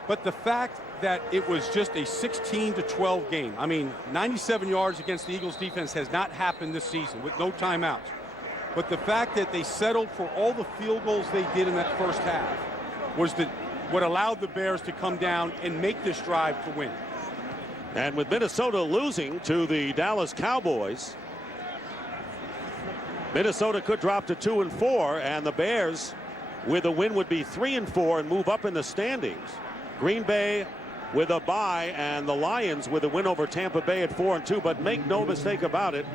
But the fact that it was just a 16-12 game. I mean, 97 yards against the Eagles defense has not happened this season with no timeouts. But the fact that they settled for all the field goals they did in that first half was what allowed the Bears to come down and make this drive to win. And with Minnesota losing to the Dallas Cowboys, Minnesota could drop to 2-4, and the Bears with a win would be 3-4 and move up in the standings. Green Bay with a bye, and the Lions with a win over Tampa Bay at 4-2. But make no mistake about it,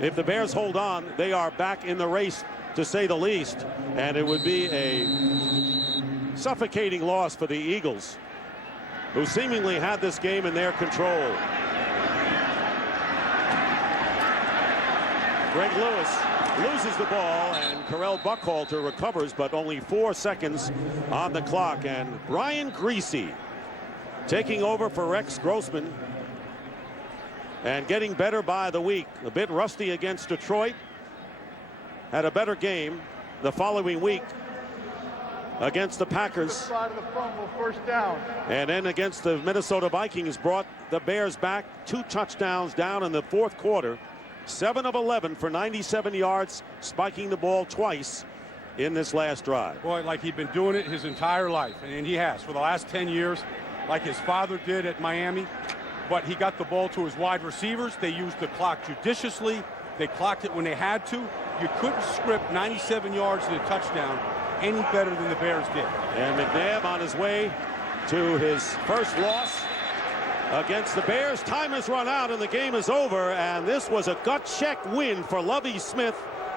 if the Bears hold on, they are back in the race, to say the least, and it would be a suffocating loss for the Eagles, who seemingly had this game in their control. Greg Lewis loses the ball, and Carell Buckhalter recovers, but only 4 seconds on the clock. And Brian Greasy taking over for Rex Grossman and getting better by the week. A bit rusty against Detroit. Had a better game the following week against the Packers. Side of the fumble, first down. And then against the Minnesota Vikings, brought the Bears back 2 touchdowns down in the fourth quarter. 7 of 11 for 97 yards, spiking the ball twice in this last drive. Boy, like he'd been doing it his entire life, and he has for the last 10 years, like his father did at Miami. But he got the ball to his wide receivers. They used the clock judiciously. They clocked it when they had to. You couldn't script 97 yards to the touchdown any better than the Bears did. And McNabb on his way to his first loss against the Bears. Time has run out and the game is over, and this was a gut check win for Lovie Smith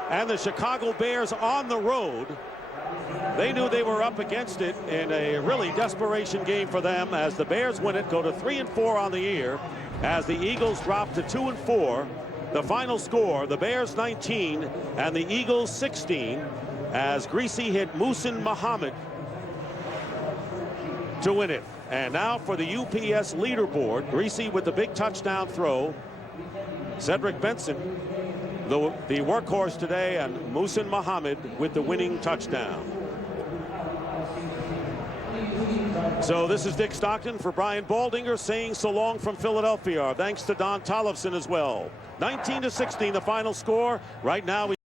and the Chicago Bears on the road. They knew they were up against it in a really desperation game for them, as the Bears win it, go to 3-4 on the year, as the Eagles drop to 2-4. The final score, the Bears 19 and the Eagles 16, as Greasy hit Muhsin Muhammad to win it. And now for the UPS leaderboard, Greasy with the big touchdown throw, Cedric Benson the workhorse today, and Muhsin Muhammad with the winning touchdown. So this is Dick Stockton for Brian Baldinger saying so long from Philadelphia. Thanks to Don Tollefson as well. 19-16 the final score. Right now we